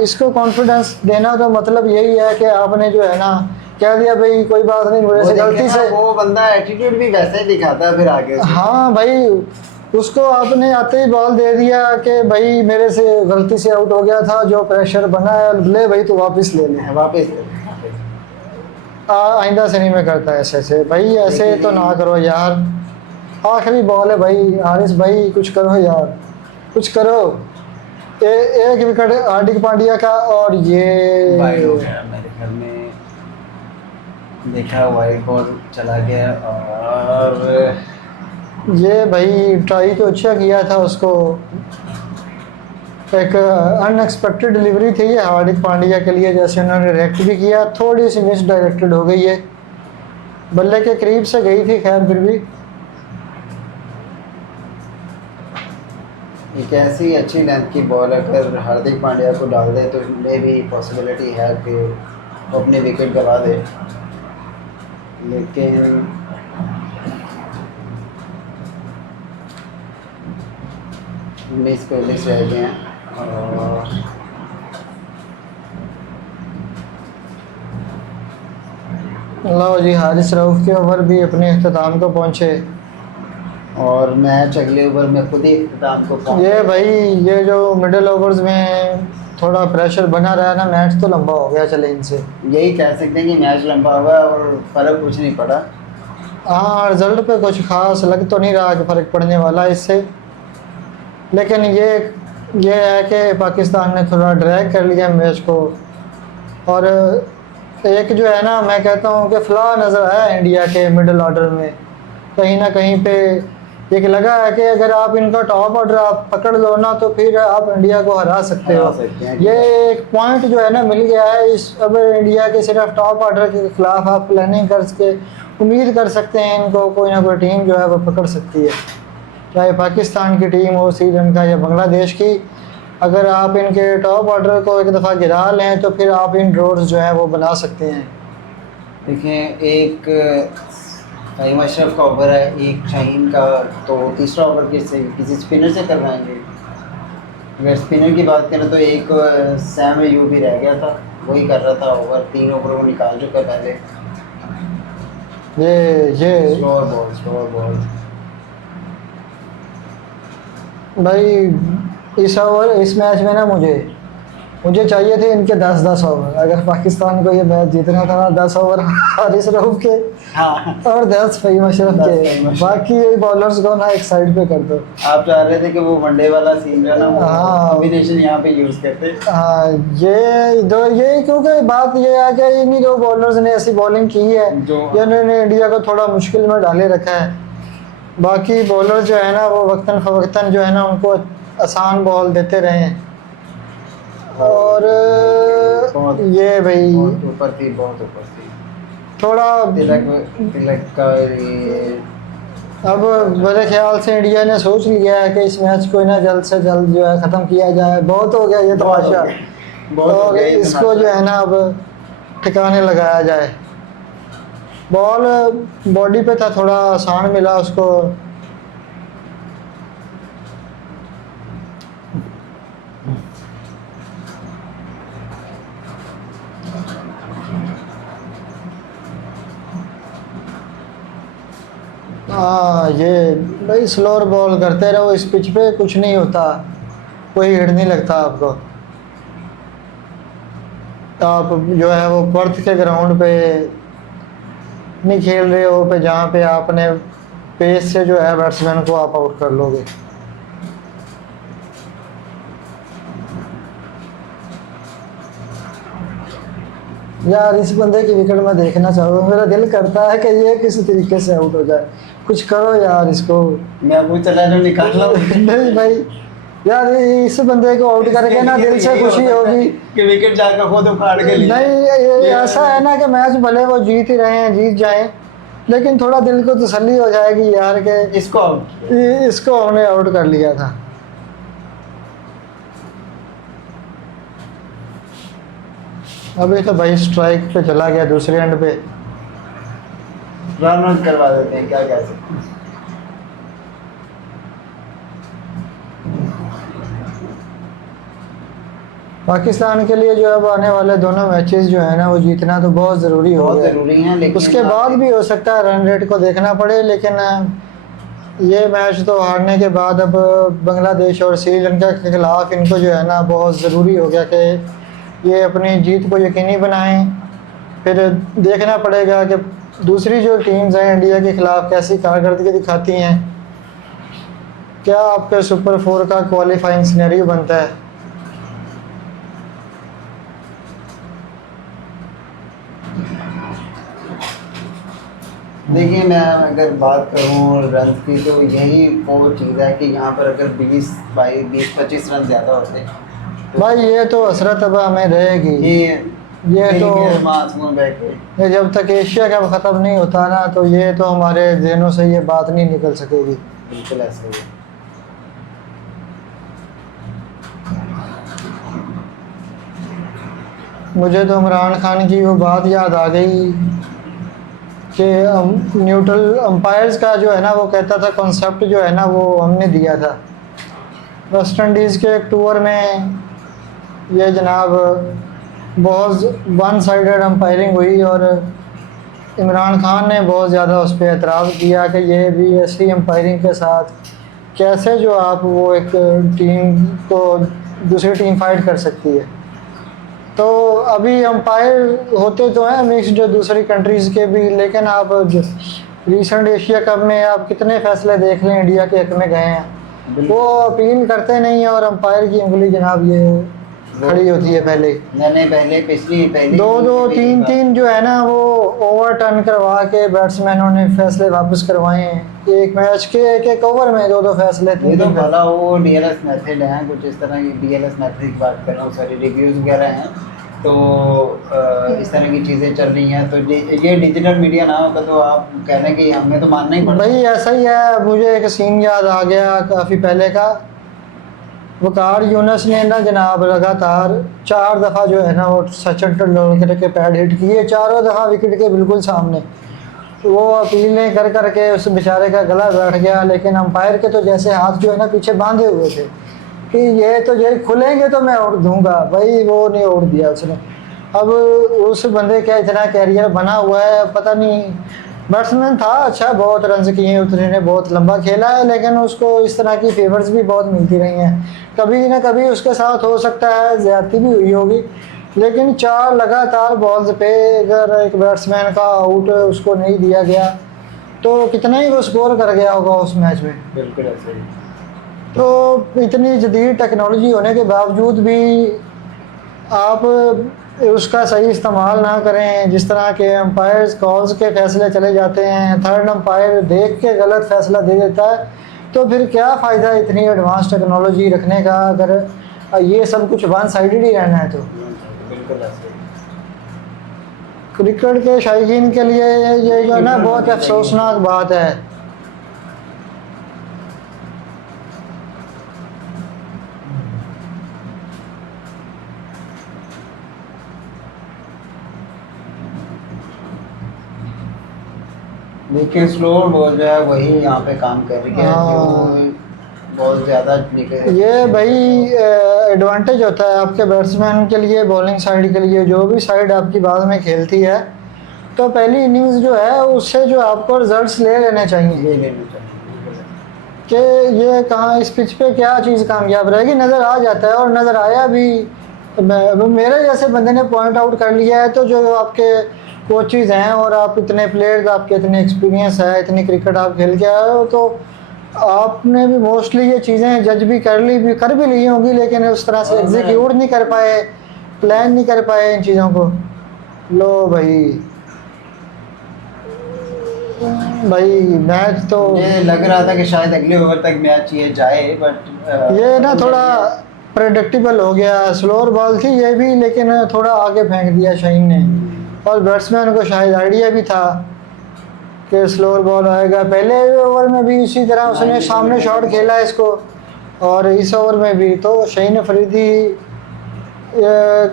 इसको कॉन्फिडेंस देना तो मतलब यही है कि आपने जो है ना कह दिया भाई कोई बात नहीं, मेरे से गलती से। वो बंदा एटीट्यूड भी वैसे ही दिखाता है फिर आगे से। हाँ भाई, उसको आपने आते ही बॉल दे दिया कि भाई मेरे से गलती से आउट हो गया था, जो प्रेशर बना है ले भाई तो वापस ले ले, वापस ले। आइंदा से नहीं मैं करता ऐसे भाई, ऐसे तो ना करो यार। आखिरी बॉल है भाई, हारिस भाई कुछ करो यार, कुछ करो। एक विकेट हार्दिक पांड्या का और ये वाइड हो गया मेरे ख्याल में, देखा वाइड बॉल चला गया। और ये भाई ट्राई तो अच्छा किया था, उसको एक अनएक्सपेक्टेड डिलीवरी थी ये हार्दिक पांड्या के लिए, जैसे उन्होंने रिएक्ट भी किया, थोड़ी सी मिस डायरेक्टेड हो गई है, बल्ले के करीब से गई थी, खैर फिर भी। एक ऐसी अच्छी लेंथ की बॉल अगर हार्दिक पांड्या को डाल दे तो मे भी पॉसिबिलिटी है कि वो अपने विकेट गवा दे, लेकिन 19 को 19 रह गए हैं। और लो जी, हारिस रऊफ के ओवर भी अपने अख्ताम को पहुँचे। और मैच अगले ओवर में खुद ही अख्ताम को ये भाई, ये जो मिडिल ओवर्स में थोड़ा प्रेशर बना रहा है ना, मैच तो लंबा हो गया चले इनसे। यही कह सकते हैं कि मैच लंबा हुआ और फ़र्क कुछ नहीं पड़ा। हाँ, रिजल्ट पे कुछ खास लग तो नहीं रहा कि फ़र्क पड़ने वाला है इससे, लेकिन ये है कि पाकिस्तान ने थोड़ा ड्रैग कर लिया मैच को। और एक जो है ना, मैं कहता हूँ कि फ्लॉ नज़र आया इंडिया के मिडिल ऑर्डर में, कहीं ना कहीं पे एक लगा है कि अगर आप इनका टॉप ऑर्डर आप पकड़ लो ना तो फिर आप इंडिया को हरा सकते हो। ये एक पॉइंट जो है ना मिल गया है इस, अब इंडिया के सिर्फ टॉप ऑर्डर के खिलाफ आप प्लानिंग करके उम्मीद कर सकते हैं इनको कोई ना कोई टीम जो है वो पकड़ सकती है, चाहे पाकिस्तान की टीम हो, श्रीलंका या बांग्लादेश की। अगर आप इनके टॉप ऑर्डर को एक दफ़ा गिरा लें तो फिर आप इन ड्रॉज जो है वो बना सकते हैं। देखें, एक फ़हीम अशरफ का ओवर है, एक शाहीन का, तो तीसरा ओवर किसी स्पिनर से करवाएंगे। अगर स्पिनर की बात करें तो एक सैम अयूब भी रह गया था, वही कर रहा था ओवर, 3 ओवर वो निकाल चुका पहले। ये स्लोअर बॉल भाई, इस मैच में ना मुझे चाहिए थे इनके 10-10 ओवर। अगर पाकिस्तान को ये मैच जीतना था ना, 10 ओवर हारिस रऊफ के हाँ, और 10 फ़हीम अशरफ के, बाकी ये बॉलर्स को ना एक साइड पे कर दो। आप चाह रहे थे कि वो वनडे वाला सीन है ना, हाँ, कॉम्बिनेशन यहाँ पे यूज़ करते। हाँ, ये क्योंकि बात ये है कि इन्हीं 2 बॉलर्स ने ऐसी बॉलिंग की है जिन्होंने इंडिया को थोड़ा मुश्किल में डाले रखा है। बाकी बॉलर जो है ना वो वक्तन फ़वक्तन जो है ना उनको आसान बॉल देते रहे हैं। और ये भाई बहुत ऊपर थी थोड़ा तिलक का ये। अब मेरे ख्याल से इंडिया ने सोच लिया है कि इस मैच को ना जल्द से जल्द जो है ख़त्म किया जाए। बहुत हो गया ये तमाशा, और इसको जो है ना अब ठिकाने लगाया जाए। बॉल बॉडी पे था, थोड़ा आसान मिला उसको। हाँ, ये भाई स्लोअर बॉल करते रहो इस पिच पे, कुछ नहीं होता, कोई हिट नहीं लगता आपको। आप जो है वो पर्थ के ग्राउंड पे नहीं खेल रहे हो पे जहाँ पे आपने पेस से जो है बैट्समैन को आप आउट कर लोगे। यार, इस बंदे की विकेट मैं देखना चाहूँगा, मेरा दिल करता है कि ये किसी तरीके से आउट हो जाए। कुछ करो यार इसको। मैं वो चला जो निकाल रहा हूँ। नहीं भाई, यार इस बंदे को आउट करके ना दिल से खुशी होगी कि विकेट जाकर खुद उखाड़ के लिए। नहीं, ये ऐसा है ना कि मैच भले वो जीत ही रहे हैं, जीत जाएं, लेकिन थोड़ा दिल को तसल्ली हो जाएगी यार कि इसको हमने आउट कर लिया था। अभी तो भाई स्ट्राइक पे चला गया, दूसरे एंड पे रन आउट करवा देते हैं, क्या कह सकते हैं। पाकिस्तान के लिए जो अब आने वाले दोनों मैचेस जो है ना वो जीतना तो बहुत ज़रूरी हो गया। ज़रूरी है, लेकिन उसके बाद भी हो सकता है रन रेट को देखना पड़े, लेकिन ये मैच तो हारने के बाद अब बांग्लादेश और श्रीलंका के खिलाफ इनको जो है ना बहुत ज़रूरी हो गया कि ये अपनी जीत को यकीनी बनाएं। फिर देखना पड़ेगा कि दूसरी जो टीम्स हैं इंडिया के खिलाफ कैसी कारकर्दगी दिखाती हैं, क्या आपके सुपर 4 का क्वालिफाइंग सिनेरियो बनता है। देखिए, मैं अगर बात करूँ रन की तो यही वो चीज़ है कि यहाँ पर अगर 20-25 रन ज़्यादा होते तो भाई ये तो हसरत अब हमें रहेगी। ये तो ये जब तक एशिया कप ख़त्म नहीं होता ना तो ये तो हमारे जहनों से ये बात नहीं निकल सकेगी। बिल्कुल ऐसे ही। मुझे तो इमरान खान की वो बात याद आ गई कि न्यूट्रल अंपायर्स का जो है ना, वो कहता था कॉन्सेप्ट जो है ना वो हमने दिया था। वेस्ट इंडीज़ के एक टूर में ये जनाब बहुत वन साइडेड अंपायरिंग हुई और इमरान खान ने बहुत ज़्यादा उस पर एतराज़ किया कि ये भी ऐसी अंपायरिंग के साथ कैसे जो आप वो एक टीम को दूसरी टीम फाइट कर सकती है। तो अभी अंपायर होते तो हैं मिक्स जो दूसरी कंट्रीज़ के भी, लेकिन आप रिसेंट एशिया कप में आप कितने फैसले देख लें इंडिया के हक में गए हैं, वो अपील करते नहीं है और अंपायर की उंगली जनाब ये खड़ी होती है पहले। मैंने पहले दो तीन जो है ना वो ओवर टर्न करवा के बैट्समैनों ने फैसले वापस करवाए हैं एक मैच के एक ओवर में, दो फैसले ये तो भला वो डीएलएस मेथड है, कुछ इस तरह की डीएलएस मेथड की बात कर रहा हूँ, सारी रिव्यूज़ वगैरह हैं, तो इस तरह की चीज़ें चल रही हैं। तो ये डिजिटल मीडिया ना होता तो आप कह रहे हैं कि हमें तो मानना ही पड़ता। भाई ऐसा ही है। मुझे एक सीन याद आ गया काफ़ी पहले का, वकार यूनुस ने ना जनाब लगातार 4 दफ़ा जो है ना वो सचिन तेंदुलकर के पैड हिट किए, चारों दफ़ा विकेट के बिल्कुल सामने। वो अपीलें कर करके उस बेचारे का गला बैठ गया, लेकिन अंपायर के तो जैसे हाथ जो है ना पीछे बांधे हुए थे कि ये तो ये खुलेंगे तो मैं उड़ दूंगा, भाई वो नहीं उड़ दिया उसने। अब उस बंदे का इतना कैरियर बना हुआ है, पता नहीं, बैट्समैन था अच्छा, बहुत रन्स किए उसने, बहुत लंबा खेला है, लेकिन उसको इस तरह की फेवर्स भी बहुत मिलती रही हैं। कभी ना कभी उसके साथ हो सकता है ज़्यादती भी हुई होगी, लेकिन 4 लगातार बॉल्स पे अगर एक बैट्समैन का आउट उसको नहीं दिया गया तो कितना ही वो स्कोर कर गया होगा उस मैच में। बिल्कुल ऐसे ही। तो इतनी जदीद टेक्नोलॉजी होने के बावजूद भी आप उसका सही इस्तेमाल ना करें, जिस तरह के अंपायर्स कॉल्स के फैसले चले जाते हैं, थर्ड अंपायर देख के गलत फैसला दे देता है, तो फिर क्या फ़ायदा इतनी एडवांस टेक्नोलॉजी रखने का अगर ये सब कुछ वन साइडेड ही रहना है। तो बिल्कुल ऐसे ही। क्रिकेट के शायकीन के लिए ये जो है ना बहुत अफसोसनाक बात है। लेकिन स्लो बॉल जो है वही यहाँ पे काम कर रही है, जो बहुत ज़्यादा ये भाई एडवांटेज होता है आपके बैट्समैन के लिए, बॉलिंग साइड के लिए, जो भी साइड आपकी बाद में खेलती है, तो पहली इनिंग्स जो है उससे जो आपको रिजल्ट्स ले लेने चाहिए कि ये कहाँ इस पिच पे क्या चीज़ कामयाब रहेगी, नज़र आ जाता है और नज़र आया भी। मेरे जैसे बंदे ने पॉइंट आउट कर लिया है, तो जो आपके कोचेज़ हैं और आप इतने प्लेयर्स, आपके इतने एक्सपीरियंस है, इतनी क्रिकेट आप खेल के आए हो, तो आपने भी मोस्टली ये चीज़ें जज भी कर ली होंगी, लेकिन उस तरह से एग्जीक्यूट नहीं कर पाए, प्लान नहीं कर पाए इन चीज़ों को। लो भाई मैच तो ये लग रहा था कि शायद अगले ओवर तक मैच ये जाए, बट ये ना थोड़ा प्रेडिक्टेबल हो गया। स्लोअर बॉल थी ये भी, लेकिन थोड़ा आगे फेंक दिया शाहीन ने, और बैट्समैन को शायद आइडिया भी था कि स्लोअर बॉल आएगा। पहले ओवर में भी इसी तरह उसने सामने शॉट खेला इसको, और इस ओवर में भी। तो शाहीन अफरीदी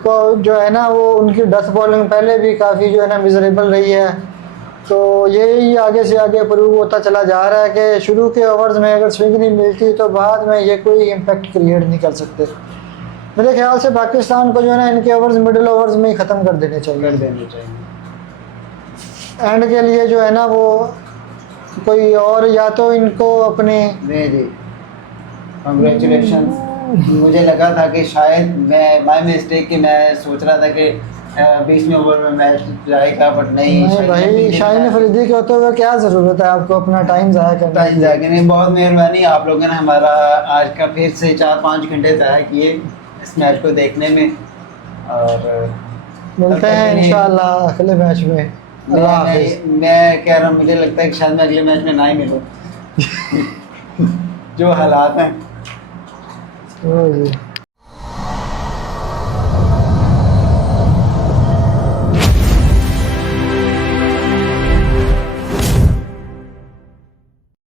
को जो है ना वो उनकी डेथ बॉलिंग पहले भी काफ़ी जो है ना मिजरेबल रही है, तो यही आगे से आगे प्रूव होता चला जा रहा है कि शुरू के ओवर्स में अगर स्विंग नहीं मिलती तो बाद में ये कोई इम्पैक्ट क्रिएट नहीं कर सकते। मेरे ख्याल से पाकिस्तान को जो है ना इनके ओवर्स मिडिल ओवर्स में ही ख़त्म कर देने चाहिए। एंड के लिए जो है ना वो कोई और, या तो इनको अपने जी कांग्रेचुलेशन। मुझे लगा था कि शायद माय मिस्टेक कि मैं सोच रहा था कि 20वें ओवर में मैच जाएगा, बट नहीं भाई शाहीन अफरीदी के होते हुए क्या ज़रूरत है आपको अपना टाइम ज़ाया करना। बहुत मेहरबानी, आप लोगों ने हमारा आज का फिर से 4-5 घंटे ज़ाया किए इस मैच को देखने में, और मिलते हैं इंशाल्लाह अगले मैच में। मैं कह रहा हूँ, मुझे लगता है कि शायद मैं अगले मैच में ना ही मिलूँ जो हालात हैं।